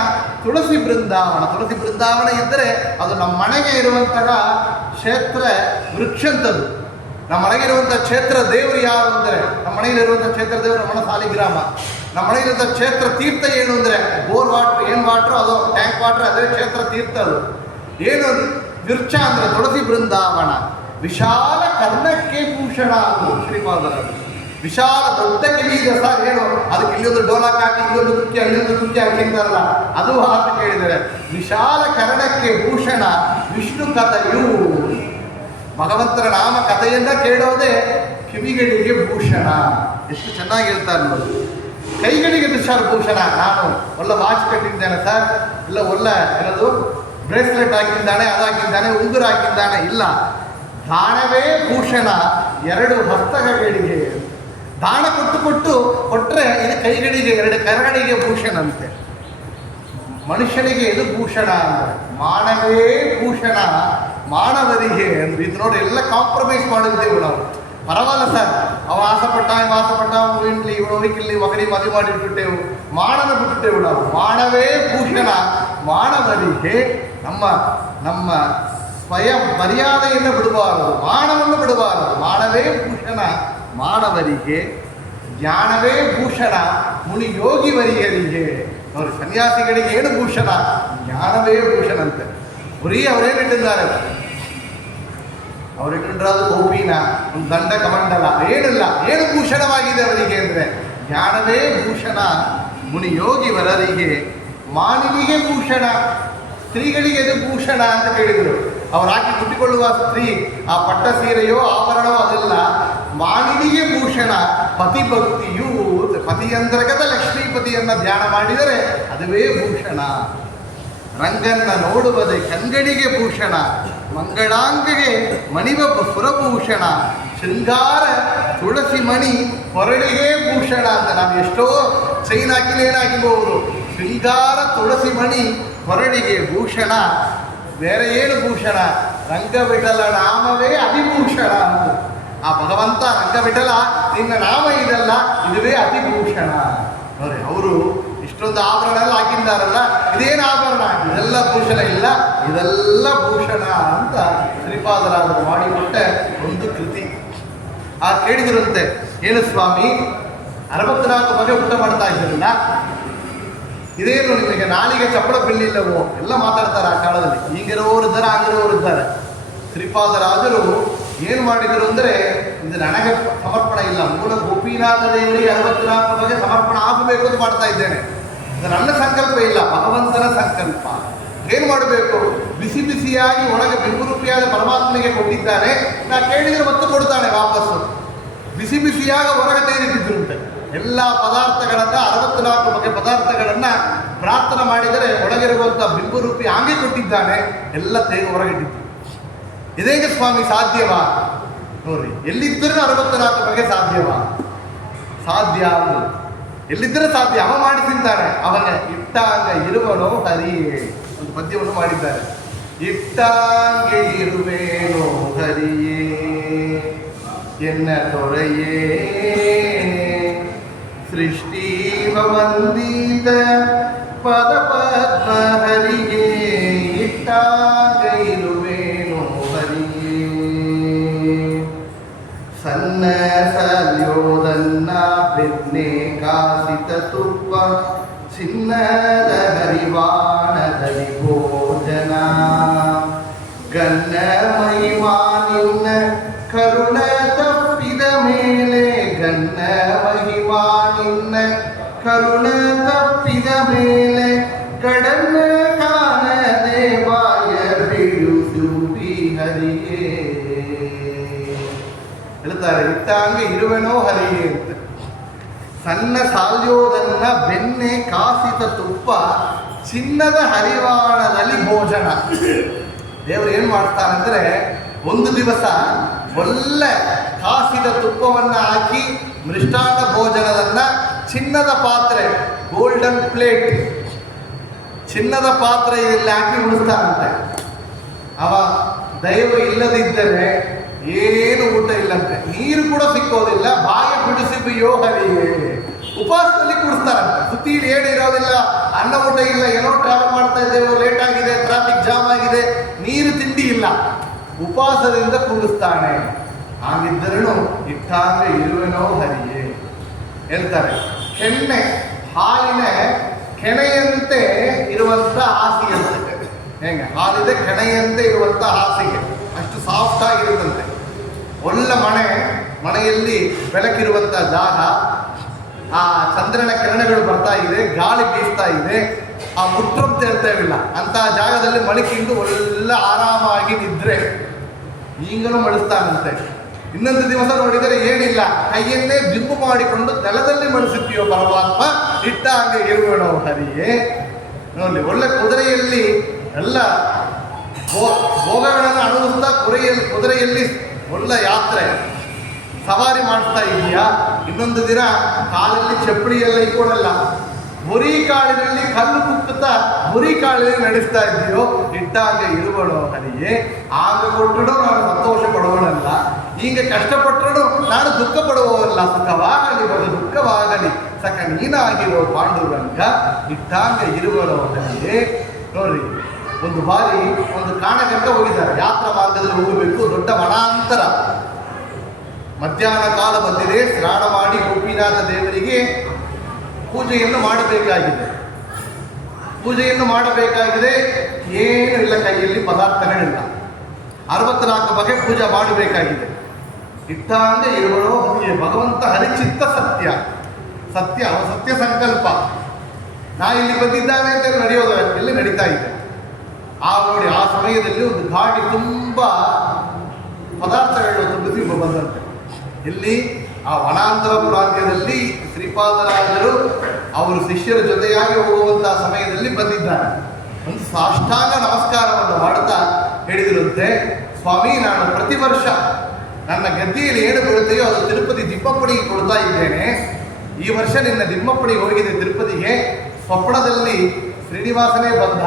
ತುಳಸಿ ಬೃಂದಾವನ. ತುಳಸಿ ಬೃಂದಾವನ ಇದ್ದರೆ ಅದು ನಮ್ಮ ಮನೆಗೆ ಇರುವಂತಹ ಕ್ಷೇತ್ರ ವೃಕ್ಷಂಥದ್ದು. ನಮ್ಮ ಮನೆಗಿರುವಂಥ ಕ್ಷೇತ್ರ ದೇವರು ಯಾರು ಅಂದರೆ, ನಮ್ಮ ಮನೆಯಲ್ಲಿರುವಂಥ ಕ್ಷೇತ್ರ ದೇವರು ನಮ್ಮ ಸಾಲಿಗ್ರಾಮ. ನಮ್ಮ ಮನೆಗಿರುವಂಥ ಕ್ಷೇತ್ರ ತೀರ್ಥ ಏನು ಅಂದರೆ ಬೋರ್ ವಾಟ್ರ್, ಏನು ವಾಟ್ರು ಅದು ಟ್ಯಾಂಕ್ ವಾಟ್ರ್, ಅದೇ ಕ್ಷೇತ್ರ ತೀರ್ಥ. ಅದು ಏನು? ವೃಕ್ಷ ಅಂದರೆ ತುಳಸಿ ಬೃಂದಾವನ. ವಿಶಾಲ ಕರ್ಣಕ್ಕೆ ಭೂಷಣ ಅದು ಶ್ರೀಪಾದರಾಜ. ವಿಶಾಲ ದೊಡ್ಡ ಕಿವಿ ಇದೆ ಸರ್. ಏನು? ಅದಕ್ಕೆ ಇಲ್ಲೊಂದು ಡೋಲಾಕ್ ಹಾಕಿ ಇಲ್ಲೊಂದು ತುಕ್ಕಿ ಹಾಕಿದ್ದಾರಲ್ಲ, ಅದು ಹಾಕಿ ಕೇಳಿದರೆ ವಿಶಾಲ ಕರ್ಣಕ್ಕೆ ಭೂಷಣ ವಿಷ್ಣು ಕಥೆಯು. ಭಗವಂತನ ನಾಮ ಕಥೆಯಿಂದ ಕೇಳೋದೇ ಕಿವಿಗಳಿಗೆ ಭೂಷಣ. ಎಷ್ಟು ಚೆನ್ನಾಗಿ ಹೇಳ್ತಾರೆ ನೋಡಿ. ಕೈಗಳಿಗೆ ಸರ್ ಭೂಷಣ. ನಾನು ಒಳ್ಳೆ ವಾಚ್ ಕಟ್ಟಿದ್ದೇನೆ ಸರ್, ಇಲ್ಲ ಒಳ್ಳೆ ಏನದು ಬ್ರೇಸ್ಲೆಟ್ ಹಾಕಿದ್ದಾನೆ, ಅದಾಕಿದ್ದಾನೆ, ಉಂಗುರ ಹಾಕಿದ್ದಾನೆ. ಇಲ್ಲ, ದಾನವೇ ಭೂಷಣ 2 ಹಸ್ತಗಳಿಗೆ. ದಾನ ಕೊಟ್ಟರೆ ಇದು ಕೈಗಳಿಗೆ, 2 ಕರಗಳಿಗೆ ಭೂಷಣ ಅಂತೆ. ಮನುಷ್ಯನಿಗೆ ಇದು ಭೂಷಣ ಅಂದರೆ ಮಾನವೇ ಭೂಷಣ ಮಾನವರಿಗೆ ಅಂದ್ರೆ. ಇದು ನೋಡಿ, ಎಲ್ಲ ಕಾಂಪ್ರಮೈಸ್ ಮಾಡಿದ್ದೇವೆ ನಾವು. ಪರವಾಗಿಲ್ಲ ಸರ್, ಅವ ಆಸೆಪಟ್ಟ ಇಡ್ಲಿ ಇವಳು ಹೋಗಿಲ್ಲಿ ಮಗಡಿ ಮದುವೆ ಮಾಡಿಬಿಟ್ಟುಟ್ಟೆವು, ಮಾನವ ಬಿಟ್ಟುಟ್ಟೆವು ನಾವು. ಮಾನವೇ ಭೂಷಣ ಮಾನವರಿಗೆ. ನಮ್ಮ ಸ್ವಯಂ ಮರ್ಯಾದೆಯನ್ನು ಬಿಡಬಾರದು, ಮಾನವನ್ನು ಬಿಡಬಾರದು. ಮಾನವೇ ಭೂಷಣ ಮಾನವರಿಗೆ, ಜ್ಞಾನವೇ ಭೂಷಣ ಮುನಿ ಯೋಗಿವರಿಯರಿಗೆ. ನೋಡಿ, ಸನ್ಯಾಸಿಗಳಿಗೆ ಏನು ಭೂಷಣ? ಜ್ಞಾನವೇ ಭೂಷಣ ಅಂತೆ. ಬರೀ ಅವರೇನಿಟ್ಟಿದ್ದಾರೆ, ಅವರಿಟ್ಟಿರೋದು ಗೋಪಿನ ಒಂದು ದಂಡ ಕಮಂಡಲ ಏನಿಲ್ಲ. ಏನು ಭೂಷಣವಾಗಿದೆ ಅವರಿಗೆ ಅಂದರೆ ಜ್ಞಾನವೇ ಭೂಷಣ ಮುನಿ ಯೋಗಿವರರಿಗೆ. ಮಾನವಿಗೆ ಭೂಷಣ. ಸ್ತ್ರೀಗಳಿಗೆ ಇದು ಭೂಷಣ ಅಂತ ಕೇಳಿದರು. ಅವ್ರು ಹಾಕಿ ಮುಟ್ಟಿಕೊಳ್ಳುವ ಸ್ತ್ರೀ ಆ ಪಟ್ಟ ಸೀರೆಯೋ ಆಭರಣವೋ ಅದೆಲ್ಲ. ಮಾನವಿಗೆ ಭೂಷಣ ಪತಿಭಕ್ತಿಯು. ಪತಿಯಂತರ್ಗತ ಲಕ್ಷ್ಮೀಪತಿಯನ್ನು ಧ್ಯಾನ ಮಾಡಿದರೆ ಅದುವೇ ಭೂಷಣ. ರಂಗನ್ನ ನೋಡುವುದೇ ಕಂಗಡಿಗೆ ಭೂಷಣ. ಮಂಗಳಾಂಗಗೆ ಮಣಿವ ಸುರಭೂಷಣ. ಶೃಂಗಾರ ತುಳಸಿ ಮಣಿ ಕೊರಳಿಗೆ ಭೂಷಣ ಅಂತ. ನಾವು ಎಷ್ಟೋ ಚೈನ್ ಹಾಕಿಲ್ಲ ಏನಾಗಿಬಹುದು. ಶೃಂಗಾರ ತುಳಸಿ ಮಣಿ ಕೊರಳಿಗೆ ಭೂಷಣ. ಬೇರೆ ಏನು ಭೂಷಣ? ರಂಗವಿಠಲ ನಾಮವೇ ಅತಿಭೂಷಣ ಅಂತ. ಆ ಭಗವಂತ ರಂಗವಿಠಲ ನಿನ್ನ ನಾಮ ಇದಲ್ಲ, ಇದುವೇ ಅತಿಭೂಷಣ. ನೋಡಿ, ಅವರು ಇಷ್ಟೊಂದು ಆಭರಣ ಎಲ್ಲ ಹಾಕಿದ್ದಾರಲ್ಲ, ಇದೇನು ಆಭರಣ, ಇದೆಲ್ಲ ಭೂಷಣ ಇಲ್ಲ, ಇದೆಲ್ಲ ಭೂಷಣ ಅಂತ ಶ್ರೀಪಾದರಾಜರು ಮಾಡಿಕೊಟ್ಟೆ ಒಂದು ಕೃತಿ. ಆ ಕೇಳಿದ್ರಂತೆ, ಏನು ಸ್ವಾಮಿ 64 ಬಗೆ ಊಟ ಮಾಡ್ತಾ ಇದ್ದೀರಲ್ಲ, ಇದೇನು ನಿಮಗೆ ನಾಲಿಗೆ ಚಪ್ಪಳ ಬಿಲ್ಲಿಲ್ಲವೋ ಎಲ್ಲ ಮಾತಾಡ್ತಾರೆ ಆ ಕಾಲದಲ್ಲಿ. ಈಗಿರೋರು ಇದ್ದಾರೆ, ಆಗಿರೋರು ಇದ್ದಾರೆ. ಶ್ರೀಪಾದರಾಜರು ಏನು ಮಾಡಿದರು ಅಂದರೆ, ಇದು ನನಗೆ ಸಮರ್ಪಣೆ ಇಲ್ಲ, ಮೂಲ ಗೋಪಿನಾಥ ದೇವರಿಗೆ 64 ಬಗೆ ಸಮರ್ಪಣೆ ಆಗಬೇಕು ಅಂತ ಮಾಡ್ತಾ ಇದ್ದೇನೆ. ಇದು ನನ್ನ ಸಂಕಲ್ಪ ಇಲ್ಲ, ಭಗವಂತನ ಸಂಕಲ್ಪ. ಏನು ಮಾಡಬೇಕು, ಬಿಸಿ ಬಿಸಿಯಾಗಿ ಒಳಗೆ ಬಿಂಬರೂಪಿಯಾದ ಪರಮಾತ್ಮನಿಗೆ ಕೊಟ್ಟಿದ್ದಾನೆ, ನಾ ಕೇಳಿದರೆ ಮತ್ತು ಕೊಡ್ತಾನೆ ವಾಪಸ್ಸು. ಬಿಸಿ ಬಿಸಿಯಾಗ ಹೊರಗೆ ತೆಗೆದಿಟ್ಟಿದ್ರಂತೆ ಎಲ್ಲ ಪದಾರ್ಥಗಳನ್ನು, 64 ಬಗೆ ಪದಾರ್ಥಗಳನ್ನು ಪ್ರಾರ್ಥನೆ ಮಾಡಿದರೆ ಒಳಗಿರುವಂಥ ಬಿಂಬರೂಪಿ ಹಾಗೆ ಕೊಟ್ಟಿದ್ದಾನೆ, ಎಲ್ಲ ತೆಗೆದು ಹೊರಗಿಟ್ಟಿದ್ದು. ಇದೇಗೆ ಸ್ವಾಮಿ ಸಾಧ್ಯವಾ? ನೋಡ್ರಿ, ಎಲ್ಲಿದ್ದರೂ 64 ಬಗೆ ಸಾಧ್ಯವಾ? ಸಾಧ್ಯ ಅಂದು ಎಲ್ಲಿದ್ದರೆ ಸಾಧ್ಯ. ಅವ ಮಾಡಿಸಿದ್ದಾನೆ, ಅವನ ಇಟ್ಟಾಂಗ ಇರುವನೋ ಹರಿಯೇ ಒಂದು ಪದ್ಯವನ್ನು ಮಾಡಿದ್ದಾರೆ. ಇಟ್ಟಾಂಗೆ ಇರುವೇನೋ ಹರಿಯೇ ಎನ್ನ ತೊರೆಯೇ ಸೃಷ್ಟಿ ವಂದಿತ ಪದ ಪದ್ಮ ಹರಿಯೇ ಇಟ್ಟಾಂಗ ಇರುವೇನೋ ಹರಿಯೇ ಸಣ್ಣ ಸಲ್ಯೋದನ್ನ ಬೆನ್ನೆ ಕಾಸಿತ ತುಪ್ಪ ಚಿನ್ನದ ಹರಿವಾಣದಲ್ಲಿ ಭೋಜನ ಗನ್ನ ಮಹಿಮಾ ನಿನ್ನ ಕರುಣ ತಪ್ಪಿದ ಮೇಲೆ ಗನ್ನ ಮಹಿಮಾ ನಿನ್ನ ಕರುಣ ತಪ್ಪಿದ ಮೇಲೆ ಕಡನ್ನ ಕಾಣದೆ ಬಾಯ ಬಿಡುಸುಟಿ ಹರಿಯೇ ಹೇಳ್ತಾರೆ. ಇಟ್ಟಾಂಗೆ ಇರುವೆನೋ ಹರಿಯೇ ಅಂತ. ಸಣ್ಣ ಸಾಲ್ಯೋದನ್ನ ಬೆಣ್ಣೆ ಕಾಸಿದ ತುಪ್ಪ ಚಿನ್ನದ ಹರಿವಾಣದಲ್ಲಿ ಭೋಜನ. ದೇವರು ಏನು ಮಾಡ್ತಾರಂದ್ರೆ, ಒಂದು ದಿವಸ ಒಳ್ಳೆ ಕಾಸಿದ ತುಪ್ಪವನ್ನು ಹಾಕಿ ಮೃಷ್ಟಾನ್ನ ಭೋಜನದನ್ನ ಚಿನ್ನದ ಪಾತ್ರೆ, ಗೋಲ್ಡನ್ ಪ್ಲೇಟ್, ಚಿನ್ನದ ಪಾತ್ರೆಯಲ್ಲಿ ಹಾಕಿ ಉಳಿಸ್ತಾರಂತೆ. ಅವ ದೈವ ಇಲ್ಲದಿದ್ದರೆ ಏನು ಊಟ ಇಲ್ಲಂತೆ, ನೀರು ಕೂಡ ಸಿಕ್ಕೋದಿಲ್ಲ, ಬಾಯಿ ಬಿಡಿಸಿ ಬಿಯೋ ಹರಿಯೇ ಉಪವಾಸದಲ್ಲಿ ಕುಡಿಸ್ತಾರಂತೆ. ಸುತ್ತೀಲಿ ಏನು ಇರೋದಿಲ್ಲ, ಅನ್ನ ಊಟ ಇಲ್ಲ, ಏನೋ ಟ್ರಾವೆಲ್ ಮಾಡ್ತಾ ಇದ್ದೇವೆ, ಲೇಟ್ ಆಗಿದೆ, ಟ್ರಾಫಿಕ್ ಜಾಮ್ ಆಗಿದೆ, ನೀರು ತಿಂಡಿ ಇಲ್ಲ, ಉಪವಾಸದಿಂದ ಕೂಡಿಸ್ತಾನೆ. ಹಾಗಿದ್ದರೂ ಇಟ್ಟಾಂಗ ಇರುವೆನೋ ಹರಿಯೇ ಹೇಳ್ತಾರೆ. ಕೆನ್ನೆ ಹಾಲಿನ ಕೆನೆಯಂತೆ ಇರುವಂತ ಹಾಸಿಗೆ, ಹೆಂಗೆ ಹಾಲಿದೆ ಕೆನೆಯಂತೆ ಇರುವಂತ ಹಾಸಿಗೆ, ಅಷ್ಟು ಸಾಫ್ಟ್ ಆಗಿರುತ್ತಂತೆ. ಒಳ್ಳೆ ಮನೆಯಲ್ಲಿ ಬೆಳಕಿರುವಂಥ ಜಾಗ, ಆ ಚಂದ್ರನ ಕಿರಣಗಳು ಬರ್ತಾ ಇದೆ, ಗಾಳಿ ಬೀಸ್ತಾ ಇದೆ, ಆ ಮುಟ್ರಂತ ಹೇಳ್ತೇವಿಲ್ಲ ಅಂತಹ ಜಾಗದಲ್ಲಿ ಮಳಿಕೊಂಡು ಒಳ್ಳೆ ಆರಾಮಾಗಿ ನಿದ್ರೆ. ಈಗಲೂ ಮಳಿಸ್ತಾನಂತೆ. ಇನ್ನೊಂದು ದಿವಸ ನೋಡಿದರೆ ಏನಿಲ್ಲ, ಕೈಯನ್ನೇ ಬಿಂಬು ಮಾಡಿಕೊಂಡು ನೆಲದಲ್ಲಿ ಮಳಿಸುತ್ತೀಯೋ ಪರಮಾತ್ಮ, ಇಟ್ಟಾಂಗ ಇರುವೆನೋ ಹರಿಯೇ. ನೋಡಿ, ಒಳ್ಳೆ ಕುದುರೆಯಲ್ಲಿ ಎಲ್ಲ ಭೋಗಗಳನ್ನು ಅನುಭವಿಸ್ತಾ ಕುದುರೆಯಲ್ಲಿ ಒಳ್ಳೆ ಯಾತ್ರೆ ಸವಾರಿ ಮಾಡ್ತಾ ಇದೆಯಾ. ಇನ್ನೊಂದು ದಿನ ಕಾಲಲ್ಲಿ ಚಪ್ಪಲಿ ಎಲ್ಲ ಇಟ್ಕೊಡಲ್ಲ, ಬುರಿ ಕಾಳಿನಲ್ಲಿ ಕಲ್ಲು ಕುಕ್ಕುತ್ತಾ ಬುರಿ ಕಾಳಿನಲ್ಲಿ ನಡೆಸ್ತಾ ಇದ್ದೀಯೋ, ಇಟ್ಟಾಗ ಇರುವಳೋ ಹರಿಯೇ. ಆಗ ಕೊಟ್ಟರು ನಾನು ಸಂತೋಷ ಪಡುವನಲ್ಲ, ಈಗ ಕಷ್ಟಪಟ್ಟರು ನಾನು ದುಃಖ ಪಡುವವಲ್ಲ. ಸುಖವಾಗಲಿ ಬದು ದುಃಖವಾಗಲಿ ಸಕ ನೀನಾಗಿರೋ ಪಾಂಡುರಂಗ, ಇಟ್ಟಾಗ ಇರುವಳೋ ಹರಿಯೇ. ನೋಡ್ರಿ, ಒಂದು ಬಾರಿ ಒಂದು ಕಾಣಕಂತ ಹೋಗಿದ್ದಾರೆ, ಯಾತ್ರಾ ಮಾರ್ಗದಲ್ಲಿ ಹೋಗಬೇಕು, ದೊಡ್ಡ ವನಾಂತರ, ಮಧ್ಯಾಹ್ನ ಕಾಲ ಬಂದಿದೆ, ಸ್ನಾನ ಮಾಡಿ ಗೋಪಿನಾಥ ದೇವರಿಗೆ ಪೂಜೆಯನ್ನು ಮಾಡಬೇಕಾಗಿದೆ. ಏನು ಇಲ್ಲ, ಕೈಯಲ್ಲಿ ಪದಾರ್ಥಗಳಿಲ್ಲ, 64 ಬಗೆ ಪೂಜೆ ಮಾಡಬೇಕಾಗಿದೆ. ಇಟ್ಟಾಂಗ ಇರುವಳೋ ಹರಿಯೇ. ಭಗವಂತ ಹರಿಚಿತ್ತ ಸತ್ಯ, ಅವ ಸತ್ಯ ಸಂಕಲ್ಪ. ನಾ ಇಲ್ಲಿ ಬಂದಿದ್ದಾನೆ ಅಂತ ನಡೆಯೋದು ಎಲ್ಲಿ ನಡೀತಾ ಇದೆ. ನೋಡಿ, ಆ ಸಮಯದಲ್ಲಿ ಒಂದು ಘಾಟಿ ತುಂಬ ಪದಾರ್ಥಗಳು ತುಂಬಿಸಿ ಬಂದಂತೆ. ಇಲ್ಲಿ ಆ ವನಾಂತರ ಪ್ರಾಂತ್ಯದಲ್ಲಿ ಶ್ರೀಪಾದರಾಜರು ಅವರು ಶಿಷ್ಯರ ಜೊತೆಯಾಗಿ ಹೋಗುವಂತಹ ಸಮಯದಲ್ಲಿ ಬಂದಿದ್ದಾರೆ. ಒಂದು ಸಾಷ್ಟಾಂಗ ನಮಸ್ಕಾರವನ್ನು ಮಾಡುತ್ತಾ ಹೇಳಿದಿರಂತೆ, ಸ್ವಾಮಿ, ನಾನು ಪ್ರತಿ ವರ್ಷ ನನ್ನ ಗದ್ದೆಯಲ್ಲಿ ಏನು ಬೀಳುತ್ತೆಯೋ ಅದು ತಿರುಪತಿ ದಿಮ್ಮಪ್ಪಣಿಗೆ ಕೊಡ್ತಾ ಇದ್ದೇನೆ. ಈ ವರ್ಷ ನಿನ್ನ ದಿಮ್ಮಪ್ಪಣಿಗೆ ಹೋಗಿದೆ ತಿರುಪತಿಗೆ. ಸ್ವಪ್ನದಲ್ಲಿ ಶ್ರೀನಿವಾಸನೇ ಬಂದ,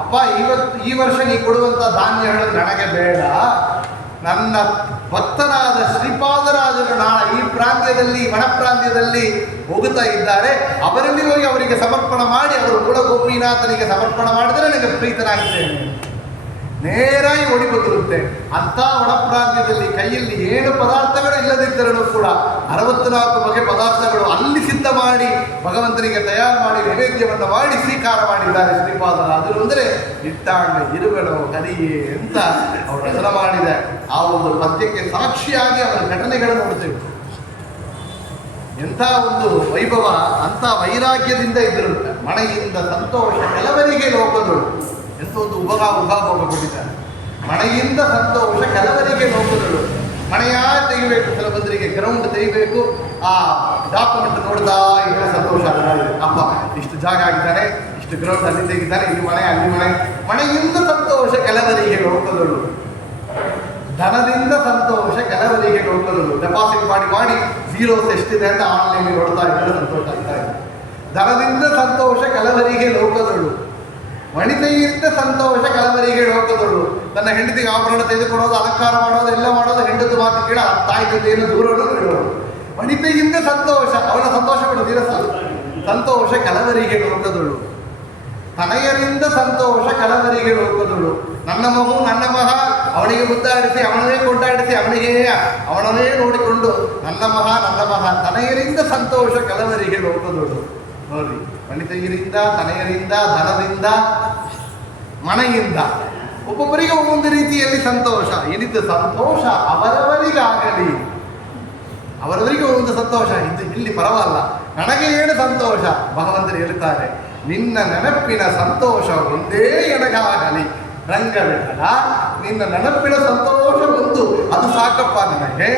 ಅಪ್ಪ ಈ ವರ್ಷ ನೀ ಕೊಡುವಂಥ ಧಾನ್ಯಗಳು ನನಗೆ ಬೇಡ, ನನ್ನ ಭಕ್ತನಾದ ಶ್ರೀಪಾದರಾಜರು ನಾಳೆ ಈ ಪ್ರಾಂತ್ಯದಲ್ಲಿ ವನ ಪ್ರಾಂತ್ಯದಲ್ಲಿ ಹೋಗುತ್ತಾ ಇದ್ದಾರೆ, ಅವರಲ್ಲಿ ಹೋಗಿ ಅವರಿಗೆ ಸಮರ್ಪಣ ಮಾಡಿ ಅವರು ಕೂಡ ಗೋಪಿನಾಥನಿಗೆ ಸಮರ್ಪಣ ಮಾಡಿದರೆ ನನಗೆ ಪ್ರೀತನಾಗಿದ್ದೇನೆ. ನೇರಾಗಿ ಓಡಿ ಬಂದಿರುತ್ತೆ. ಅಂಥ ಒಣ ಪ್ರಾಂತ್ಯದಲ್ಲಿ ಕೈಯಲ್ಲಿ ಏನು ಪದಾರ್ಥಗಳು ಇಲ್ಲದಿದ್ದರೂ ಕೂಡ 64 ಬಗೆ ಪದಾರ್ಥಗಳು ಅಲ್ಲಿ ಸಿದ್ಧ ಮಾಡಿ ಭಗವಂತನಿಗೆ ತಯಾರು ಮಾಡಿ ನೈವೇದ್ಯವನ್ನು ಮಾಡಿ ಸ್ವೀಕಾರ ಮಾಡಿದ್ದಾರೆ ಶ್ರೀಪಾದರಾಜರು. ಅಂದರೆ ಇಟ್ಟಾಂಡ ಇರುಗಳು ಕರಿಯೇ ಅಂತ ಅವರು ರಚನೆ ಮಾಡಿದ ಆ ಒಂದು ಪದ್ಯಕ್ಕೆ ಸಾಕ್ಷಿಯಾಗಿ ಅವರ ಘಟನೆಗಳನ್ನು ನೋಡ್ತೇವೆ. ಎಂಥ ಒಂದು ವೈಭವ, ಅಂಥ ವೈರಾಗ್ಯದಿಂದ ಇದ್ದಿರುತ್ತೆ. ಮಳೆಯಿಂದ ಸಂತೋಷ ಕೆಲವರಿಗೆ ಲೋಕದಳು, ಎಂತ ಒಂದು ಉಪಭೋಗ ಕೊಟ್ಟಿದ್ದಾರೆ. ಮಳೆಯಿಂದ ಸಂತೋಷ ಕೆಲವರಿಗೆ ಲೋಕದಳು. ಮಳೆಯಾ ತೆಗಿಬೇಕು, ಕೆಲವೊಂದರಿಗೆ ಗ್ರೌಂಡ್ ತೆಗಿಬೇಕು, ಆ ಡಾಕ್ಯುಮೆಂಟ್ ನೋಡ್ತಾ ಇದ್ರೆ ಸಂತೋಷ ಆಗಿದೆ. ಅಪ್ಪ ಇಷ್ಟು ಜಾಗ ಆಗಿದ್ದಾನೆ, ಇಷ್ಟು ಗ್ರೌಂಡ್ ಅಲ್ಲಿ ತೆಗಿದ್ದಾನೆ, ಇಲ್ಲಿ ಮನೆ ಅಲ್ಲಿ ಮನೆ. ಮಳೆಯಿಂದ ಸಂತೋಷ ಕೆಲವರಿಗೆ ಲೋಕದಳು, ಧನದಿಂದ ಸಂತೋಷ ಕೆಲವರಿಗೆ ಲೋಕದಳು. ಡೆಪಾಸಿಟ್ ಮಾಡಿ ಝೀರೋಸ್ ಎಷ್ಟಿದೆ ಅಂತ ಆನ್ಲೈನ್ ನೋಡ್ತಾ ಇದ್ರೆ ಸಂತೋಷ ಆಗ್ತಾ ಇದೆ. ಧನದಿಂದ ಸಂತೋಷ ಕೆಲವರಿಗೆ ಲೋಕದಳು, ವನಿತೆಯಿಂದ ಸಂತೋಷ ಕೆಲವರಿಗೆ ಲೋಕದಳು. ತನ್ನ ಹೆಂಡತಿಗೆ ಆಭರಣ ತೆಗೆದುಕೊಡೋದು, ಅಲಂಕಾರ ಮಾಡೋದು, ಎಲ್ಲ ಮಾಡೋದು, ಹೆಂಡತಿ ಮಾತು ಕೇಳ ತಾಯಿ ತಂದೆಯನ್ನು ದೂರವನ್ನು ಬಿಡೋದು. ವನಿತೆಯಿಂದ ಸಂತೋಷ, ಅವಳ ಸಂತೋಷ ಬಿಡುತ್ತೀರ ಸಂತೋಷ ಕೆಲವರಿಗೆ ಲೋಕದಳು. ತನಯರಿಂದ ಸಂತೋಷ ಕೆಲವರಿಗೆ ಲೋಕದಳು. ನನ್ನ ಮಗು ನನ್ನ ಮಗ, ಅವನಿಗೆ ಮುದ್ದಾಡಿಸಿ ಅವನನ್ನೇ ಕೊಂಡಾಡಿಸಿ ಅವನನ್ನೇ ನೋಡಿಕೊಂಡು ನನ್ನ ಮಗ ತನಯರಿಂದ ಸಂತೋಷ ಕೆಲವರಿಗೆ ಲೋಕದಳು. ನೋಡಿ, ವನಿತೆಯರಿಂದ, ತನಯರಿಂದ, ಧನದಿಂದ, ಮನೆಯಿಂದ ಒಬ್ಬೊಬ್ಬರಿಗೆ ಒಂದೊಂದು ರೀತಿಯಲ್ಲಿ ಸಂತೋಷ. ಏನಿದ್ದು ಸಂತೋಷ ಅವರವರಿಗಾಗಲಿ, ಅವರವರಿಗೆ ಒಂದು ಸಂತೋಷ. ಇಲ್ಲಿ ಪರವಲ್ಲ, ನನಗೆ ಏನು ಸಂತೋಷ. ಭಗವಂತರು ಹೇಳ್ತಾರೆ, ನಿನ್ನ ನೆನಪಿನ ಸಂತೋಷ ಒಂದೇ ಎನಗಾಗಲಿ ರಂಗವಿಠಲ. ನಿನ್ನ ನೆನಪಿನ ಸಂತೋಷ ಒಂದು, ಅದು ಸಾಕಪ್ಪ ನನಗೆ.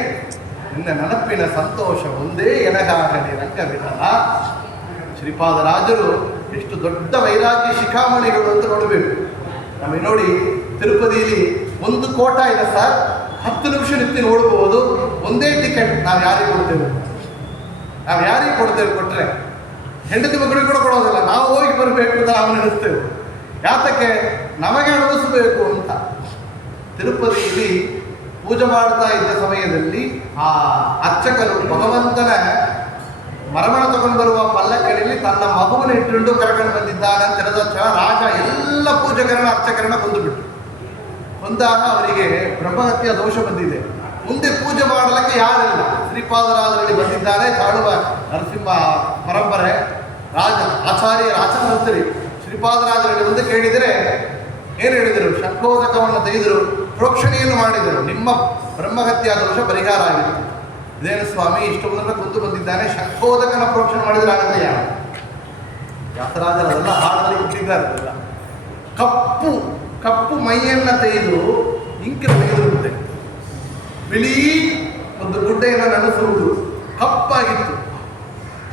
ನಿನ್ನ ನೆನಪಿನ ಸಂತೋಷ ಒಂದೇ ಎನಗಾಗಲಿ ರಂಗವಿಠಲ. ಶ್ರೀಪಾದರಾಜರು ಎಷ್ಟು ದೊಡ್ಡ ವೈರಾಗ್ಯ ಶಿಖಾಮಣಿಗಳು ಅಂತ ನೋಡಬೇಕು. ನಮಗೆ ನೋಡಿ, ತಿರುಪತಿಯಲ್ಲಿ ಒಂದು ಕೋಟ ಇದೆ ಸರ್, 10 ನಿಮಿಷ ನಿಂತು ನೋಡ್ಬೋದು. ಒಂದೇ ಟಿಕೆಟ್ ನಾವು ಯಾರಿಗೆ ಕೊಡ್ತೇವೆ ಕೊಟ್ಟರೆ ಹೆಂಡತಿ ಮಕ್ಕಳಿಗೆ ಕೂಡ ಕೊಡೋದಿಲ್ಲ. ನಾವು ಹೋಗಿ ಬರಬೇಕು ಅಂತ ನಾವು ನಡೆಸ್ತೇವೆ. ಯಾತಕ್ಕೆ? ನಮಗೆ ಅನುಭವಿಸಬೇಕು ಅಂತ. ತಿರುಪತಿಯಲ್ಲಿ ಪೂಜೆ ಮಾಡ್ತಾ ಇದ್ದ ಸಮಯದಲ್ಲಿ ಆ ಅರ್ಚಕರು ಭಗವಂತನ ಮರಮಣ ತಗೊಂಡು ಬರುವ ಪಲ್ಲಕ್ಕಡಿಯಲ್ಲಿ ತನ್ನ ಮಗುವನ್ನು ಇಟ್ಟುಕೊಂಡು ಕರ್ಕೊಂಡು ಬಂದಿದ್ದಾನೆ ಅಂತ ಹೇಳಿದ ತಕ್ಷಣ ರಾಜ ಎಲ್ಲ ಪೂಜಕರನ್ನ ಅರ್ಚಕರನ್ನ ಕೊಂದುಬಿಟ್ಟು. ಕೊಂದಾಗ ಅವರಿಗೆ ಬ್ರಹ್ಮಹತ್ಯೆ ದೋಷ ಬಂದಿದೆ. ಮುಂದೆ ಪೂಜೆ ಮಾಡಲಿಕ್ಕೆ ಯಾರಿಲ್ಲ. ಶ್ರೀಪಾದರಾಜರಲ್ಲಿ ಬಂದಿದ್ದಾರೆ, ಕಾಡುವ ನರಸಿಂಹ ಪರಂಪರೆ ಆಚಾರ್ಯಂತರಿ ಶ್ರೀಪಾದರಾಜರಲ್ಲಿ ಬಂದು ಕೇಳಿದರೆ ಏನು ಹೇಳಿದರು? ಶಂಖೋದಕವನ್ನು ತೆಗೆದರು, ಪ್ರೋಕ್ಷಣೆಯನ್ನು ಮಾಡಿದರು. ನಿಮ್ಮ ಬ್ರಹ್ಮಹತ್ಯಾ ದೋಷ ಪರಿಹಾರ ಆಗಿದೆ. ಇದೇನು ಸ್ವಾಮಿ, ಇಷ್ಟು ಮುಂದೆ ಕುಂತು ಬಂದಿದ್ದಾನೆ, ಶಂಖೋದಕನ ಪ್ರೋಕ್ಷಣೆ ಮಾಡಿದ್ರೆ ಆಗತ್ತೆ? ಯಾರು? ವ್ಯಾಸರಾಜರೆಲ್ಲ ಹಾಡಲ್ಲಿ ಹುಟ್ಟಿದ್ದಾರೆ. ಕಪ್ಪು ಮೈಯನ್ನು ತೆಗೆದು ಇಂಕಿನ ತೆಗೆದಿರುತ್ತೆ. ಬಿಳಿ ಒಂದು ಗುಡ್ಡೆಯನ್ನು ನಡೆಸುವುದು ಕಪ್ಪಾಗಿತ್ತು.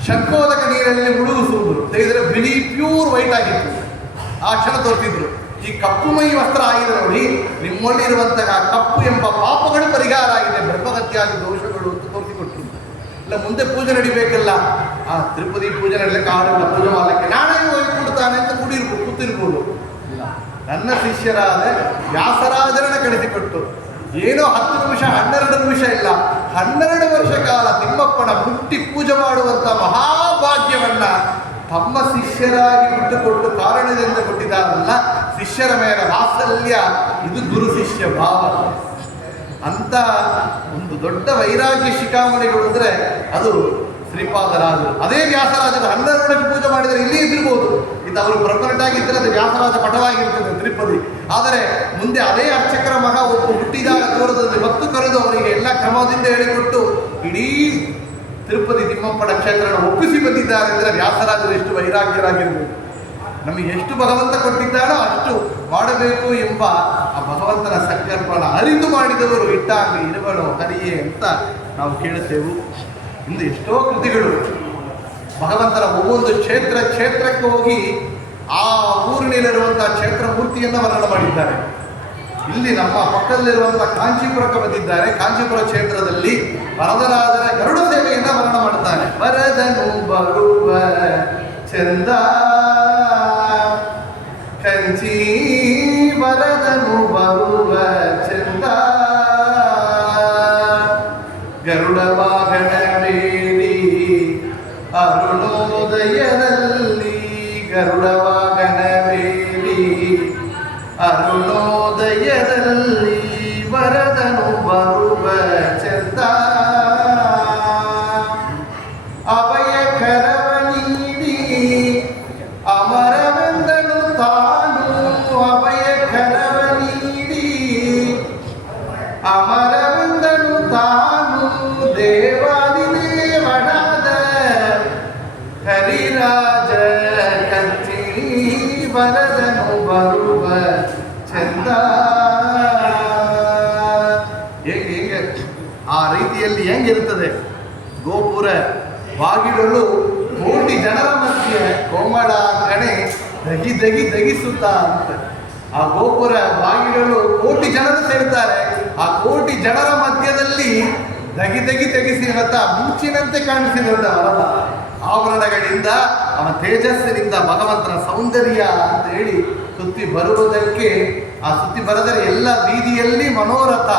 ಶಂಖೋದಕ ನೀರಲ್ಲಿ ಮುಳುಗಿಸುವುದು ತೆಗೆದರೆ ಬಿಳಿ ಪ್ಯೂರ್ ವೈಟ್ ಆಗಿತ್ತು. ಆ ಕ್ಷಣ ತೋರ್ತಿದ್ರು. ಈ ಕಪ್ಪು ಮೈ ವಸ್ತ್ರ ಆಗಿದೆ ನೋಡಿ, ನಿಮ್ಮಲ್ಲಿರುವಂತಹ ಕಪ್ಪು ಎಂಬ ಪಾಪಗಳು ಪರಿಹಾರ ಆಗಿದೆ, ಬ್ರಹ್ಮಹತ್ಯಾದಿ ದೋಷಗಳು ಅಂತ ತೋರಿಸಿಕೊಟ್ರು. ಇಲ್ಲ ಮುಂದೆ ಪೂಜೆ ನಡಿಬೇಕಲ್ಲ, ಆ ತಿರುಪತಿ ಪೂಜೆ ನಡಲಿಕ್ಕೆ ಆಡಲ್ಲ, ಪೂಜೆ ಮಾಡಲಿಕ್ಕೆ ನಾನೇ ಹೋಗಿ ಕೊಡ್ತಾನೆ ಅಂತ ಕೂತಿರ್ಬೋದು. ನನ್ನ ಶಿಷ್ಯರಾದ ವ್ಯಾಸರಾಜರನ್ನ ಕಳಿಸಿಕೊಟ್ಟು ಏನೋ 10 ನಿಮಿಷ 12 ನಿಮಿಷ ಇಲ್ಲ, 12 ವರ್ಷ ಕಾಲ ತಿಮ್ಮಪ್ಪನ ಮುಟ್ಟಿ ಪೂಜೆ ಮಾಡುವಂಥ ಮಹಾಭಾಗ್ಯವನ್ನ ತಮ್ಮ ಶಿಷ್ಯರಾಗಿ ಬಿಟ್ಟುಕೊಟ್ಟು ಕಾರಣದಿಂದ ಕೊಟ್ಟಿದ್ದಾರಲ್ಲ. ಶಿಷ್ಯರ ಮೇಲೆ ವಾತ್ಸಲ್ಯ, ಇದು ಗುರು ಶಿಷ್ಯ ಭಾವ. ಅಂತ ಒಂದು ದೊಡ್ಡ ವೈರಾಗ್ಯ ಶಿಖಾಮಣಿಗಳು ಅಂದರೆ ಅದು ಶ್ರೀಪಾದರಾಜರು. ಅದೇ ವ್ಯಾಸರಾಜರು 12 ಪೂಜೆ ಮಾಡಿದರೆ ಇಲ್ಲಿ ಇದ್ದಿರ್ಬೋದು. ಇದು ಅವರು ಪರ್ಮನೆಂಟ್ ಆಗಿದ್ದರೆ ಅದು ವ್ಯಾಸರಾಜ ಪಟವಾಗಿರ್ತದೆ ತಿರುಪತಿ. ಆದರೆ ಮುಂದೆ ಅದೇ ಅರ್ಚಕರ ಮಗ ಒಬ್ಬ ಹುಟ್ಟಿದಾಗ ದೂರದಲ್ಲಿ ಭಕ್ತು ಕರೆದು ಅವರಿಗೆ ಎಲ್ಲ ಕ್ರಮದಿಂದ ಹೇಳಿಕೊಟ್ಟು ಇಡೀ ತಿರುಪತಿ ತಿಮ್ಮಪ್ಪನ ಕ್ಷೇತ್ರವನ್ನು ಒಪ್ಪಿಸಿ ಬಂದಿದ್ದಾರೆ ಅಂದರೆ ವ್ಯಾಸರಾಜರು ಎಷ್ಟು ವೈರಾಗ್ಯರಾಗಿರಬೇಕು. ನಮಗೆ ಎಷ್ಟು ಭಗವಂತ ಕೊಟ್ಟಿದ್ದಾನೋ ಅಷ್ಟು ಮಾಡಬೇಕು ಎಂಬ ಆ ಭಗವಂತನ ಸಂಕಲ್ಪನ ಅರಿತು ಮಾಡಿದವರು ಇಟ್ಟಾಗ ಇರುವಳು ಹರಿಯೇ ಅಂತ ನಾವು ಕೇಳುತ್ತೇವೆ. ಇಂದು ಎಷ್ಟೋ ಕೃತಿಗಳು ಭಗವಂತನ ಒவ்வೊಂದು ಕ್ಷೇತ್ರಕ್ಕೆ ಹೋಗಿ ಆ ಊರಿನಲ್ಲಿರುವಂತಹ ಕ್ಷೇತ್ರ ಮೂರ್ತಿಯನ್ನು ವರ್ಣನೆ ಮಾಡಿದ್ದಾರೆ. ಇಲ್ಲಿ ನಮ್ಮ ಪಕ್ಕದಲ್ಲಿರುವಂಥ ಕಾಂಚೀಪುರಕ್ಕೆ ಬಂದಿದ್ದಾರೆ. ಕಾಂಚೀಪುರ ಕ್ಷೇತ್ರದಲ್ಲಿ ವರದರಾಜರ ಗರುಡ ಸೇವೆಯನ್ನು ವರ್ಣನೆ ಮಾಡುತ್ತಾರೆ. ವರದನು ಬರುವ ಚಂದ ಗೋಪುರ ಬಾಗಿಲುಗಳು ಕೋಟಿ ಜನರ ಮಧ್ಯೆ ಕೋಮಳಾಂಗಣೆ ದಗಿ ದಗಿ ದಗಿಸುತ್ತಾ ಅಂತ. ಆ ಗೋಪುರ ಬಾಗಿಲುಗಳು ಕೋಟಿ ಜನರು ಸೇರ್ತಾರೆ. ಆ ಕೋಟಿ ಜನರ ಮಧ್ಯದಲ್ಲಿ ದಗಿ ದಗಿ ತೆಗಿಸಿರತ್ತ ಮುಂಚಿನಂತೆ ಕಾಣಿಸಿರದ ವರದ ಆವರಣಗಳಿಂದ ಅವನ ತೇಜಸ್ಸಿನಿಂದ ಭಗವಂತನ ಸೌಂದರ್ಯ ಅಂತ ಹೇಳಿ ಸುತ್ತಿ ಬರುವುದಕ್ಕೆ, ಆ ಸುತ್ತಿ ಬರದರೆ ಎಲ್ಲ ಬೀದಿಯಲ್ಲಿ ಮನೋರಥ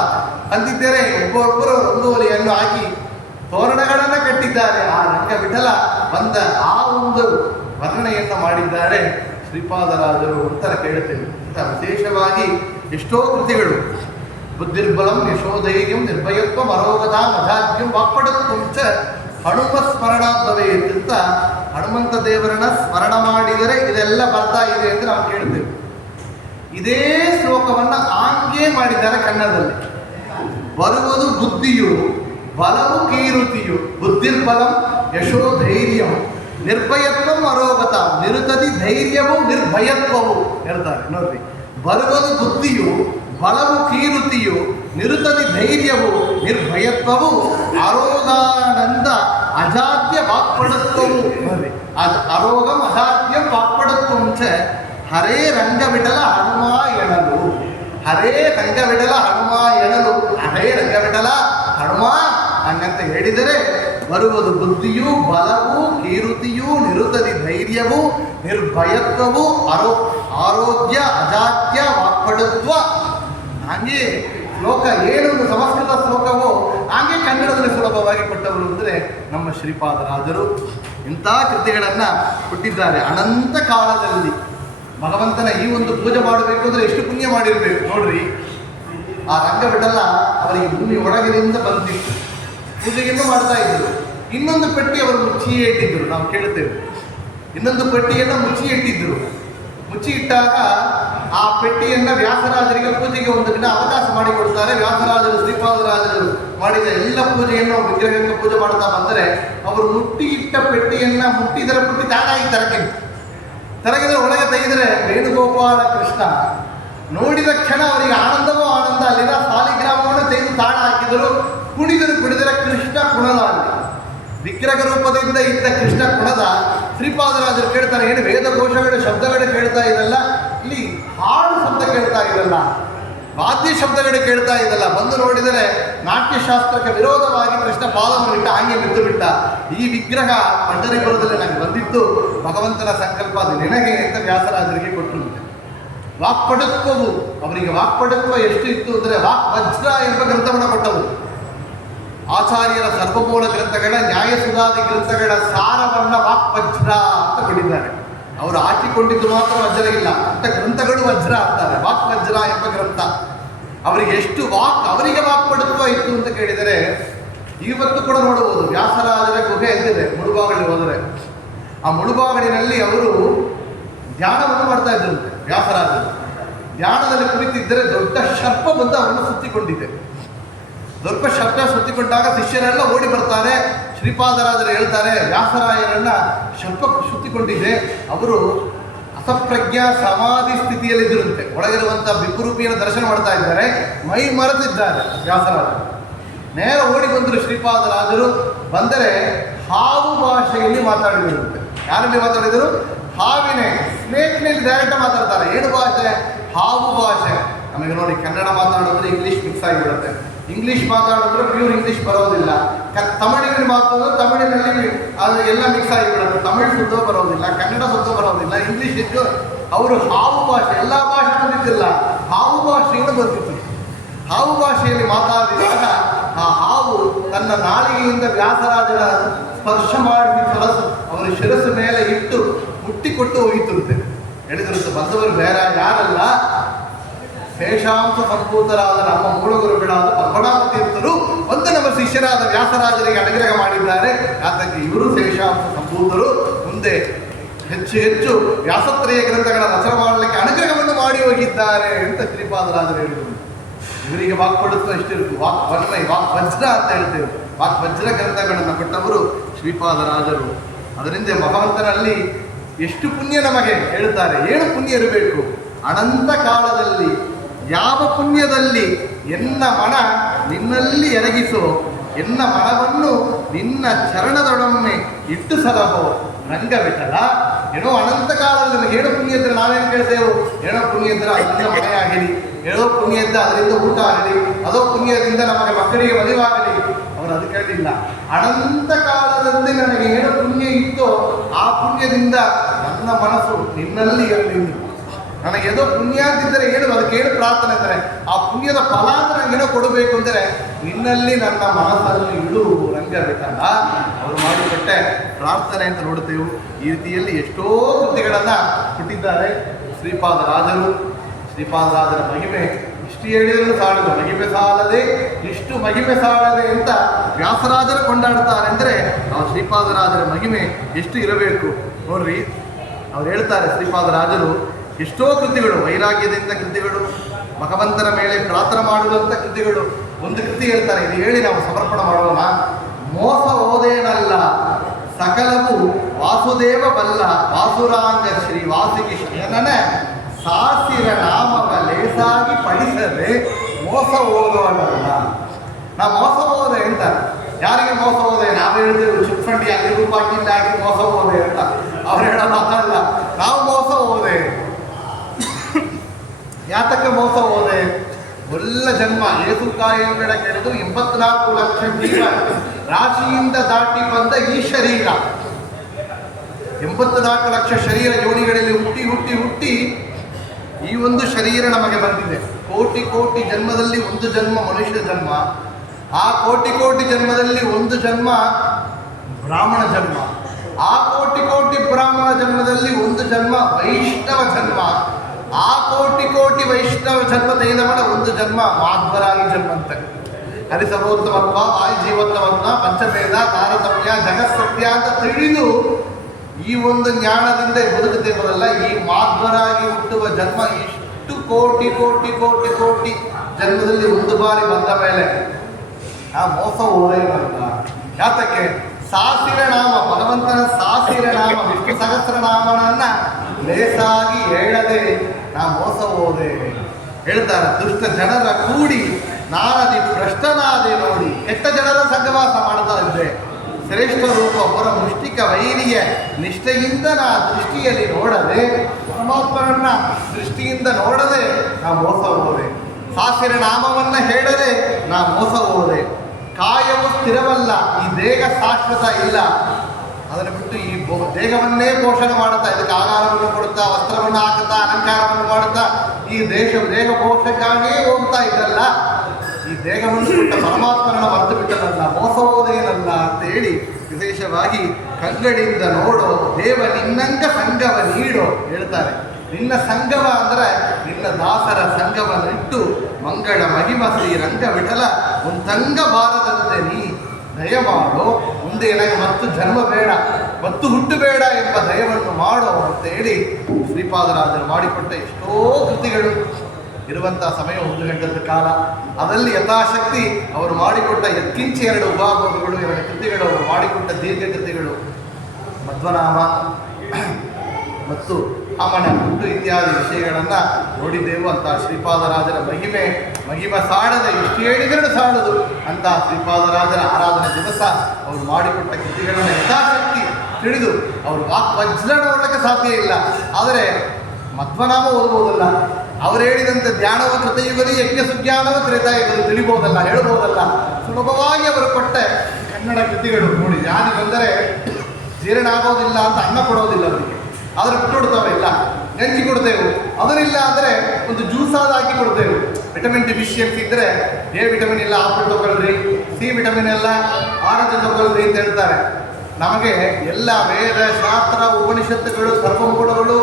ಅಂದಿದ್ದರೆ ಒಬ್ಬೊಬ್ಬರು ರಂಗೋಲಿಯನ್ನು ಹಾಕಿ ತೋರಣಗಳನ್ನು ಕಟ್ಟಿದ್ದಾರೆ. ಆ ರಂಗ ವಿಠಲ ಬಂದ ಆ ಒಂದು ವರ್ಣನೆಯನ್ನು ಮಾಡಿದ್ದಾರೆ ಶ್ರೀಪಾದರಾಜರು ಅಂತ ಕೇಳುತ್ತೇವೆ. ಅಂತ ವಿಶೇಷವಾಗಿ ಎಷ್ಟೋ ಕೃತಿಗಳು ಬುದ್ಧಿರ್ಬಲಂ ಯಶೋಧೈರ್ಯಂ ನಿರ್ಭಯತ್ವ ಮರೋಗದ ಮಧಾಜ್ಞಂ ವಾಕ್ಪಡತ್ವಂ ಚ ಹನುಮ ಸ್ಮರಣಾದ್ಭವೇ ಅಂತ ಹನುಮಂತ ದೇವರನ್ನ ಸ್ಮರಣ ಮಾಡಿದರೆ ಇದೆಲ್ಲ ಬರ್ತಾ ಇದೆ ಅಂತ ನಾವು ಕೇಳ್ತೇವೆ. ಇದೇ ಶ್ಲೋಕವನ್ನು ಆಂಗೆ ಮಾಡಿದ್ದಾರೆ ಕನ್ನಡದಲ್ಲಿ. ಬರುವುದು ಬುದ್ಧಿಯು ಬಲವು ಕೀರುತಿಯು ಬುದ್ಧಿರ್ಬಲಂ ಯಶೋಧೈರ್ಯಂ ನಿರ್ಭಯತ್ವಂ ಅರೋಗತ ನಿರುತದಿ ಧೈರ್ಯವೂ ನಿರ್ಭಯತ್ವವು ಹೇಳ್ತಾರೆ ನೋಡ್ರಿ. ಬರುವುದು ಬುದ್ಧಿಯು ಬಲವು ಕೀರುತಿಯು ನಿರುತದಿ ಧೈರ್ಯವು ನಿರ್ಭಯತ್ವವು ಆರೋಗಾನಂದ ಅಜಾದ್ಯ ವಾಕ್ಪಡತ್ವವು ನೋಡ್ರಿ. ಅರೋಗಂ ಅಜಾದ್ಯಂ ವಾಕ್ಪಡತ್ವಂ ಚ ಹರೇ ರಂಗವಿಠಲ ಹನುಮ ಎಣಲು. ಹರೇ ರಂಗವಿಠಲ ಹನುಮ ಎಣಲು. ಹರೇ ರಂಗವಿಠಲ ಹನುಮ ಹಂಗಂತ ಹೇಳಿದರೆ ಬರುವುದು ಬುದ್ಧಿಯು ಬಲವು ಕೀರುತಿಯು ನಿರುತದಿ ಧೈರ್ಯವು ನಿರ್ಭಯತ್ವವು ಆರೋಗ್ಯ ಅಜಾತ್ಯ ವಾಕ್ಪಡತ್ವ. ಹಾಗೆ ಶ್ಲೋಕ ಏನೊಂದು ಸಂಸ್ಕೃತ ಶ್ಲೋಕವೋ ಹಾಗೆ ಕನ್ನಡದಲ್ಲಿ ಸುಲಭವಾಗಿ ಕೊಟ್ಟವರು ಅಂದರೆ ನಮ್ಮ ಶ್ರೀಪಾದರಾಜರು. ಇಂಥ ಕೃತಿಗಳನ್ನು ಕೊಟ್ಟಿದ್ದಾರೆ. ಅನಂತ ಕಾಲದಲ್ಲಿ ಭಗವಂತನ ಈ ಒಂದು ಪೂಜೆ ಮಾಡಬೇಕು ಅಂದರೆ ಎಷ್ಟು ಪುಣ್ಯ ಮಾಡಿರಬೇಕು ನೋಡ್ರಿ. ಆ ರಂಗವಿಠಲ ಅವರಿಗೆ ಭೂಮಿ ಒಳಗಿನಿಂದ ಬಂದಿತ್ತು, ಪೂಜೆಯನ್ನು ಮಾಡ್ತಾ ಇದ್ದರು. ಇನ್ನೊಂದು ಪೆಟ್ಟಿ ಅವರು ಮುಚ್ಚಿಯೇ ಇಟ್ಟಿದ್ದರು, ನಾವು ಕೇಳುತ್ತೇವೆ. ಇನ್ನೊಂದು ಪೆಟ್ಟಿಯನ್ನು ಮುಚ್ಚಿ ಇಟ್ಟಿದ್ದರು. ಮುಚ್ಚಿ ಇಟ್ಟಾಗ ಆ ಪೆಟ್ಟಿಯನ್ನು ವ್ಯಾಸರಾಜರಿಗೆ ಪೂಜೆಗೆ ಒಂದು ದಿನ ಅವಕಾಶ ಮಾಡಿಕೊಡ್ತಾರೆ. ವ್ಯಾಸರಾಜರು ಶ್ರೀಪಾದರಾಜರು ಮಾಡಿದ ಎಲ್ಲ ಪೂಜೆಯನ್ನು ವಿಗ್ರಹಕ್ಕೆ ಪೂಜೆ ಮಾಡ್ತಾ ಬಂದರೆ ಅವರು ಮುಟ್ಟಿ ಇಟ್ಟ ಪೆಟ್ಟಿಯನ್ನು ಮುಟ್ಟಿದರೆ ಪುಟ್ಟಿ ತಾನಾಗಿ ತರಗಿದ್ರೆ ಒಳಗೆ ತೆಗೆದರೆ ವೇಣುಗೋಪಾಲ ಕೃಷ್ಣ ನೋಡಿದ ಕ್ಷಣ ಅವರಿಗೆ ಆನಂದವೋ ಆನಂದ. ಅಲ್ಲಿನ ಸಾಲಿಗ್ರಾಮವನ್ನು ತೆಗೆದು ತಾಣ ಹಾಕಿದರು. ಕುಣಿದರೆ ಕೃಷ್ಣ ಕುಣದ ವಿಗ್ರಹ ರೂಪದಿಂದ ಇದ್ದ ಕೃಷ್ಣ ಕುಣದ. ಶ್ರೀಪಾದರಾಜರು ಕೇಳ್ತಾರೆ, ಏನು ವೇದಘೋಷಗಳ ಶಬ್ದಗಳು ಕೇಳ್ತಾ ಇದಲ್ಲ, ಇಲ್ಲಿ ಹಾಡು ಶಬ್ದ ಕೇಳ್ತಾ ಇದಲ್ಲ, ವಾದ್ಯ ಶಬ್ದಗಳು ಕೇಳ್ತಾ ಇದಲ್ಲ. ಬಂದು ನೋಡಿದರೆ ನಾಟ್ಯಶಾಸ್ತ್ರಕ್ಕೆ ವಿರೋಧವಾಗಿ ಕೃಷ್ಣ ಪಾದವನ್ನು ಇಟ್ಟ, ಹಾಗೆ ಬಿದ್ದು ಬಿಟ್ಟ. ಈ ವಿಗ್ರಹ ಪಂಢರೀಪುರದಲ್ಲಿ ನನಗೆ ಬಂದಿತ್ತು, ಭಗವಂತನ ಸಂಕಲ್ಪ ಅದು ನಿನಗೆ ಅಂತ ವ್ಯಾಸರಾಜರಿಗೆ ಕೊಟ್ಟರು. ವಾಕ್ಪಟುತ್ವವು ಅವರಿಗೆ ವಾಕ್ಪಟುತ್ವ ಎಷ್ಟು ಇತ್ತು ಅಂದರೆ ವಾಕ್ವಜ್ರ ಎಂಬ ಗ್ರಂಥವನ್ನು ಕೊಟ್ಟವು. ಆಚಾರ್ಯರ ಸರ್ವಮೂಲ ಗ್ರಂಥಗಳ ನ್ಯಾಯಸುಧಾದಿ ಗ್ರಂಥಗಳ ಸಾರವನ್ನು ವಾಕ್ವಜ್ರ ಅಂತ ಕೊಟ್ಟಿದ್ದಾರೆ. ಅವರು ಹಾಕಿಕೊಂಡಿದ್ದು ಮಾತ್ರ ವಜ್ರ ಇಲ್ಲ ಅಂತ ಗ್ರಂಥಗಳು ವಜ್ರ ಅಂತಾರೆ. ವಾಕ್ವಜ್ರ ಎಂಬ ಗ್ರಂಥ ಅವರಿಗೆ ಎಷ್ಟು ಅವರಿಗೆ ವಾಕ್ಪಟುತ್ವ ಇತ್ತು ಅಂತ ಕೇಳಿದರೆ ಇವತ್ತು ಕೂಡ ನೋಡಬಹುದು. ವ್ಯಾಸರಾಜರ ಗುಹೆ ಎಂದಿದೆ ಮುಳುಬಾಗಿಲು ಹೋದರೆ, ಆ ಮುಳುಬಾಗಿಲಿನಲ್ಲಿ ಅವರು ಧ್ಯಾನವನ್ನು ಮಾಡ್ತಾ ಇದ್ರಂತೆ. ವ್ಯಾಸರಾಜರು ಧ್ಯಾನದಲ್ಲಿ ಕುಳಿತಿದ್ದರೆ ದೊಡ್ಡ ಸರ್ಪ ಬಂದು ಅವರನ್ನು ಸುತ್ತಿಕೊಂಡಿದೆ. ದೊಡ್ಡ ಸರ್ಪ ಸುತ್ತಿಕೊಂಡಾಗ ಶಿಷ್ಯರೆಲ್ಲ ಓಡಿ ಬರ್ತಾರೆ. ಶ್ರೀಪಾದರಾಜರು ಹೇಳ್ತಾರೆ, ವ್ಯಾಸರಾಯರನ್ನ ಸರ್ಪ ಸುತ್ತಿಕೊಂಡಿದೆ, ಅವರು ಅಸಪ್ರಜ್ಞಾ ಸಮಾಧಿ ಸ್ಥಿತಿಯಲ್ಲಿದ್ದರಂತೆ. ಒಳಗಿರುವಂಥ ಬಿಂಬರೂಪಿಯನ್ನು ದರ್ಶನ ಮಾಡ್ತಾ ಇದ್ದಾರೆ, ಮೈ ಮರೆತಿದ್ದಾರೆ ವ್ಯಾಸರಾಜರು. ನೇರ ಓಡಿ ಬಂದರು ಶ್ರೀಪಾದರಾಜರು. ಬಂದರೆ ಹಾವು ಭಾಷೆಯಲ್ಲಿ ಮಾತಾಡಿದರಂತೆ. ಯಾರಲ್ಲಿ ಮಾತಾಡಿದರು? ಹಾವಿನೇ, ಸ್ನೇಕ್ನಲ್ಲಿ ಡೈರೆಕ್ಟ್ ಮಾತಾಡ್ತಾರೆ. ಏನು ಭಾಷೆ? ಹಾವು ಭಾಷೆ. ನಮಗೆ ನೋಡಿ ಕನ್ನಡ ಮಾತಾಡಿದ್ರೆ ಇಂಗ್ಲೀಷ್ ಮಿಕ್ಸ್ ಆಗಿಬಿಡುತ್ತೆ, ಇಂಗ್ಲೀಷ್ ಮಾತಾಡಿದ್ರೆ ಪ್ಯೂರ್ ಇಂಗ್ಲೀಷ್ ಬರೋದಿಲ್ಲ, ತಮಿಳಿನಲ್ಲಿ ಮಾತಾಡಿದ್ರೆ ತಮಿಳಿನಲ್ಲಿ ಅದು ಎಲ್ಲ ಮಿಕ್ಸ್ ಆಗಿಬಿಡುತ್ತೆ. ತಮಿಳು ಶುದ್ಧ ಬರೋದಿಲ್ಲ, ಕನ್ನಡ ಶುದ್ಧ ಬರೋದಿಲ್ಲ, ಇಂಗ್ಲೀಷ್ ಇದ್ದು ಅವರು ಹಾವು ಭಾಷೆ, ಎಲ್ಲ ಭಾಷೆ ಬಂದಿದ್ದಿಲ್ಲ, ಹಾವು ಭಾಷೆಯನ್ನು ಬಂದಿತ್ತು. ಹಾವು ಭಾಷೆಯಲ್ಲಿ ಮಾತಾಡಿದಾಗ ಆ ಹಾವು ತನ್ನ ನಾಲಿಗೆಯಿಂದ ವ್ಯಾಸರಾಜರ ಸ್ಪರ್ಶ ಮಾಡಿ ಅವರ ಶಿರಸ್ಸು ಮೇಲೆ ಇಟ್ಟು ಮುಟ್ಟಿಕೊಟ್ಟು ಹೋಗಿತ್ತಂತೆ. ಹೇಳಿದ್ರಂತೆ, ಬಂದವರು ಬೇರೆ ಯಾರಲ್ಲ, ಶೇಷಾಂಶ ಸಂಭೂತರಾದ ನಮ್ಮ ಮೂಲಗುರುಗಳಾದ ಪದ್ಮನಾಭ ತೀರ್ಥರು ಒಂದು ನಮ್ಮ ಶಿಷ್ಯರಾದ ವ್ಯಾಸರಾಜರಿಗೆ ಅನುಗ್ರಹ ಮಾಡಿದ್ದಾರೆ. ಯಾತಕ್ಕೆ ಇವರು ಶೇಷಾಂಶ ಸಂಭೂತರು ಮುಂದೆ ಹೆಚ್ಚು ಹೆಚ್ಚು ವ್ಯಾಸತ್ರಯ ಗ್ರಂಥಗಳ ರಚನೆ ಮಾಡಲಿಕ್ಕೆ ಅನುಗ್ರಹವನ್ನು ಮಾಡಿ ಹೋಗಿದ್ದಾರೆ ಅಂತ ಶ್ರೀಪಾದರಾಜರು ಹೇಳಿದರು. ಇವರಿಗೆ ವಾಕ್ಪಡುತ್ವ ಎಷ್ಟಿರುತ್ತೆ, ವಾಕ್ವನ್ಮಯ ವಾಕ್ವಜ್ರ ಅಂತ ಹೇಳ್ತೇವೆ. ವಾಕ್ವಜ್ರ ಗ್ರಂಥಗಳನ್ನು ಕೊಟ್ಟವರು ಶ್ರೀಪಾದರಾಜರು. ಅದರಿಂದ ಭಗವಂತನಲ್ಲಿ ಎಷ್ಟು ಪುಣ್ಯ ನಮಗೆ ಹೇಳ್ತಾರೆ. ಏನು ಪುಣ್ಯ ಇರಬೇಕು? ಅನಂತ ಕಾಲದಲ್ಲಿ ಯಾವ ಪುಣ್ಯದಲ್ಲಿ ಎನ್ನ ಮನ ನಿನ್ನಲ್ಲಿ ಎರಗಿಸೋ, ಎನ್ನ ಮನವನ್ನು ನಿನ್ನ ಚರಣದೊಡೊಮ್ಮೆ ಇಟ್ಟು ಸಲಹೋ ರಂಗವಿಠಲ. ಏನೋ ಅನಂತ ಕಾಲದಲ್ಲಿ ನನಗೆ ಹೇಳೋ ಪುಣ್ಯ ಇದ್ರೆ ನಾವೇನು ಕೇಳ್ತೇವೆ? ಏನೋ ಪುಣ್ಯ ಇದ್ರೆ ಅದರಿಂದ ಮನೆ ಆಗಲಿ, ಹೇಳೋ ಪುಣ್ಯ ಇದ್ದ ಅದರಿಂದ ಊಟ ಆಗಲಿ, ಅದೋ ಪುಣ್ಯದಿಂದ ನಮಗೆ ಮಕ್ಕಳಿಗೆ ಮದುವಾಗಲಿ. ಅವರು ಅದು ಕೇಳಲಿಲ್ಲ. ಅನಂತ ಕಾಲದಲ್ಲಿ ನನಗೆ ಏನೋ ಪುಣ್ಯ ಇತ್ತೋ ಆ ಪುಣ್ಯದಿಂದ ನನ್ನ ಮನಸ್ಸು ನಿನ್ನಲ್ಲಿ ಇರಲಿ. ನನಗೆ ಏನೋ ಪುಣ್ಯ ಅಂತಿದ್ದರೆ ಏನು ಅದಕ್ಕೆ ಏನು ಪ್ರಾರ್ಥನೆ ಅಂದರೆ ಆ ಪುಣ್ಯದ ಫಲ ಅಂದ್ರೆ ನನಗೇನೋ ಕೊಡಬೇಕು ಅಂದರೆ ನಿನ್ನಲ್ಲಿ ನನ್ನ ಮನಸ್ಸನ್ನು ಇಡು ರಂಗವಿಠಲ. ಅವರು ಮಾಡಿಕೊಟ್ಟೆ ಪ್ರಾರ್ಥನೆ ಅಂತ ನೋಡುತ್ತೇವೆ. ಈ ರೀತಿಯಲ್ಲಿ ಎಷ್ಟೋ ಕೃತಿಗಳನ್ನು ಕೊಟ್ಟಿದ್ದಾರೆ ಶ್ರೀಪಾದರಾಜರು. ಶ್ರೀಪಾದರಾಜರ ಮಹಿಮೆ ಇಷ್ಟು ಹೇಳಿದರೂ ಸಾಲದು, ಮಹಿಮೆ ಸಾಲದೆ ಇಷ್ಟು ಮಹಿಮೆ ಸಾಲದೆ ಅಂತ ವ್ಯಾಸರಾಜರು ಕೊಂಡಾಡ್ತಾರೆ. ಅಂದರೆ ಆ ಶ್ರೀಪಾದರಾಜರ ಮಹಿಮೆ ಎಷ್ಟು ಇರಬೇಕು ನೋಡ್ರಿ. ಅವ್ರು ಹೇಳ್ತಾರೆ ಶ್ರೀಪಾದರಾಜರು ಎಷ್ಟೋ ಕೃತಿಗಳು, ವೈರಾಗ್ಯದಿಂದ ಕೃತಿಗಳು, ಭಗವಂತನ ಮೇಲೆ ಪ್ರಾರ್ಥನೆ ಮಾಡುವಂಥ ಕೃತಿಗಳು. ಒಂದು ಕೃತಿ ಹೇಳ್ತಾರೆ, ಇದು ಹೇಳಿ ನಾವು ಸಮರ್ಪಣೆ ಮಾಡೋಣ. ಮೋಸ ಓದೇನಲ್ಲ ಸಕಲವು ವಾಸುದೇವ ಬಲ್ಲ ವಾಸುರಾಂಗ ಶ್ರೀ ವಾಸಿಗೆ ಶಯನನ ಸಾಸಿರ ನಾಮವ ಲೇಸಾಗಿ ಪಡಿಸದೆ ಮೋಸ ಓದೋನಲ್ಲ. ನಾ ಮೋಸ ಹೋದೆ ಅಂತ ಯಾರಿಗೆ ಮೋಸ ಹೋದೆ? ನಾವು ಹೇಳ್ತೇವೆ ಚಿಟ್ ಫಂಡಿ ಆಗಿ ರೂಪಾಯಿಲ್ಲ ಆಗಿ ಮೋಸ ಹೋದೆ ಅಂತ. ಅವ್ರು ಹೇಳೋ ಮಾತಲ್ಲ, ನಾವು ಮೋಸ ಹೋದೆ. ಯಾತಕ್ಕೆ ಮೋಸ ಹೋದೆ? ಒಳ್ಳೆ ಜನ್ಮ ಏಸುಕಾಯಂಗಡ ಕೆಳೆದು 84 ಲಕ್ಷ ಜೀವ ರಾಶಿಯಿಂದ ದಾಟಿ ಬಂದ ಈ ಶರೀರ, 84 ಲಕ್ಷ ಶರೀರ ಯೋನಿಗಳಲ್ಲಿ ಹುಟ್ಟಿ ಹುಟ್ಟಿ ಹುಟ್ಟಿ ಈ ಒಂದು ಶರೀರ ನಮಗೆ ಬಂದಿದೆ. ಕೋಟಿ ಕೋಟಿ ಜನ್ಮದಲ್ಲಿ ಒಂದು ಜನ್ಮ ಮನುಷ್ಯ ಜನ್ಮ, ಆ ಕೋಟಿ ಕೋಟಿ ಜನ್ಮದಲ್ಲಿ ಒಂದು ಜನ್ಮ ಬ್ರಾಹ್ಮಣ ಜನ್ಮ, ಆ ಕೋಟಿ ಕೋಟಿ ಬ್ರಾಹ್ಮಣ ಜನ್ಮದಲ್ಲಿ ಒಂದು ಜನ್ಮ ವೈಷ್ಣವ ಜನ್ಮ, ಆ ಕೋಟಿ ಕೋಟಿ ವೈಷ್ಣವ ಜನ್ಮ ತೆಗೆದವಳ ಒಂದು ಜನ್ಮ ಮಾಧ್ವರಾಗಿ ಜನ್ಮಂತ. ಹರಿಸರ್ವೋತ್ತಮತ್ವ ವಾಯುಜೀವೋತ್ತಮತ್ವ ಪಂಚಭೇದ ತಾರತಮ್ಯ ಜಗತ್ಸತ್ಯ ಅಂತ ತಿಳಿದು ಈ ಒಂದು ಜ್ಞಾನದಿಂದ ಬದುಕುತ್ತಿರುವುದಲ್ಲ. ಈ ಮಾಧ್ವರಾಗಿ ಹುಟ್ಟುವ ಜನ್ಮ ಇಷ್ಟು ಕೋಟಿ ಕೋಟಿ ಕೋಟಿ ಕೋಟಿ ಜನ್ಮದಲ್ಲಿ ಒಂದು ಬಾರಿ ಬಂದ ಮೇಲೆ ಆ ಮೋಸ ಹೋದೇನಲ್ಲ. ಯಾತಕ್ಕೆ? ಸಾಸಿರ ನಾಮ, ಭಗವಂತನ ಸಾಸಿರ ನಾಮ ವಿಷ್ಣು ಸಹಸ್ರನಾಮನನ್ನ ಲೇಸಾಗಿ ಹೇಳದೆ ನಾ ಮೋಸ ಹೋದೆ ಹೇಳ್ತಾರೆ. ದುಷ್ಟ ಜನರ ಕೂಡಿ ನಾನದಿ ಭ್ರಷ್ಟನಾದೆ ನೋಡಿ. ಕೆಟ್ಟ ಜನರ ಸಹವಾಸ ಮಾಡ್ತಾ ಇದ್ದೆ. ಶ್ರೇಷ್ಠ ರೂಪ ಹೊರ ಮುಷ್ಟಿಕ ವೈರಿಯ ನಿಷ್ಠೆಯಿಂದ ನಾ ದೃಷ್ಟಿಯಲ್ಲಿ ನೋಡದೆ, ಪರಮಾತ್ಮರನ್ನ ದೃಷ್ಟಿಯಿಂದ ನೋಡದೆ ನಾ ಮೋಸ ಹೋದೆ. ಸಾಸಿರ ನಾಮವನ್ನ ಹೇಳದೆ ನಾ ಮೋಸ ಹೋದೆ. ಕಾಯವು ಸ್ಥಿರವಲ್ಲ, ಈ ದೇಹ ಶಾಶ್ವತ ಇಲ್ಲ. ಅದನ್ನು ಬಿಟ್ಟು ಈ ದೇಹವನ್ನೇ ಪೋಷಣೆ ಮಾಡುತ್ತಾ, ಇದಕ್ಕೆ ಆಹಾರವನ್ನು ಕೊಡುತ್ತಾ, ವಸ್ತ್ರವನ್ನು ಹಾಕುತ್ತಾ, ಅಲಂಕಾರವನ್ನು ಮಾಡುತ್ತಾ ಈ ದೇಹ ಪೋಷಕ್ಕಾಗಿಯೇ ಹೋಗ್ತಾ ಇದ್ದಲ್ಲ. ಈ ದೇಹವನ್ನು ಕೊಟ್ಟ ಪರಮಾತ್ಮನನ್ನು ಮರೆತು ಬಿಟ್ಟನಲ್ಲ, ಮೋಸ ಹೋದೇನಲ್ಲ ಅಂತ ಹೇಳಿ ವಿಶೇಷವಾಗಿ ಕಗ್ಗಡಿಯಿಂದ ನೋಡೋ ದೇವ ನಿನ್ನಂಗ ಸಂಗವ ನೀಡೋ ಹೇಳ್ತಾರೆ. ನಿನ್ನ ಸಂಗವ ಅಂದರೆ ನಿನ್ನ ದಾಸರ ಸಂಗವನ್ನಿಟ್ಟು ಮಂಗಳ ಮಹಿಮ ಶ್ರೀ ರಂಗವಿಠಲ ಒಂದಂಗ ಬಾರದಂತೆ ನೀ ದಯಮಾಡು. ಮುಂದೆ ನನಗೆ ಮತ್ತು ಜನ್ಮ ಬೇಡ, ಮತ್ತು ಹುಟ್ಟು ಬೇಡ ಎಂಬ ದಯವನ್ನು ಮಾಡೋ ಅಂತೇಳಿ ಶ್ರೀಪಾದರಾಜರು ಮಾಡಿಕೊಟ್ಟ ಎಷ್ಟೋ ಕೃತಿಗಳು ಇರುವಂಥ ಸಮಯ 1 ಗಂಟೆದ ಕಾಲ. ಅದರಲ್ಲಿ ಯಥಾಶಕ್ತಿ ಅವರು ಮಾಡಿಕೊಟ್ಟ ಎಕ್ಕಿಂಚಿ 2 ಉಪಭೋಗಗಳು, 2 ಕೃತಿಗಳು, ಅವರು ಮಾಡಿಕೊಟ್ಟ ದೀರ್ಘ ಕೃತಿಗಳು ಮಧ್ವನಾಮ ಮತ್ತು ಅಮನ ಹುಟ್ಟು ಇತ್ಯಾದಿ ವಿಷಯಗಳನ್ನು ನೋಡಿದ್ದೆವು. ಅಂತ ಶ್ರೀಪಾದರಾಜರ ಮಹಿಮೆ ಸಾಡದೆ ಇಷ್ಟು ಹೇಳಿದರೂ ಸಾಡದು ಅಂತ ಶ್ರೀಪಾದರಾಜರ ಆರಾಧನೆ ದಿವಸ ಅವರು ಮಾಡಿಕೊಟ್ಟ ಕೃತಿಗಳನ್ನು ಯಥಾಶಕ್ತಿ ತಿಳಿದು ಅವರು ವಜ್ರ ನೋಡಲಿಕ್ಕೆ ಸಾಧ್ಯ ಇಲ್ಲ. ಆದರೆ ಮಧ್ವನಾಮ ಓದ್ಬೋದಲ್ಲ, ಅವರು ಹೇಳಿದಂತೆ ಧ್ಯಾನವ ಕೃತಯುಗದಿ ಯಜ್ಞ ಸುಜ್ಞಾನವ ತ್ರೇತಾಯುಗದಿ ತಿಳಿಬೋದಲ್ಲ, ಹೇಳ್ಬೋದಲ್ಲ. ಸುಲಭವಾಗಿ ಅವರು ಕೊಟ್ಟ ಕನ್ನಡ ಕೃತಿಗಳು ನೋಡಿ. ಜಾತಿ ಬಂದರೆ ಜೀರ್ಣ ಆಗೋದಿಲ್ಲ ಅಂತ ಅನ್ನ ಕೊಡೋದಿಲ್ಲ ಅವರಿಗೆ, ಆದರೆ ಬಿಟ್ಟುಕೊಡ್ತಾವೆ. ಇಲ್ಲ ಗಂಜಿ ಕೊಡ್ತೇವೆ, ಅದನ್ನಿಲ್ಲ ಅಂದರೆ ಒಂದು ಜ್ಯೂಸಾದ ಹಾಕಿ ಕೊಡ್ತೇವೆ. ವಿಟಮಿನ್ ಡಿಫಿಷಿಯನ್ಸಿ ಇದ್ದರೆ ಎ ವಿಟಮಿನ್ ಇಲ್ಲ ಆಪಲ್ ತಗೊಳ್ರಿ, ಸಿ ವಿಟಮಿನ್ ಎಲ್ಲ ಆರೆಂಜ್ ತಗೊಳ್ರಿ ಅಂತ ಹೇಳ್ತಾರೆ. ನಮಗೆ ಎಲ್ಲ ವೇದ ಶಾಸ್ತ್ರ ಉಪನಿಷತ್ತುಗಳು ಸರ್ವಮೂಲಗಳು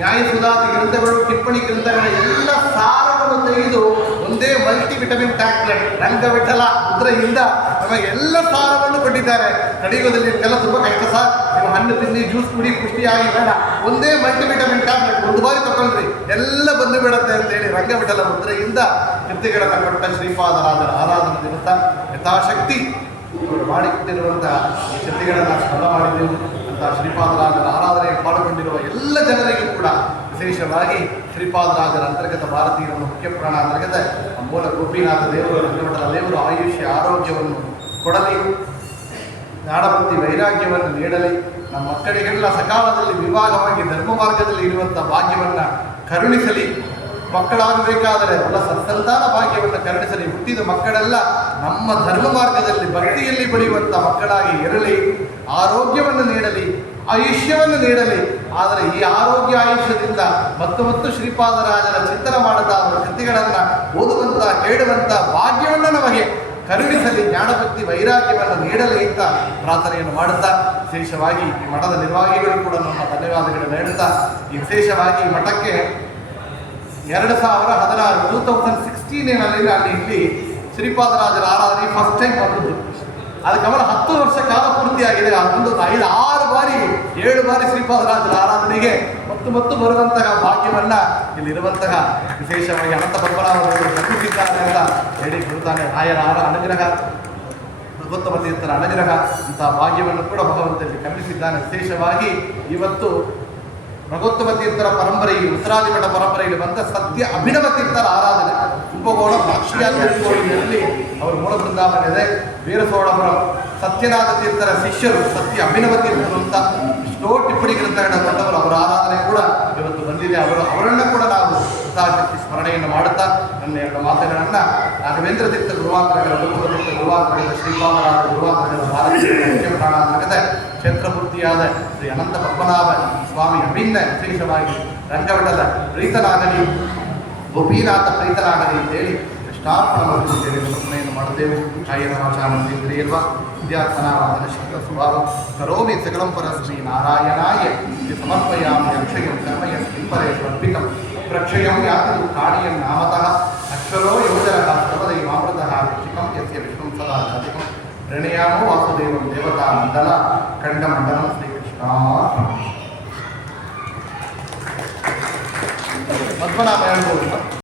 ನ್ಯಾಯಸುಧಾತಿ ಗ್ರಂಥಗಳು ಟಿಪ್ಪಣಿ ಗ್ರಂಥಗಳ ಎಲ್ಲ ಸಾರವನ್ನು ತೆಗೆದು ಒಂದೇ ಮಲ್ಟಿ ವಿಟಮಿನ್ ಟ್ಯಾಬ್ಲೆಟ್ ರಂಗವಿಠಲ ಮುದ್ರೆಯಿಂದ ನಮಗೆ ಎಲ್ಲ ಸಾರವನ್ನು ಕೊಟ್ಟಿದ್ದಾರೆ. ಕಡಿಯುವುದಲ್ಲಿ ನಿಮಗೆಲ್ಲ ತುಂಬ ಕಷ್ಟ ಸರ್, ನೀವು ಹಣ್ಣು ತಿನ್ನಿ ಜ್ಯೂಸ್ ಕುಡಿ ಪುಷ್ಟಿಯಾಗಿ ಬೇಡ, ಒಂದೇ ಮಲ್ಟಿ ವಿಟಮಿನ್ ಟ್ಯಾಬ್ಲೆಟ್ ಒಂದು ಬಾರಿ ತಗೊಳ್ರಿ ಎಲ್ಲ ಬಂದು ಬಿಡುತ್ತೆ ಅಂತೇಳಿ ರಂಗವಿಠಲ ಮುದ್ರೆಯಿಂದ ಕೃತಿಗಳನ್ನು ಕೊಟ್ಟ ಶ್ರೀಪಾದರಾಜರ ಆರಾಧನಾ ದಿವಸ ಯಥಾಶಕ್ತಿ ಅವರು ಮಾಡಿಕೊಟ್ಟಿರುವಂತಹ ಈ ಕೃತಿಗಳನ್ನು ಸ್ಮರಣ ಮಾಡಿದೆವು. ಅಂತ ಶ್ರೀಪಾದರಾಜರ ಆರಾಧನೆಗೆ ಪಾಲ್ಗೊಂಡಿರುವ ಎಲ್ಲ ಜನರಿಗೂ ಕೂಡ ವಿಶೇಷವಾಗಿ ಶ್ರೀಪಾದರಾಜರ ಅಂತರ್ಗತ ಭಾರತೀಯ ಮುಖ್ಯ ಪ್ರಾಣ ಅಂತರ್ಗತ ಮೂಲ ಗೋಪಿನಾಥ ದೇವರು ರಂಗಮಠದ ದೇವರು ಆಯುಷ್ಯ ಆರೋಗ್ಯವನ್ನು ಕೊಡಲಿ. ಜ್ಞಾನಭಕ್ತಿ ವೈರಾಗ್ಯವನ್ನು ನೀಡಲಿ. ನಮ್ಮ ಮಕ್ಕಳಿಗೆಲ್ಲ ಸಕಾಲದಲ್ಲಿ ವಿವಾಹವಾಗಿ ಧರ್ಮ ಮಾರ್ಗದಲ್ಲಿ ಇರುವಂಥ ಭಾಗ್ಯವನ್ನು ಕರುಣಿಸಲಿ. ಮಕ್ಕಳಾಗಬೇಕಾದರೆ ಎಲ್ಲ ಸತ್ಸಂತಾನ ಭಾಗ್ಯವನ್ನು ಕರುಣಿಸಲಿ. ಹುಟ್ಟಿದ ಮಕ್ಕಳೆಲ್ಲ ನಮ್ಮ ಧರ್ಮ ಮಾರ್ಗದಲ್ಲಿ ಭಕ್ತಿಯಲ್ಲಿ ಬೆಳೆಯುವಂಥ ಮಕ್ಕಳಾಗಿ ಇರಲಿ. ಆರೋಗ್ಯವನ್ನು ನೀಡಲಿ, ಆಯುಷ್ಯವನ್ನು ನೀಡಲಿ. ಆದರೆ ಈ ಆರೋಗ್ಯ ಆಯುಷ್ಯದಿಂದ ಮತ್ತು ಶ್ರೀಪಾದರಾಜರ ಚಿಂತನೆ ಮಾಡದ ಅವರ ಕೃತಿಗಳನ್ನು ಓದುವಂಥ ಕೇಳುವಂಥ ಭಾಗ್ಯವನ್ನು ನಮಗೆ ಕರುಣಿಸಲಿ. ಜ್ಞಾನಭಕ್ತಿ ವೈರಾಗ್ಯವನ್ನು ನೀಡಲಿ ಅಂತ ಪ್ರಾರ್ಥನೆಯನ್ನು ಮಾಡುತ್ತಾ, ವಿಶೇಷವಾಗಿ ಈ ಮಠದ ನಿರ್ವಾಹಿಗಳು ಕೂಡ ನಮ್ಮ ಧನ್ಯವಾದಗಳನ್ನು ಹೇಳುತ್ತಾ, ಈ ವಿಶೇಷವಾಗಿ ಈ ಮಠಕ್ಕೆ 2016 2016 ಅಲ್ಲಿ ಇಲ್ಲಿ ಶ್ರೀಪಾದರಾಜರ ಆರಾಧನೆ ಫಸ್ಟ್ ಟೈಮ್ ಬಂದದ್ದು. ಅದಕ್ಕೆ ಅವರ 10 ವರ್ಷ ಕಾಲ ಪೂರ್ತಿಯಾಗಿದೆ. ಅದೊಂದು 5-6 ಬಾರಿ 7 ಬಾರಿ ಶ್ರೀಪಾದರಾಜರ ಆರಾಧನೆಗೆ ಮತ್ತು ಬರುವಂತಹ ಭಾಗ್ಯವನ್ನು ಇಲ್ಲಿರುವಂತಹ ವಿಶೇಷವಾಗಿ ಅನಂತ ಪದ್ಮನಾಭರು ಕಲ್ಪಿಸಿದ್ದಾರೆ ಅಂತ ಹೇಳಿ ಕೊಡುತ್ತಾನೆ. ಆಯರ ಅನುಗ್ರಹ, ಭಗವತ್ತಮ ತೀರ್ಥರ ಅನುಗ್ರಹ ಇಂತಹ ಭಾಗ್ಯವನ್ನು ಕೂಡ ಭಗವಂತನಲ್ಲಿ ಕಲ್ಪಿಸಿದ್ದಾನೆ. ವಿಶೇಷವಾಗಿ ಇವತ್ತು ಭಗವತ್ತಮ ತೀರ್ಥರ ಪರಂಪರೆಯಲ್ಲಿ, ಉತ್ತರಾದಿಮಠ ಪರಂಪರೆಯಲ್ಲಿ ಬಂದ ಸತ್ಯ ಅಭಿನವ ತೀರ್ಥರ ಆರಾಧನೆ ಕುಂಭಕೋಣ ಭಾಷ್ಯಾದಲ್ಲಿ ಅವರ ಮೂಲ ಬೃಂದಾವನ ಇದೆ. ವೀರಸೋಳಪುರಂ ಸತ್ಯನಾಥ ತೀರ್ಥರ ಶಿಷ್ಯರು ಸತ್ಯ ಅಭಿನವ ತೀರ್ಥರು ಅಂತ ಎಷ್ಟೋ ಟಿಪ್ಪಣಿ ಗ್ರಂಥಗಳನ್ನು ಬಂದವರು, ಅವರ ಆರಾಧನೆ ಕೂಡ ಇವತ್ತು ಬಂದಿದೆ. ಅವರನ್ನು ಕೂಡ ನಾವು ಯಥಾಶಕ್ತಿ ಸ್ಮರಣೆಯನ್ನು ಮಾಡುತ್ತಾ ನನ್ನ 2 ಮಾತುಗಳನ್ನು ರಾಘವೇಂದ್ರ ತೀರ್ಥ ಗುರುವಾಂತರಗಳ, ಗುರುಪುರ ತೀರ್ಥ ಗುರುವಾಂತರಗಳ, ಶ್ರೀಪಾದರಾಜ ಗುರುವಾಂತರಗಳ ಭಾರತೀಯ ಪ್ರಾಣಾಂತರದ ಕ್ಷೇತ್ರಪೂರ್ತಿಯಾದ ಶ್ರೀ ಅನಂತ ಪದ್ಮನಾಭ ಸ್ವಾಮಿ ಅಭಿನ್ನ ವಿಶೇಷವಾಗಿ ರಂಗಮಠದ ಪ್ರೀತನಾಗಲಿ, ಗೋಪೀನಾಥ ಪ್ರೀತನಾಗಲಿ ಅಂತೇಳಿ ಕೃಷ್ಣಾರ್ಪಣೆಯನ್ನು ಸಮರ್ಪಣೆಯನ್ನು ಮಾಡುತ್ತೇವೆ. ಕಾಯನ ವಾಚಾಮಂದಿರ್ವಾ ವಿದ್ಯಾರ್ಥನಾರಾಧನ ಶಬ್ದ ಸ್ವಭಾವ ಕರೋಮಿ ಸಕಲಂ ಪರಸ್ಮೈ ನಾರಾಯಣಾಯ ಸಮರ್ಪಯಾಮಿ ಅಕ್ಷಯಂ ಕರ್ಮಯ ಶ್ರೀಪರೇ ಸಮರ್ಪಿತಂ ಪ್ರಕ್ಷಯಂ ಯಾತು ಕಾಣಿಯಂ ನಾಮತಃ ಅಕ್ಷರೋ ಯೋಜನಃ ಸರ್ವದೈ ಮಾಮೃತಃ ವಿಕ್ಷಿಕಂ ಯಸ್ಯ ವಿಷ್ಣುಂ ಸದಾ ಜಾತಿಕಂ ಪ್ರಣಯಾಮೋ ವಾಸುದೇವಂ ದೇವತಾ ಮಂಡಲ ಖಂಡಮಂಡಲಂ ಶ್ರೀಕೃಷ್ಣ ಪದ್ಮನಾಭ ಹೇಳ್ಬೋದು.